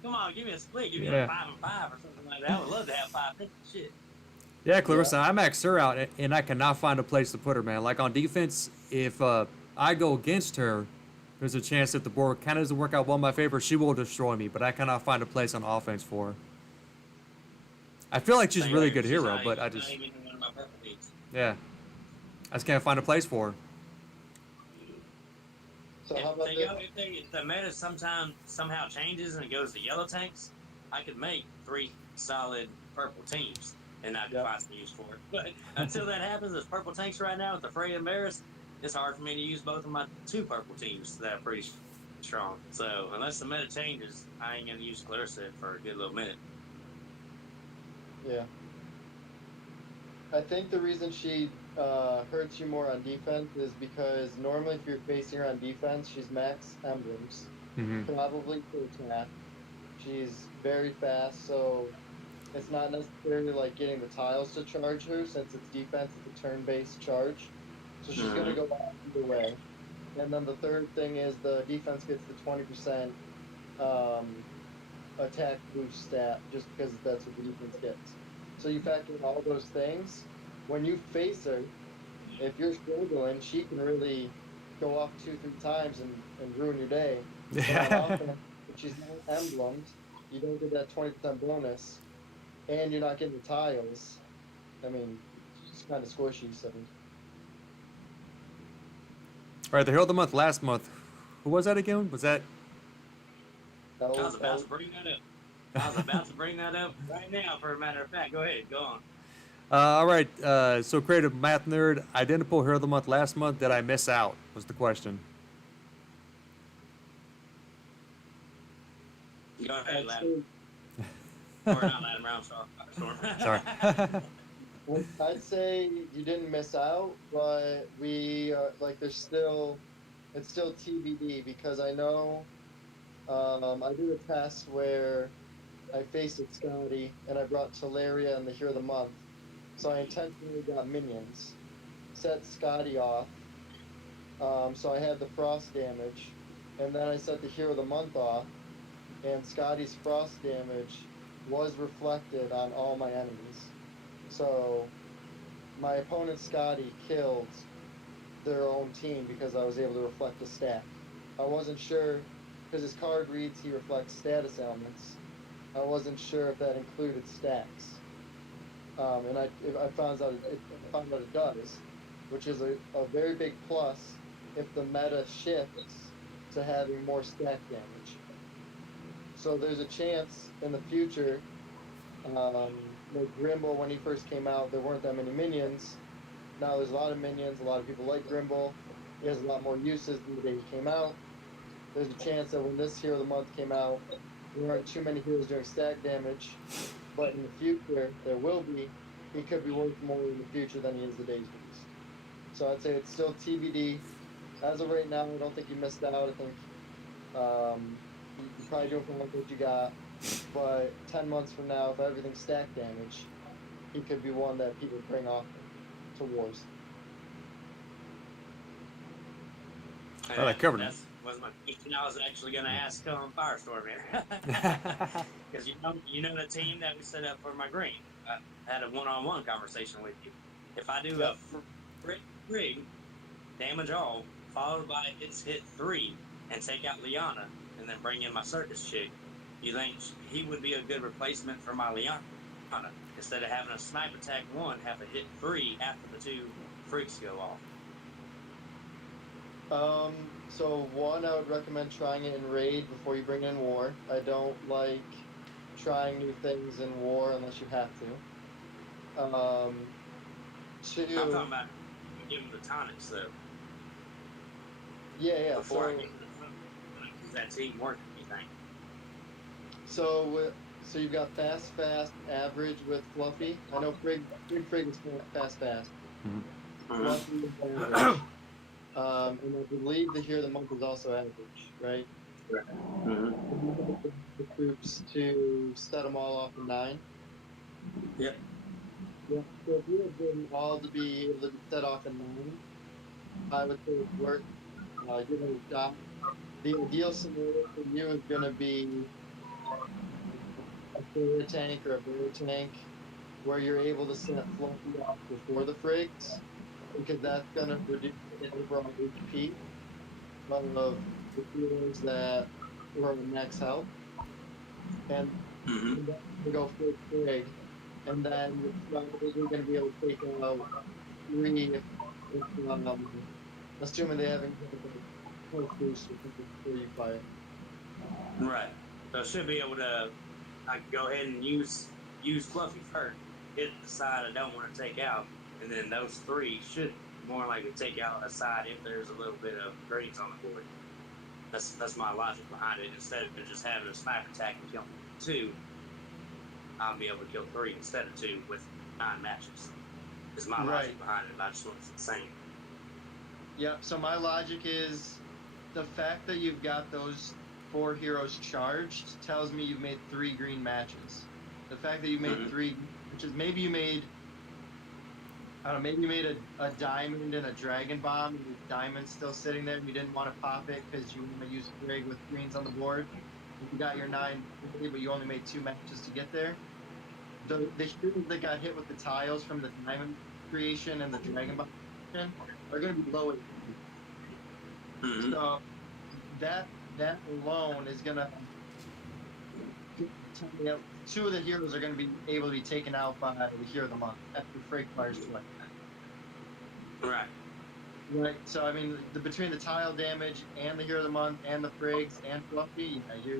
come on, give me a split, give me a 5 and 5 or something like that. I would love to have 5 shit. Yeah, Clarissa, I maxed her out, and I cannot find a place to put her, man. Like on defense, if I go against her, there's a chance if the board kind of doesn't work out well in my favor, she will destroy me. But I cannot find a place on offense for her. I feel like she's a really good hero, but I just I just can't find a place for her. So how about if the meta somehow changes and it goes to yellow tanks, I could make 3 solid purple teams and not find some use for it. But until that happens, there's purple tanks right now with the Frey and Barris. It's hard for me to use both of my 2 purple teams that are pretty strong. So unless the meta changes, I ain't gonna use Clarissa for a good little minute. Yeah. I think the reason she hurts you more on defense is because normally if you're facing her on defense, she's max emblems, probably for attack. She's very fast, so it's not necessarily like getting the tiles to charge her since it's defense, it's a turn-based charge. So she's going to go out either way. And then the third thing is the defense gets the 20% attack boost stat just because that's what the defense gets. So you factor in all those things. When you face her, if you're struggling, she can really go off 2-3 times and ruin your day. Yeah. If she's not emblemed, you don't get that 20% bonus, and you're not getting the tiles. I mean, it's kind of squishy. So. All right, the hero of the month last month. Who was that again? Was that? I was about to bring that up right now, for a matter of fact. Go ahead, go on. All right, so creative math nerd. I didn't pull hero of the month last month. Did I miss out? Was the question. Go ahead, Adam. Or not Adam Brown, sorry. Well, I'd say you didn't miss out, but we it's still TBD because I know I did a test where I faced with Scotty and I brought Teleria and the hero of the month, so I intentionally got minions, set Scotty off, so I had the frost damage, and then I set the hero of the month off, and Scotty's frost damage was reflected on all my enemies. So my opponent Scotty killed their own team because I was able to reflect the stat. I wasn't sure, because his card reads he reflects status elements. I wasn't sure if that included stacks. And I found out it does, which is a very big plus if the meta shifts to having more stack damage. So there's a chance in the future, like Grimble, when he first came out, there weren't that many minions. Now there's a lot of minions, a lot of people like Grimble. He has a lot more uses than the day he came out. There's a chance that when this hero of the month came out, there weren't too many heroes doing stack damage. But in the future, there will be. He could be worth more in the future than he is the day's boost. So I'd say it's still TBD. As of right now, I don't think you missed out. I think you probably doing what you got. But 10 months from now, if everything's stack damage, he could be one that people bring off to wars. Well, I covered it. That was my question I was actually going to ask FireStorm here. Because you know the team that we set up for my green. I had a one-on-one conversation with you. If I do a rig, damage all, followed by it's hit 3, and take out Liana, and then bring in my circus chick, you think he would be a good replacement for my Liana? Instead of having a snipe attack 1, have a hit 3 after the 2 freaks go off. So one, I would recommend trying it in raid before you bring it in war. I don't like trying new things in war unless you have to. I'm talking Two, about give him the tonics though. yeah. Before I So, get the tonics, is that team working? You think? so you've got fast, average with Fluffy. I know Frig is fast. Mhm. Fluffy is average. And I believe the Hero of the Month is also average, right? Mm-hmm. The troops to set them all off in 9. Yep. Yeah. So if you have them all to be able to be set off in 9, I would say it's worth giving it a shot. The ideal scenario for you is going to be a fire tank or a bear tank where you're able to set Fluffy off before the frigs, because that's going to reduce the overall HP of the heroes that were on max health. And Mm-hmm. then you go for frig, and then you're probably going to be able to take out 3 if assuming they haven't got a health boost or something before you fire. Right. So I should be able to. I can go ahead and use Fluffy first, hit the side I don't want to take out, and then those 3 should more likely take out a side if there's a little bit of greens on the board. That's my logic behind it. Instead of just having a sniper attack and kill 2, I'll be able to kill 3 instead of 2 with 9 matches. Is my logic behind it. I just want it's insane. Yeah, so my logic is the fact that you've got those 4 heroes charged tells me you've made 3 green matches. The fact that you made 3, which is maybe you made, I don't know, maybe you made a diamond and a dragon bomb, and the diamond's still sitting there, and you didn't want to pop it because you want to use Frig with greens on the board. You got your 9, but you only made 2 matches to get there. The heroes that got hit with the tiles from the diamond creation and the dragon bomb creation are going to be low. Mm-hmm. So that alone is going to 2 of the heroes are going to be able to be taken out by the Hero of the Month after Frake fires twice. Right. So I mean, between the tile damage and the Hero of the Month and the Frigs and Fluffy, yeah,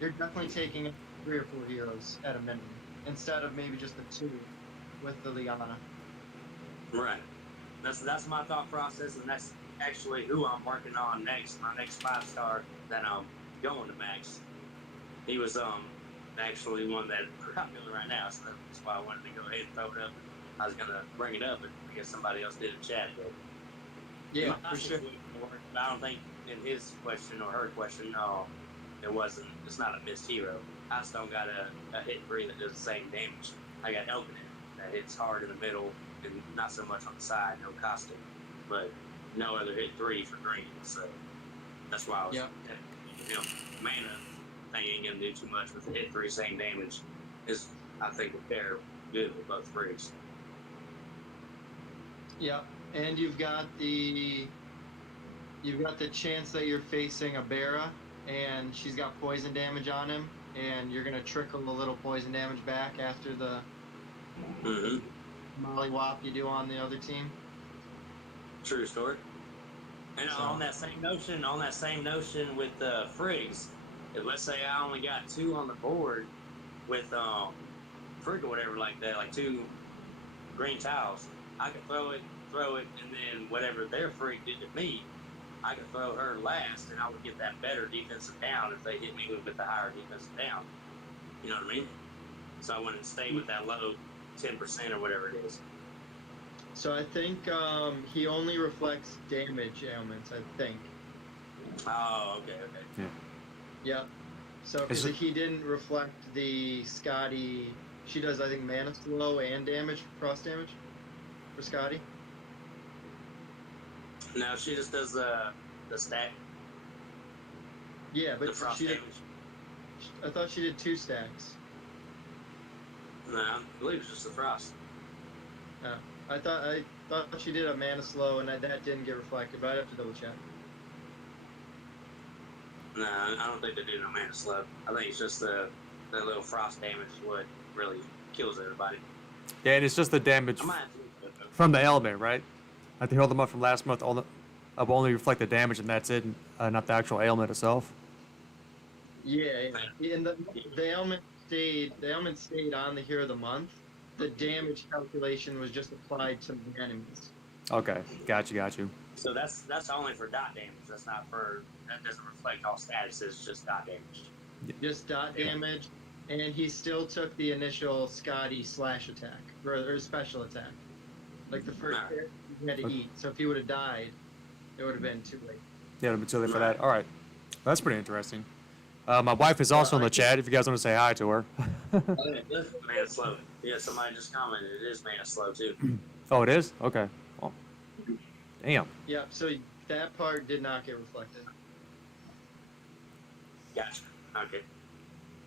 you're definitely taking 3 or 4 heroes at a minimum instead of maybe just the 2 with the Liana. Right. That's my thought process, and that's actually who I'm working on next. My next 5-star that I'm going to max. He was actually one that's popular right now, so that's why I wanted to go ahead and throw it up. I was gonna bring it up, but I guess somebody else did in chat. But yeah, for sure. I don't think in his question or her question, it's not a missed hero. I just don't got a hit 3 that does the same damage. I got Elkin that hits hard in the middle and not so much on the side, no costume, but no other hit 3 for green. So that's why I was mana thing ain't gonna do too much with the hit 3 same damage. Is I think will pair good with both frigs. Yeah, and you've got the chance that you're facing a Bera, and she's got poison damage on him, and you're gonna trickle a little poison damage back after the mollywop you do on the other team. True story. And so, on that same notion with frigs, if let's say I only got 2 on the board with frig or whatever like that, like 2 green tiles, I could throw it, and then whatever their frig did to me, I could throw her last, and I would get that better defensive down if they hit me with the higher defensive down. You know what I mean? So I wouldn't stay with that low 10% or whatever it is. So I think he only reflects damage ailments, I think. Oh, okay. Yeah. So he didn't reflect the Scotty. She does, I think, mana slow and damage, cross damage for Scotty. No, she just does the stack. Yeah, but the frost damage. I thought she did 2 stacks. No, I believe it's just the frost. I thought she did a mana slow, and that didn't get reflected, but I'd have to double check. No, I don't think they do no mana slow. I think it's just the little frost damage is what really kills everybody. Yeah, and it's just the damage I might have to look at that, from the element, right? I think hold them up from last month. Will only reflect the damage, and that's it, not the actual ailment itself. Yeah, and the ailment stayed on the hero of the month. The damage calculation was just applied to the enemies. Okay, got you. So that's only for dot damage. That's not for, that doesn't reflect all statuses, just dot damage. Just dot damage, and he still took the initial Scotty slash attack or special attack, like the first hit he had to eat. So if he would have died, it would have been too late. Yeah, it'll be too late for that. All right, that's pretty interesting. My wife is also in the chat. If you guys want to say hi to her. Mana slow. Yeah, somebody just commented. It is mana slow too. Oh, it is. Okay. Well, damn. Yeah, so that part did not get reflected. Gotcha. Okay.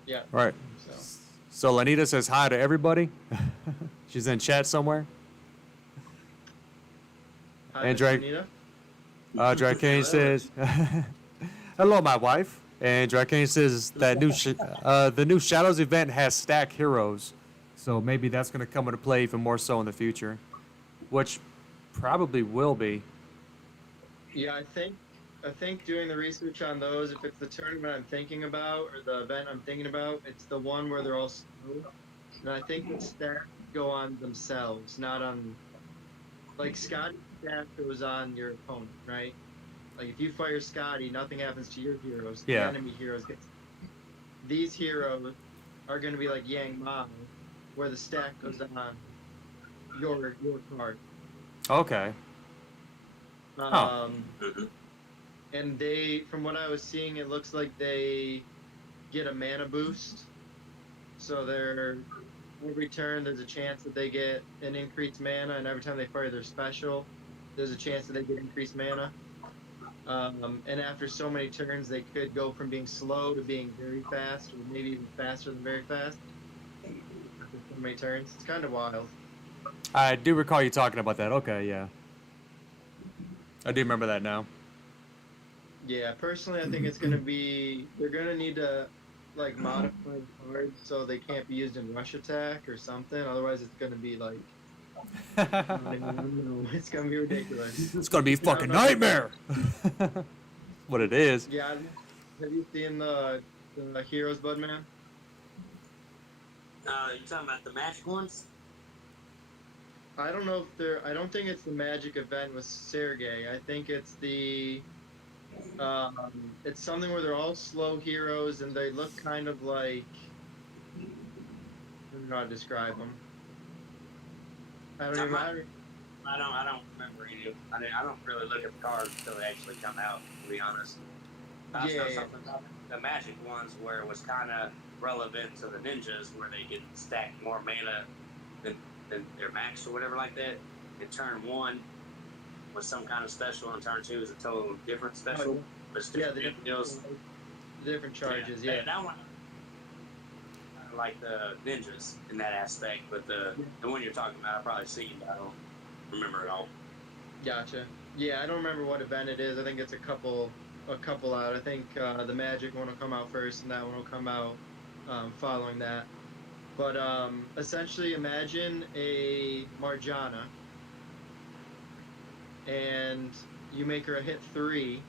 Yeah. All right. So Lanita says hi to everybody. She's in chat somewhere. Hi, And Miss Drake. Anita. Drake says, "Hello, my wife." And Drake says that the new Shadows event has stack heroes, so maybe that's going to come into play even more so in the future, which probably will be. Yeah, I think doing the research on those, if it's the tournament I'm thinking about or the event I'm thinking about, it's the one where they're all slow. And I think the stats go on themselves, not on, like Scotty's stat goes on your opponent, right? Like if you fire Scotty, nothing happens to your heroes. Yeah. The enemy heroes get. These heroes are going to be like Yang Ma, where the stack goes on your card. Okay. And they, from what I was seeing, it looks like they get a mana boost. So they're every turn there's a chance that they get an increased mana, and every time they fire their special, there's a chance that they get increased mana. And after so many turns, they could go from being slow to being very fast, or maybe even faster than very fast. After so many turns, it's kind of wild. I do recall you talking about that. Okay, yeah. I do remember that now. Yeah, personally, I think it's gonna be they're gonna need to like modify the cards so they can't be used in rush attack or something. Otherwise, it's gonna be like I don't know, it's gonna be ridiculous. It's gonna be a fucking nightmare. What it is. Yeah, have you seen the Heroes Blood Man? You talking about the magic ones? I don't know if they're. I don't think it's the Magic event with Sergey. I think it's the. It's something where they're all slow heroes and they look kind of like. I don't know how to describe them. I don't remember any. I don't really look at the cards until they actually come out, to be honest. I know something about the magic ones where it was kind of relevant to the ninjas, where they can stack more mana than their max or whatever like that. In turn 1 was some kind of special, and turn 2 is a total different special. But it's different deals. Different charges, yeah. That one, I like the ninjas in that aspect, but the one you're talking about, I've probably seen, but I don't remember it all. Gotcha. Yeah, I don't remember what event it is. I think it's a couple out. I think the Magic one will come out first, and that one will come out following that. But essentially, imagine a Marjana, and you make her a hit 3,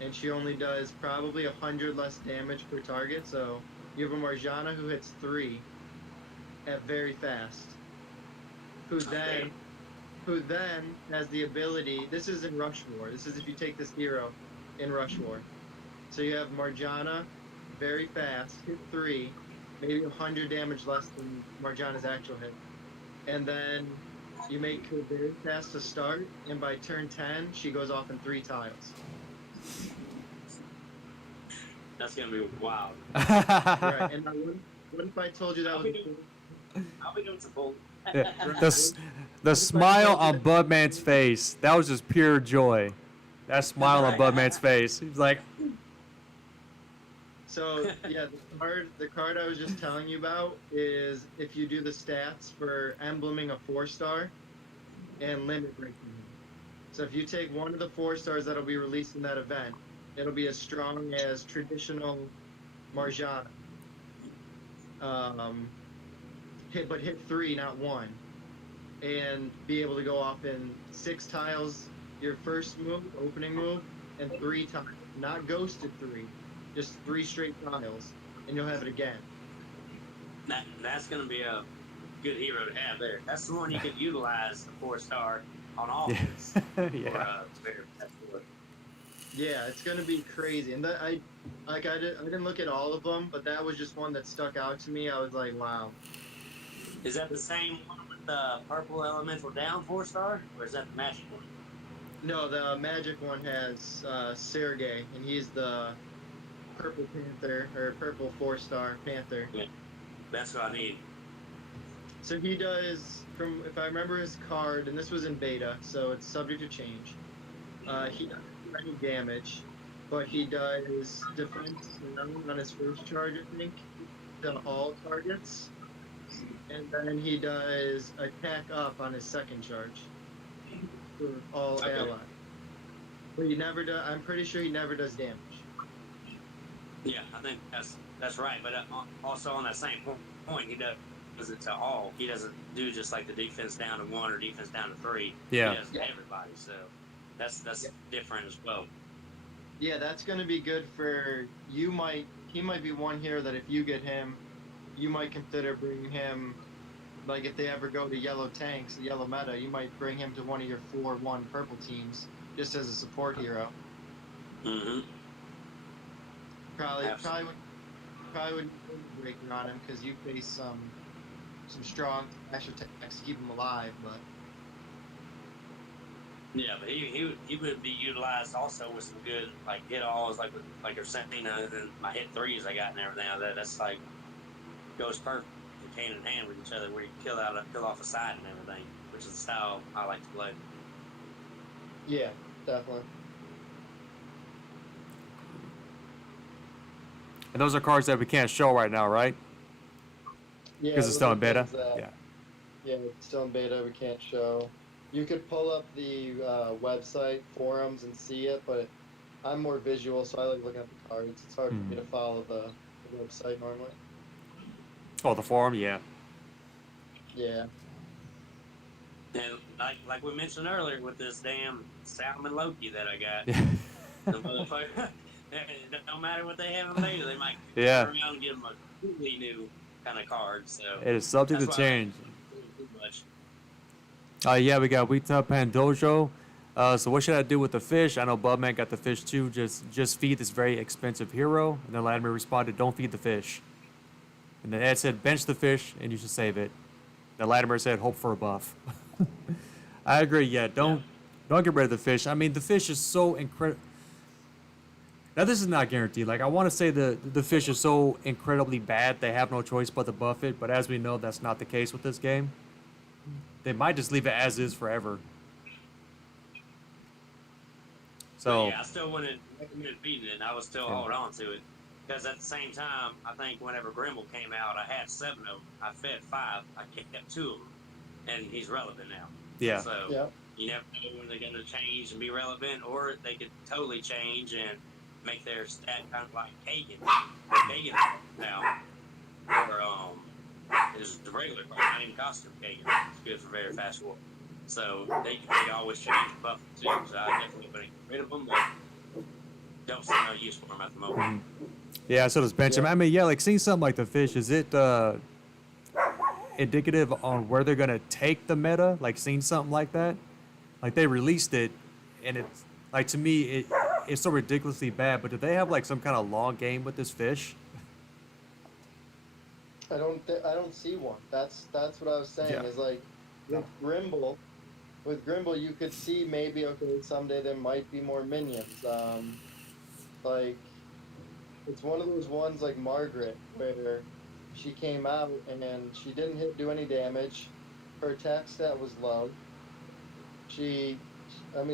and she only does probably 100 less damage per target. So you have a Marjana who hits 3 at very fast, who then has the ability. This is in Rush War. This is if you take this hero in Rush War. So you have Marjana, very fast, hit 3. Maybe 100 damage less than Marjana's actual hit. And then you make her very fast to start, and by turn 10, she goes off in 3 tiles. That's going to be wild. Right, and what if I told you that was... I'll be doing some bull. The smile on Budman's face, that was just pure joy. That smile on Budman's face. He's like... So yeah, the card I was just telling you about is if you do the stats for embleming a 4-star and limit breaking. So if you take one of the 4 stars that'll be released in that event It'll be as strong as traditional Marjana. Hit 3, not 1, and be able to go off in 6 tiles your first move, opening move, and 3 tiles, not ghosted 3, just 3 straight tiles, and you'll have it again. That's going to be a good hero to have there. That's the one you could utilize the 4-star on offense. Yeah. Yeah, it's gonna be crazy, and I didn't look at all of them, but that was just one that stuck out to me. I was like, wow. Is that the same one with the purple elemental down 4-star, or is that the magic one? No, the magic one has Sergey, and he's the purple panther or purple 4-star panther. Yeah, that's what I need. So he does, from if I remember his card, and this was in beta, so it's subject to change. He doesn't do any damage, but he does defense on his first charge, I think, to all targets, and then he does attack up on his second charge for all allies. But he never does. I'm pretty sure he never does damage. Yeah, I think that's right. But also on that same point, he does it to all. He doesn't do just like the defense down to 1 or defense down to 3. Yeah. He does to everybody. So that's different as well. Yeah, that's going to be good for you. He might be one here that if you get him, you might consider bringing him. Like if they ever go to yellow tanks, the yellow meta, you might bring him to one of your 4-1 purple teams just as a support hero. Mm-hmm. Probably would breaking on him because you face some strong flash attacks to keep him alive, but. Yeah, but he would be utilized also with some good like hit alls like your Sentina and my hit 3s I got and everything. That's like goes perfect hand in hand with each other where you kill off a side and everything, which is the style I like to play. Yeah, definitely. And those are cards that we can't show right now, right? Yeah, because it's still in beta. Yeah, it's still in beta. We can't show. You could pull up the website forums and see it, but I'm more visual, so I like looking at the cards. It's hard for me to follow the website normally. Oh, the forum, yeah. Yeah. And like we mentioned earlier with this damn Salmon Loki that I got, the motherfucker, no matter what they have in beta, they might turn around and give them a completely new kind of card. So it is subject to change. Much. Yeah, we got Wita Pandojo. So what should I do with the fish? I know Bubman got the fish too. Just feed this very expensive hero. And then Latimer responded, don't feed the fish. And then Ed said, bench the fish and you should save it. Then Latimer said, hope for a buff. I agree. Yeah, don't get rid of the fish. I mean, the fish is so incredible. Now this is not guaranteed. Like I want to say the fish is so incredibly bad they have no choice but to buff it. But as we know, that's not the case with this game. They might just leave it as is forever. So yeah, I still wouldn't recommend feeding it. And I would still hold on to it because at the same time, I think whenever Grimble came out, I had 7 of them. I fed 5. I kept 2 of them, and he's relevant now. Yeah. So you never know when they're going to change and be relevant, or they could totally change and make their stat kind of like Kagan. Kagan now, or is the regular card, not even costume Kagan. It's good for very fast war. So they always change the buff too. So I definitely wouldn't get rid of them, but don't see no use for them at the moment. Yeah, so does bench him. I mean, like seeing something like the fish, is it indicative on where they're gonna take the meta? Like seeing something like that, like they released it, and it's like to me it's so ridiculously bad. But do they have like some kind of long game with this fish? I don't see one. That's what I was saying. Is like with Grimble, you could see maybe someday there might be more minions. Like it's one of those ones like Margaret where she came out and then she didn't do any damage. Her attack stat was low. She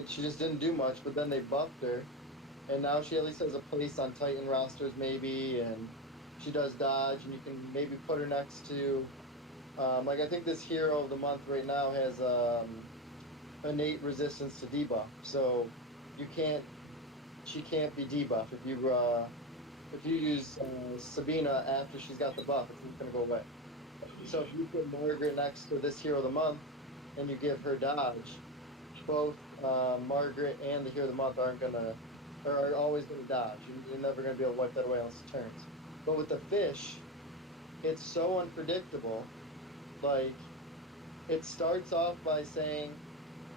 just didn't do much. But then they buffed her, and now she at least has a place on Titan rosters maybe, and she does dodge, and you can maybe put her next to, like I think this hero of the month right now has innate resistance to debuff, so you can't she can't be debuffed. If you use Sabina after she's got the buff, it's just gonna go away. So if you put Margaret next to this hero of the month and you give her dodge, both Margaret and the hero of the month are always gonna dodge. You're never gonna be able to wipe that away unless it turns. But with the fish, it's so unpredictable. Like, it starts off by saying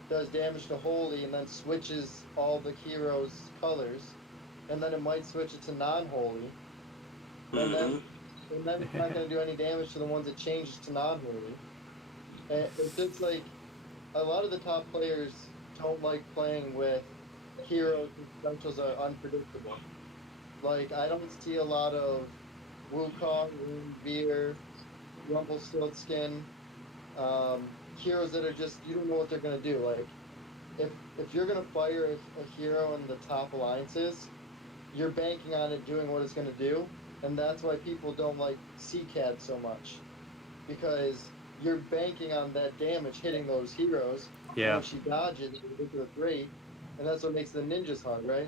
does damage to holy and then switches all the heroes' colors, and then it might switch it to non-holy, and then it's not going to do any damage to the ones it changes to non-holy. And it's just like a lot of the top players don't like playing with heroes whose potentials are unpredictable. Like, I don't see a lot of Wukong, Veer, Rumpelstiltskin, heroes that are just, you don't know what they're going to do. Like, if you're going to fire a hero in the top alliances, you're banking on it doing what it's going to do, and that's why people don't like CCAD so much, because you're banking on that damage hitting those heroes. Yeah. When she dodges at a ridiculous rate, and that's what makes the ninjas hard, right?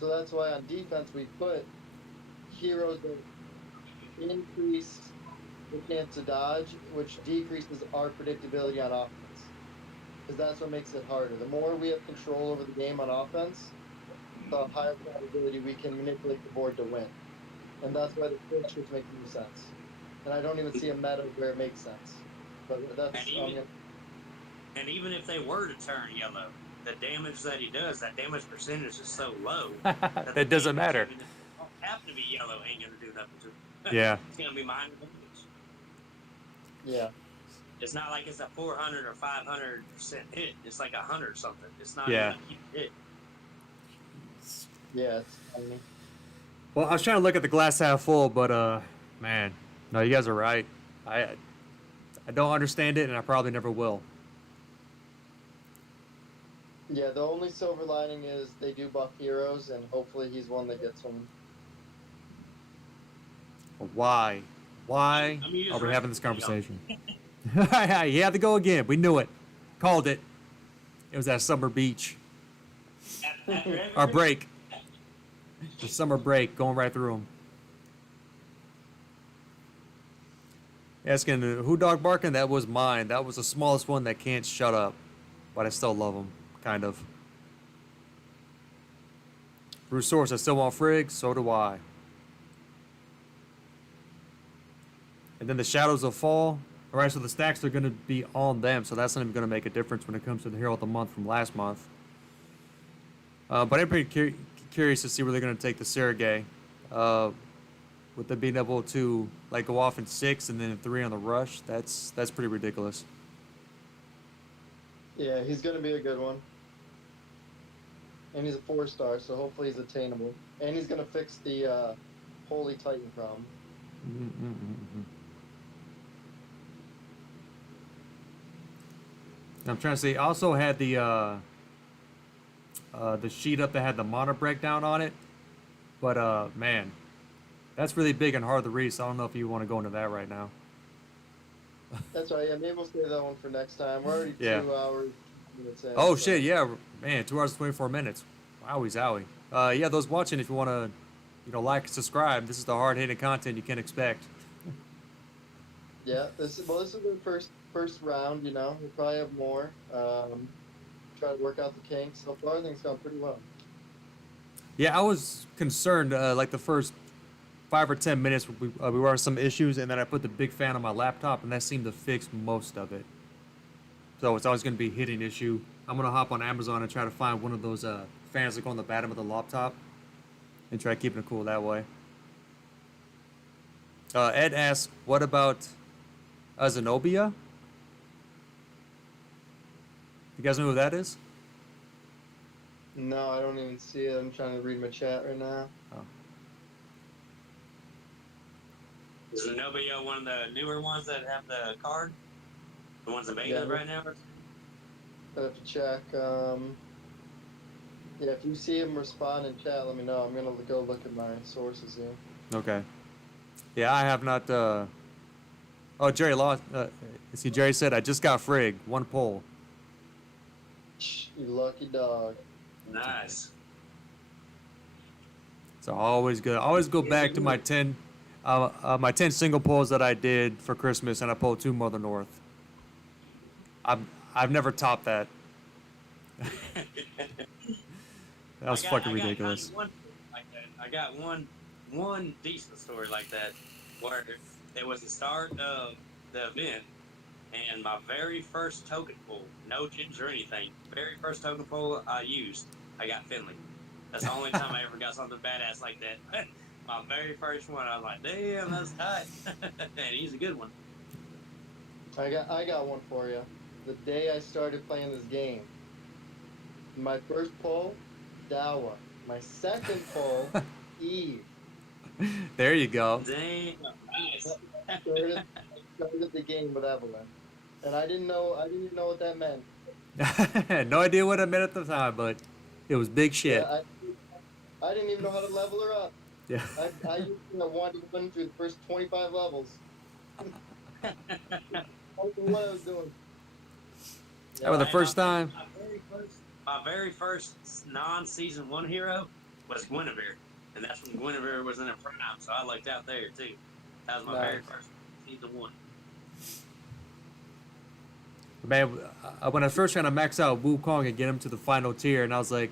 So that's why on defense we put heroes that increase the chance to dodge, which decreases our predictability on offense. Because that's what makes it harder. The more we have control over the game on offense, the higher probability we can manipulate the board to win. And that's why the fish just makes no sense. And I don't even see a meta where it makes sense. But that's and even if they were to turn yellow, the damage that he does, that damage percentage is so low that doesn't matter. Even if it don't happen to be yellow, ain't gonna do nothing to it. Yeah. It's gonna be minor damage. Yeah. It's not like it's a 400 or 500% hit. It's like 100 something. It's not Yeah. even a huge hit. Yeah, it's funny. Well, I was trying to look at the glass half full, but man, no, you guys are right. I don't understand it, and I probably never will. Yeah, the only silver lining is they do buff heroes, and hopefully he's one that gets one. Why? Why I'm using are we having this right. conversation? He had to go again. We knew it. Called it. It was at summer beach. After Our every- break. The summer break, going right through them. Asking who dog barking? That was mine. That was the smallest one that can't shut up, but I still love him, kind of. Bruce Source, I still want Frigg. So do I. And then the shadows will fall. All right, so the stacks are going to be on them, so that's not even going to make a difference when it comes to the hero of the month from last month. But I'm pretty curious to see where they're going to take the Sergei. With them being able to like go off in 6 and then 3 on the rush, that's pretty ridiculous. Yeah, he's going to be a good one. And he's a 4-star, so hopefully he's attainable. And he's going to fix the Holy Titan problem. I'm trying to see. I also had the sheet up that had the mana breakdown on it, but man, that's really big and hard to read. So I don't know if you want to go into that right now. That's right. Yeah, maybe we'll save that one for next time. We're already Yeah. 2 hours. Minutes in, Oh so- shit, yeah, man, 2 hours and 24 minutes. Wowie zowie. Yeah, those watching, if you want to, like and subscribe. This is the hard hitting content you can expect. Yeah, this is the first round. We'll probably have more. Try to work out the kinks. So far, things gone pretty well. Yeah, I was concerned, like the first 5 or 10 minutes, we were having some issues, and then I put the big fan on my laptop, and that seemed to fix most of it. So it's always going to be a hitting issue. I'm going to hop on Amazon and try to find one of those fans that go on the bottom of the laptop, and try keeping it cool that way. Ed asks, what about Zenobia? You guys know who that is? No, I don't even see it. I'm trying to read my chat right now. Oh. Is Zenobia one of the newer ones that have the card? The ones that Yeah. right now? I have to check. Yeah, if you see him respond in chat, let me know. I'm gonna go look at my sources here. Okay. Yeah, I have not. Oh, Jerry lost. See, Jerry said, I just got Frigg. 1 pull. You lucky dog. Nice. So I always go back to my 10 single pulls that I did for Christmas, and I pulled 2 Mother North. I've never topped that. That was fucking ridiculous. I got one decent story like that, where it was the start of the event, and my very first token pull, no gyms or anything, very first token pull I used, I got Finley. That's the only time I ever got something badass like that. My very first one, I was like, damn, that's tight. And he's a good one. I got one for you. The day I started playing this game, my first pull, Dawa. My second pull, Eve. There you go. Damn, nice. Started the game with Evelyn, and I didn't even know what that meant. No idea what I meant at the time, but it was big shit. Yeah, I didn't even know how to level her up. Yeah. I used to want to win through the first 25 levels. I don't know what I was doing. That was the first time. My very first non-season 1 hero was Guinevere, and that's when Guinevere was in her prime, so I looked out there too. That was my very first season 1. Man, when I was first trying to max out Wukong and get him to the final tier, and I was like,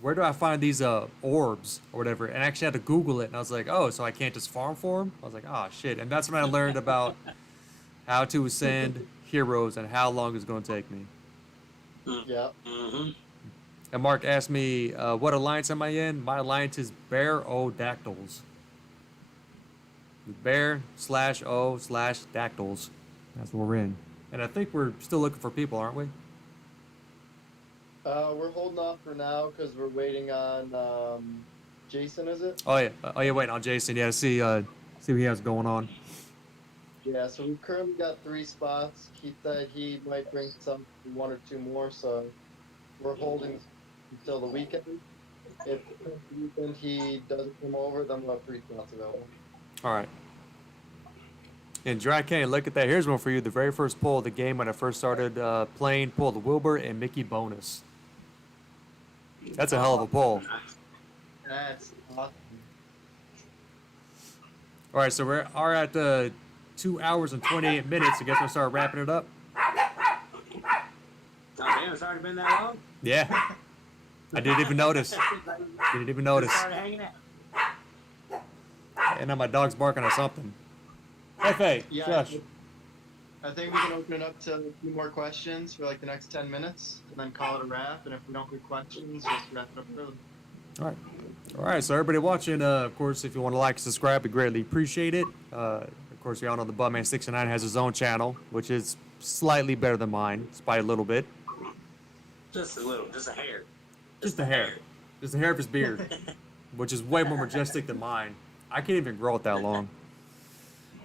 where do I find these orbs or whatever? And I actually had to Google it, and I was like, oh, so I can't just farm for them? I was like, oh, shit. And that's when I learned about how to ascend heroes and how long it's going to take me. Yeah. Mm-hmm. And Mark asked me, what alliance am I in? My alliance is Bear-O-Dactyls. Bear/O/Dactyls. That's what we're in. And I think we're still looking for people, aren't we? We're holding off for now because we're waiting on Jason. Is it? Oh yeah, waiting on Jason. Yeah, to see what he has going on. Yeah. So we've currently got 3 spots. He said he might bring 1 or 2 more. So we're holding until the weekend. If the weekend he doesn't come over, then we'll have 3 spots available. All right. And Dry Cane, look at that. Here's one for you. The very first pull of the game when I first started playing, pulled the Wilbur and Mickey bonus. That's a hell of a pull. That's awesome. All right, so we're at 2 hours and 28 minutes. I guess we'll start wrapping it up. Oh, damn, it's already been that long? Yeah. I didn't even notice. Started hanging out. And now my dog's barking at something. Hey, Yeah, shush. I think we can open it up to a few more questions for like the next 10 minutes and then call it a wrap. And if we don't get questions, just wrap it up early. All right, so everybody watching, of course, if you want to like and subscribe, we greatly appreciate it. Of course, we all know the Bubman69 has his own channel, which is slightly better than mine, just by a little bit. Just a little, just a hair. Just a hair. Just the hair of his beard, which is way more majestic than mine. I can't even grow it that long.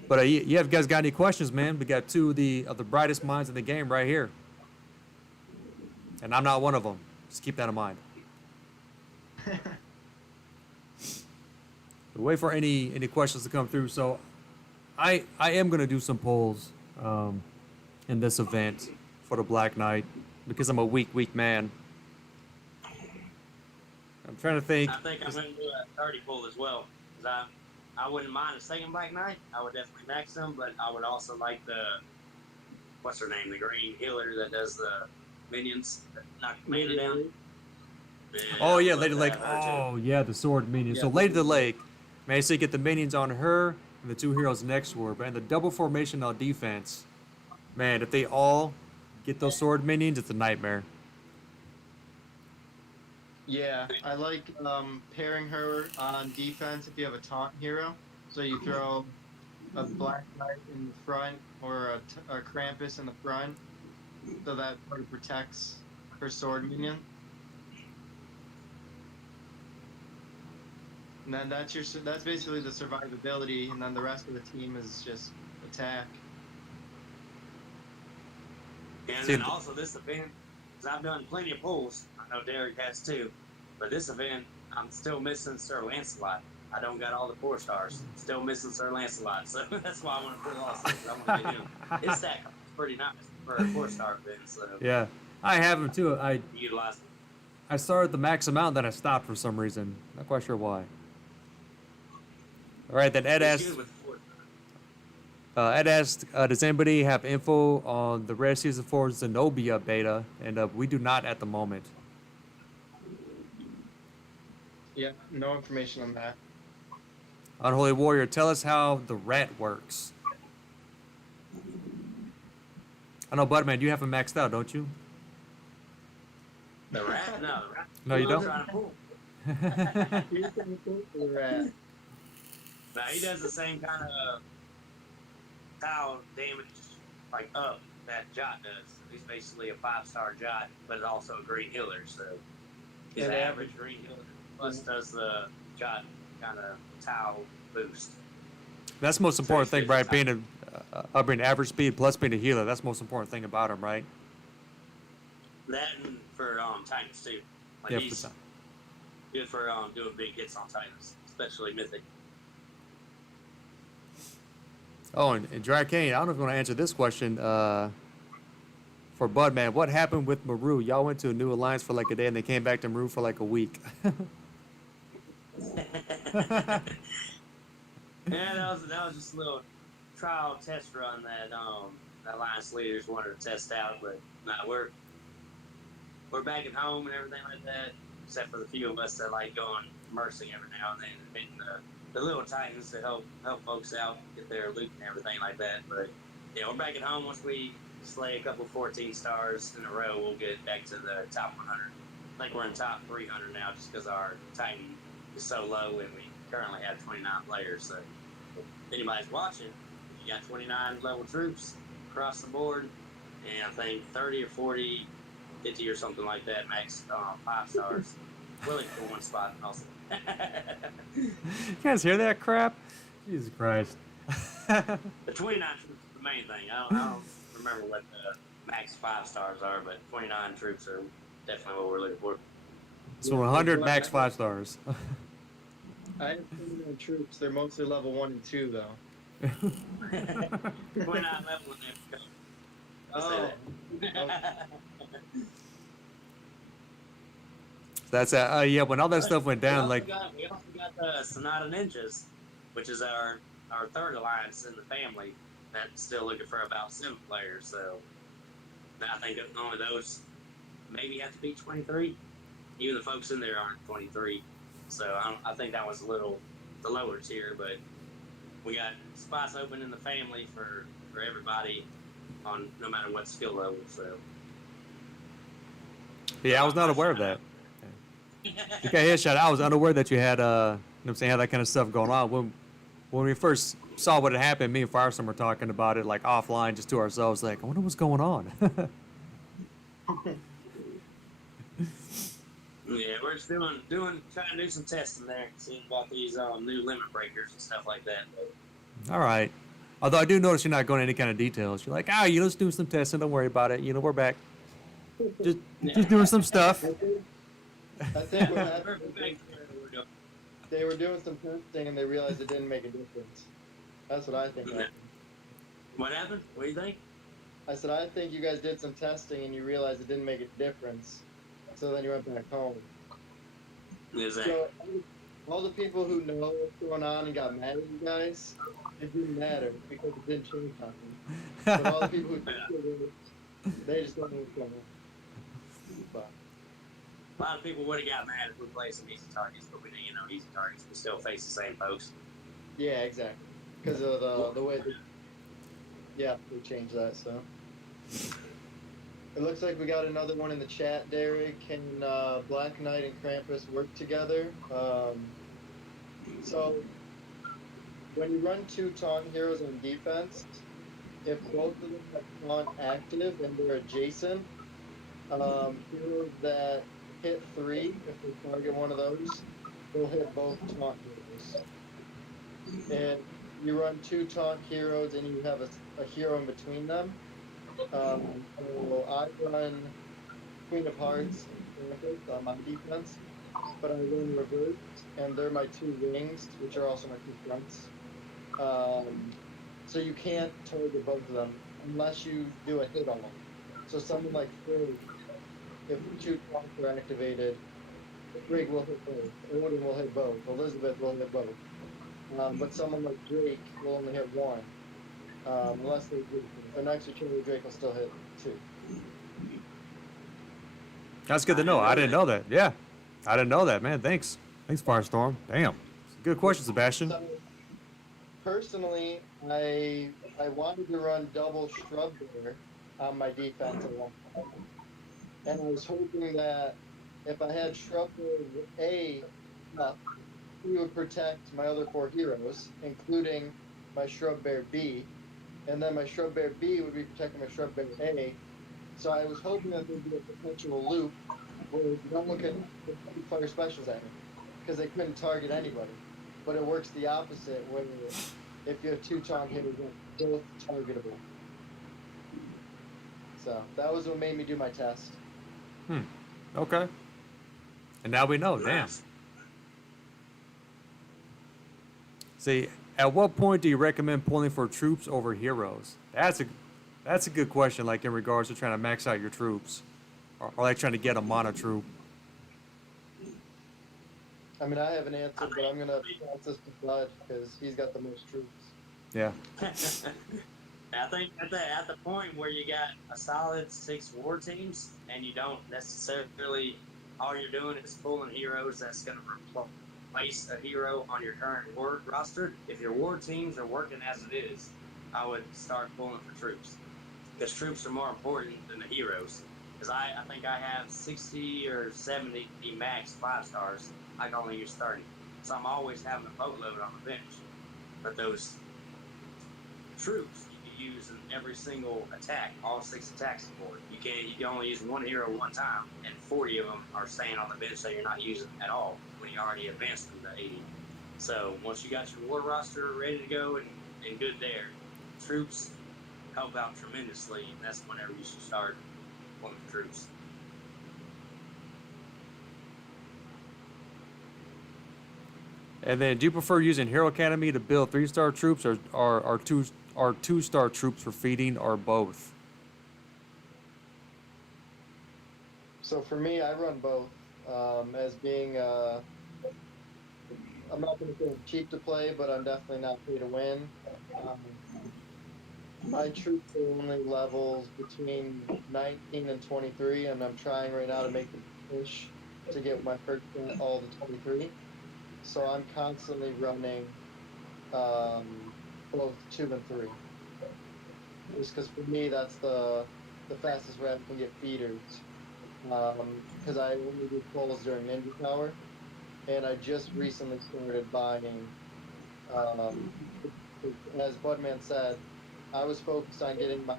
But you guys got any questions, man? We got 2 of the brightest minds in the game right here. And I'm not one of them. Just keep that in mind. Wait for any questions to come through. So I am going to do some polls in this event for the Black Knight because I'm a weak man. I'm trying to think. I think I'm going to do a 30 pull as well. Because I wouldn't mind a second Black Knight. I would definitely max them, but I would also like what's her name? The green healer that does the minions that knock the mana down. Yeah, Oh yeah, Lady Lake. Oh yeah, the sword minions. Yeah. So Lady the Lake, man, so you get the minions on her and the 2 heroes next to her, but in the double formation on defense, man, if they all get those sword minions, it's a nightmare. Yeah, I like pairing her on defense if you have a taunt hero. So you throw a Black Knight in the front or a Krampus in the front, so that sort of protects her sword minion. And then that's basically the survivability, and then the rest of the team is just attack. And then also this event, because I've done plenty of pulls. I know Derek has too. But this event, I'm still missing Sir Lancelot. I don't got all the 4 stars. Still missing Sir Lancelot. So that's why I want to put it also. I want to get him. His stack is pretty nice for a 4-star event. So Yeah, I have them too. utilize I started the max amount, then I stopped for some reason. Not quite sure why. All right, then Ed It's asked. good with four. Ed asked, does anybody have info on the Red Season 4 Zenobia beta? And we do not at the moment. Yeah, no information on that. Unholy Warrior, tell us how the rat works. I know, Budman, you have him maxed out, don't you? The rat? No, the rat. No, you I'm don't? trying to pull. Here's the info for the rat. Now he does the same kind of tile damage, like up that Jot does. He's basically a 5-star Jot, but also a green healer. So he's an average green healer. Plus does the Jot kind of tile boost. That's the most important thing, right? Being being average speed plus being a healer. That's the most important thing about him, right? That and for Titans too. Like Yeah, he's good for doing big hits on Titans, especially Mythic. Oh, and Drakane, I don't know if you want to answer this question. For Budman, what happened with Maru? Y'all went to a new alliance for like a day and they came back to Maru for like a week. Yeah, that was just a little trial test run that alliance leaders wanted to test out, but no, we're back at home and everything like that, except for the few of us that like going immersing every now and then, hitting the little Titans to help folks out, get their loot and everything like that. But yeah, we're back at home. Once we slay a couple 14 stars in a row, we'll get back to the top 100. I think we're in top 300 now, just because our Titan is so low and we currently have 29 players. So if anybody's watching, you got 29 level troops across the board, and I think 30 or 40, 50 or something like that max 5 stars. Willing for one spot also. You guys hear that crap? Jesus Christ. The 29 troops is the main thing. I don't remember what the max 5 stars are, but 29 troops are definitely what we're looking for. So 100 max 5 stars. I have 29 troops. They're mostly level 1 and 2, though. 29 level in there. Oh. That's yeah. When all that stuff went down, like we also got the Sonata Ninjas, which is our third alliance in the family. That's still looking for about 7 players. So I think only those maybe have to be 23. Even the folks in there aren't 23. So I think that was a little the lower tier, but we got spots open in the family for everybody on no matter what skill level. So yeah, I was not aware of that. Okay, headshot. I was unaware that you had, you know what I'm saying, had that kind of stuff going on. When we first saw what had happened, me and FireStorm were talking about it like offline, just to ourselves. Like, I wonder what's going on. Yeah, we're just trying to do some testing there, seeing about these new limit breakers and stuff like that. But All right. Although I do notice you're not going into any kind of details. You're like, you let's do some testing. Don't worry about it. You know, we're back. Just doing some stuff. I think what happened, they were doing some testing and they realized it didn't make a difference. That's what I think happened. What happened? What do you think? I said, I think you guys did some testing and you realized it didn't make a difference. So then you went back home. Exactly. So all the people who know what's going on and got mad at you guys, it didn't matter because it didn't change nothing. But all the people who did they just don't know what's going on. But A lot of people would have got mad if we played some easy targets, but we didn't, easy targets. We still face the same folks. yeah, exactly. Because of the way they changed that, so. It looks like we got another one in the chat, Derek. Can Black Knight and Krampus work together? So, when you run 2 taunt heroes on defense, if both of them have taunt active and they're adjacent, heroes that hit 3, if they target one of those, they'll hit both taunt heroes. And you run 2 taunt heroes and you have a hero in between them. So I run Queen of Hearts on my defense, but I run reverse, and they're my 2 wings, which are also my 2 fronts. So you can't target both of them unless you do a hit on them. So someone like Phil if 2 trunks are activated, Brig will hit both. Odin will hit both. Elizabeth will hit both. But someone like Drake will only hit one. Unless they do. If they're next to each other, Drake will still hit 2. That's good to know. I didn't know that. Yeah, I didn't know that, man. Thanks. Thanks, Firestorm. Damn. Good question, Sebastian. So, personally, I wanted to run double Shrub Bear on my defense at one point. And I was hoping that if I had Shrub Bear A up, he would protect my other 4 heroes, including my Shrub Bear B. And then my Shrub Bear B would be protecting my Shrub Bear A. So I was hoping that there'd be a potential loop where no one could fire specials at me because they couldn't target anybody. But it works the opposite, where if you have 2 Chong hitters, they're both targetable. So that was what made me do my test. Okay. And now we know. Damn. See, at what point do you recommend pulling for troops over heroes? That's a good question. Like in regards to trying to max out your troops, or like trying to get a mono troop. I mean, I have an answer, but I'm gonna pass this to Bud because he's got the most troops. Yeah. I think at the point where you got a solid 6 war teams and you don't necessarily, all you're doing is pulling heroes that's going to replace a hero on your current war roster. If your war teams are working as it is, I would start pulling for troops, because troops are more important than the heroes. Because I think I have 60 or 70 max 5 stars. I can only use 30, so I'm always having a boatload on the bench. But those troops you use in every single attack, all 6 attacks aboard. You can only use 1 hero 1 time, and 40 of them are staying on the bench that you're not using at all when you already advanced them to 80. So once you got your war roster ready to go and good there, troops help out tremendously, and that's whenever you should start pulling troops. And then, do you prefer using Hero Academy to build 3-star troops, or 2-star troops for feeding, or both? So for me, I run both as being. I'm not going to say I'm cheap to play, but I'm definitely not pay to win. My troops are only levels between 19 and 23, and I'm trying right now to make the push to get my first all the 23. So I'm constantly running both 2 and 3. Just because for me, that's the fastest way I can get feeders. Because I only do pulls during Ninja Power, and I just recently started buying. As Budman said, I was focused on getting my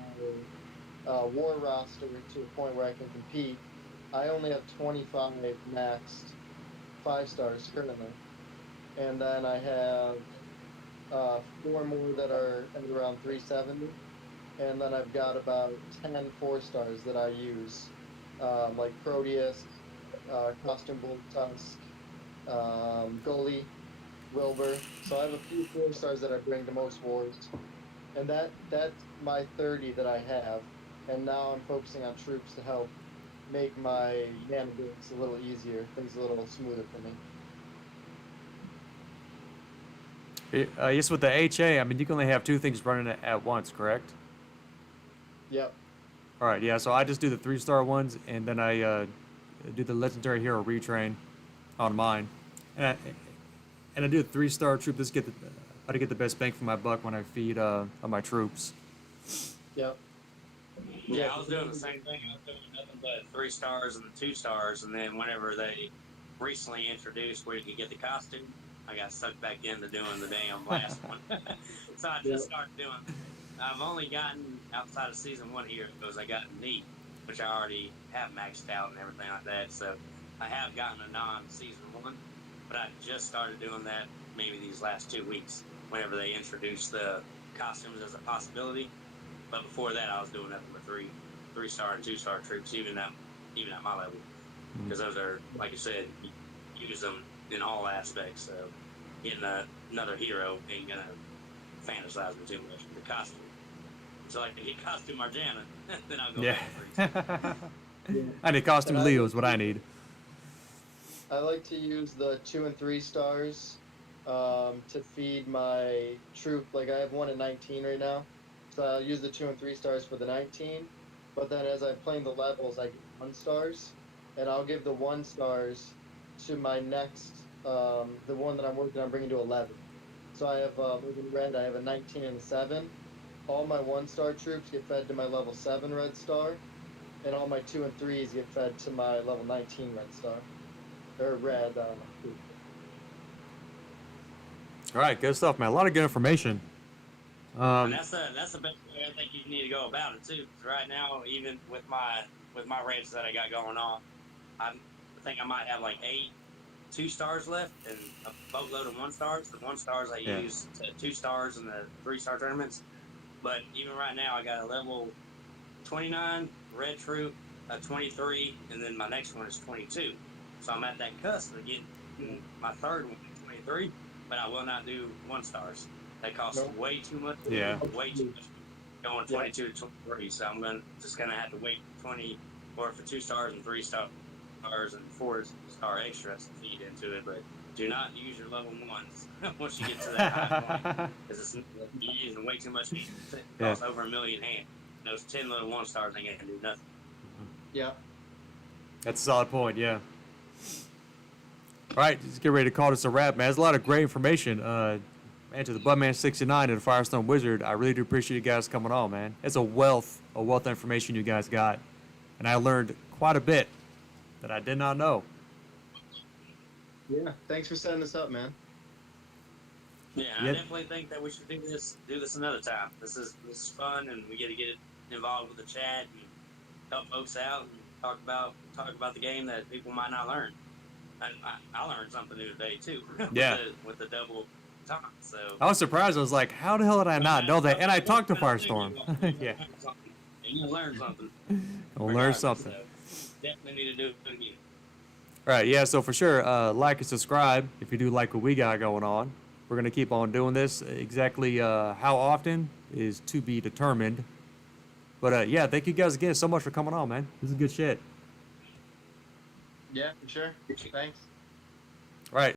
war roster to a point where I can compete. I only have 25 maxed 5 stars currently, and then I have 4 more that are at around 370, and then I've got about 10 4-stars that I use, like Proteus, Costume Blue Tusk, Gully, Wilbur. So I have a few 4-stars that I bring to most wars, and that's my 30 that I have. And now I'm focusing on troops to help make my mana games a little easier, things a little smoother for me. Yes, with the HA, I mean, you can only have 2 things running at once, correct? Yep. All right, yeah, so I just do the 3-star ones, and then I do the Legendary Hero retrain on mine. And I do a 3-star troop. This get how to get the best bang for my buck when I feed on my troops. Yep. Yeah, I was doing the same thing. I was doing nothing but 3 stars and the 2 stars, and then whenever they recently introduced where you could get the costume, I got sucked back into doing the damn last one. So I just started doing. I've only gotten outside of season 1 heroes. I got Neat, which I already have maxed out and everything like that. So I have gotten a non-season 1, but I just started doing that maybe these last 2 weeks. Whenever they introduced the costumes as a possibility. But before that, I was doing nothing but 3-star and 2-star troops, even at my level, because those are, like you said, you use them in all aspects. So getting another hero ain't gonna fantasize me too much. The costume, so I can get costume Marjana, then I'll go. Yeah. I need costume And Leo is what I need. I like to use the 2 and 3 stars to feed my troop. Like I have one at 19 right now, so I'll use the 2 and 3 stars for the 19. But then as I'm playing the levels, I get 1 stars, and I'll give the 1 stars to my next, the one that I'm working on bringing to 11. So I have in red, I have a 19 and a 7. All my 1-star troops get fed to my level 7 red star, and all my 2 and 3s get fed to my level 19 red star. Or red. All right, good stuff, man. A lot of good information. And that's the best way I think you need to go about it too. 'Cause right now, even with my races that I got going on, I think I might have like 8 2-stars left and a boatload of 1-stars. The 1-stars I use to 2-stars in the 3-star tournaments. But even right now, I got a level 29 red troop, a 23, and then my next one is 22. So I'm at that cusp of getting my third one at 23, but I will not do 1-stars. That costs way too much. Yeah. Way too much. Going 22 to 23. So I'm just gonna have to wait 20 or for 2-stars and 3-stars and 4-star extras to feed into it. But do not use your level 1s once you get to that high point, because you're using way too much. It costs over $1 million hand. Those 10 little 1-stars ain't gonna do nothing. Yeah. That's a solid point, yeah. All right, let's get ready to call this a wrap, man. There's a lot of great information. Man, to the Budman69 and the FireStorm Wizard, I really do appreciate you guys coming on, man. It's a wealth of information you guys got. And I learned quite a bit that I did not know. Yeah. Thanks for setting this up, man. Yeah, I definitely think that we should do this another time. This is fun, and we get to get involved with the chat and help folks out and talk about the game that people might not learn. I learned something new today too. with the double time. So I was surprised. I was like, how the hell did I not know that? And I talked to FireStorm. Yeah. You learn something. I'll learn something. So definitely need to do it again. All right, yeah, so for sure, like and subscribe if you do like what we got going on. We're going to keep on doing this. Exactly how often is to be determined. But yeah, thank you guys again so much for coming on, man. This is good shit. Yeah, for sure. Thanks. All right.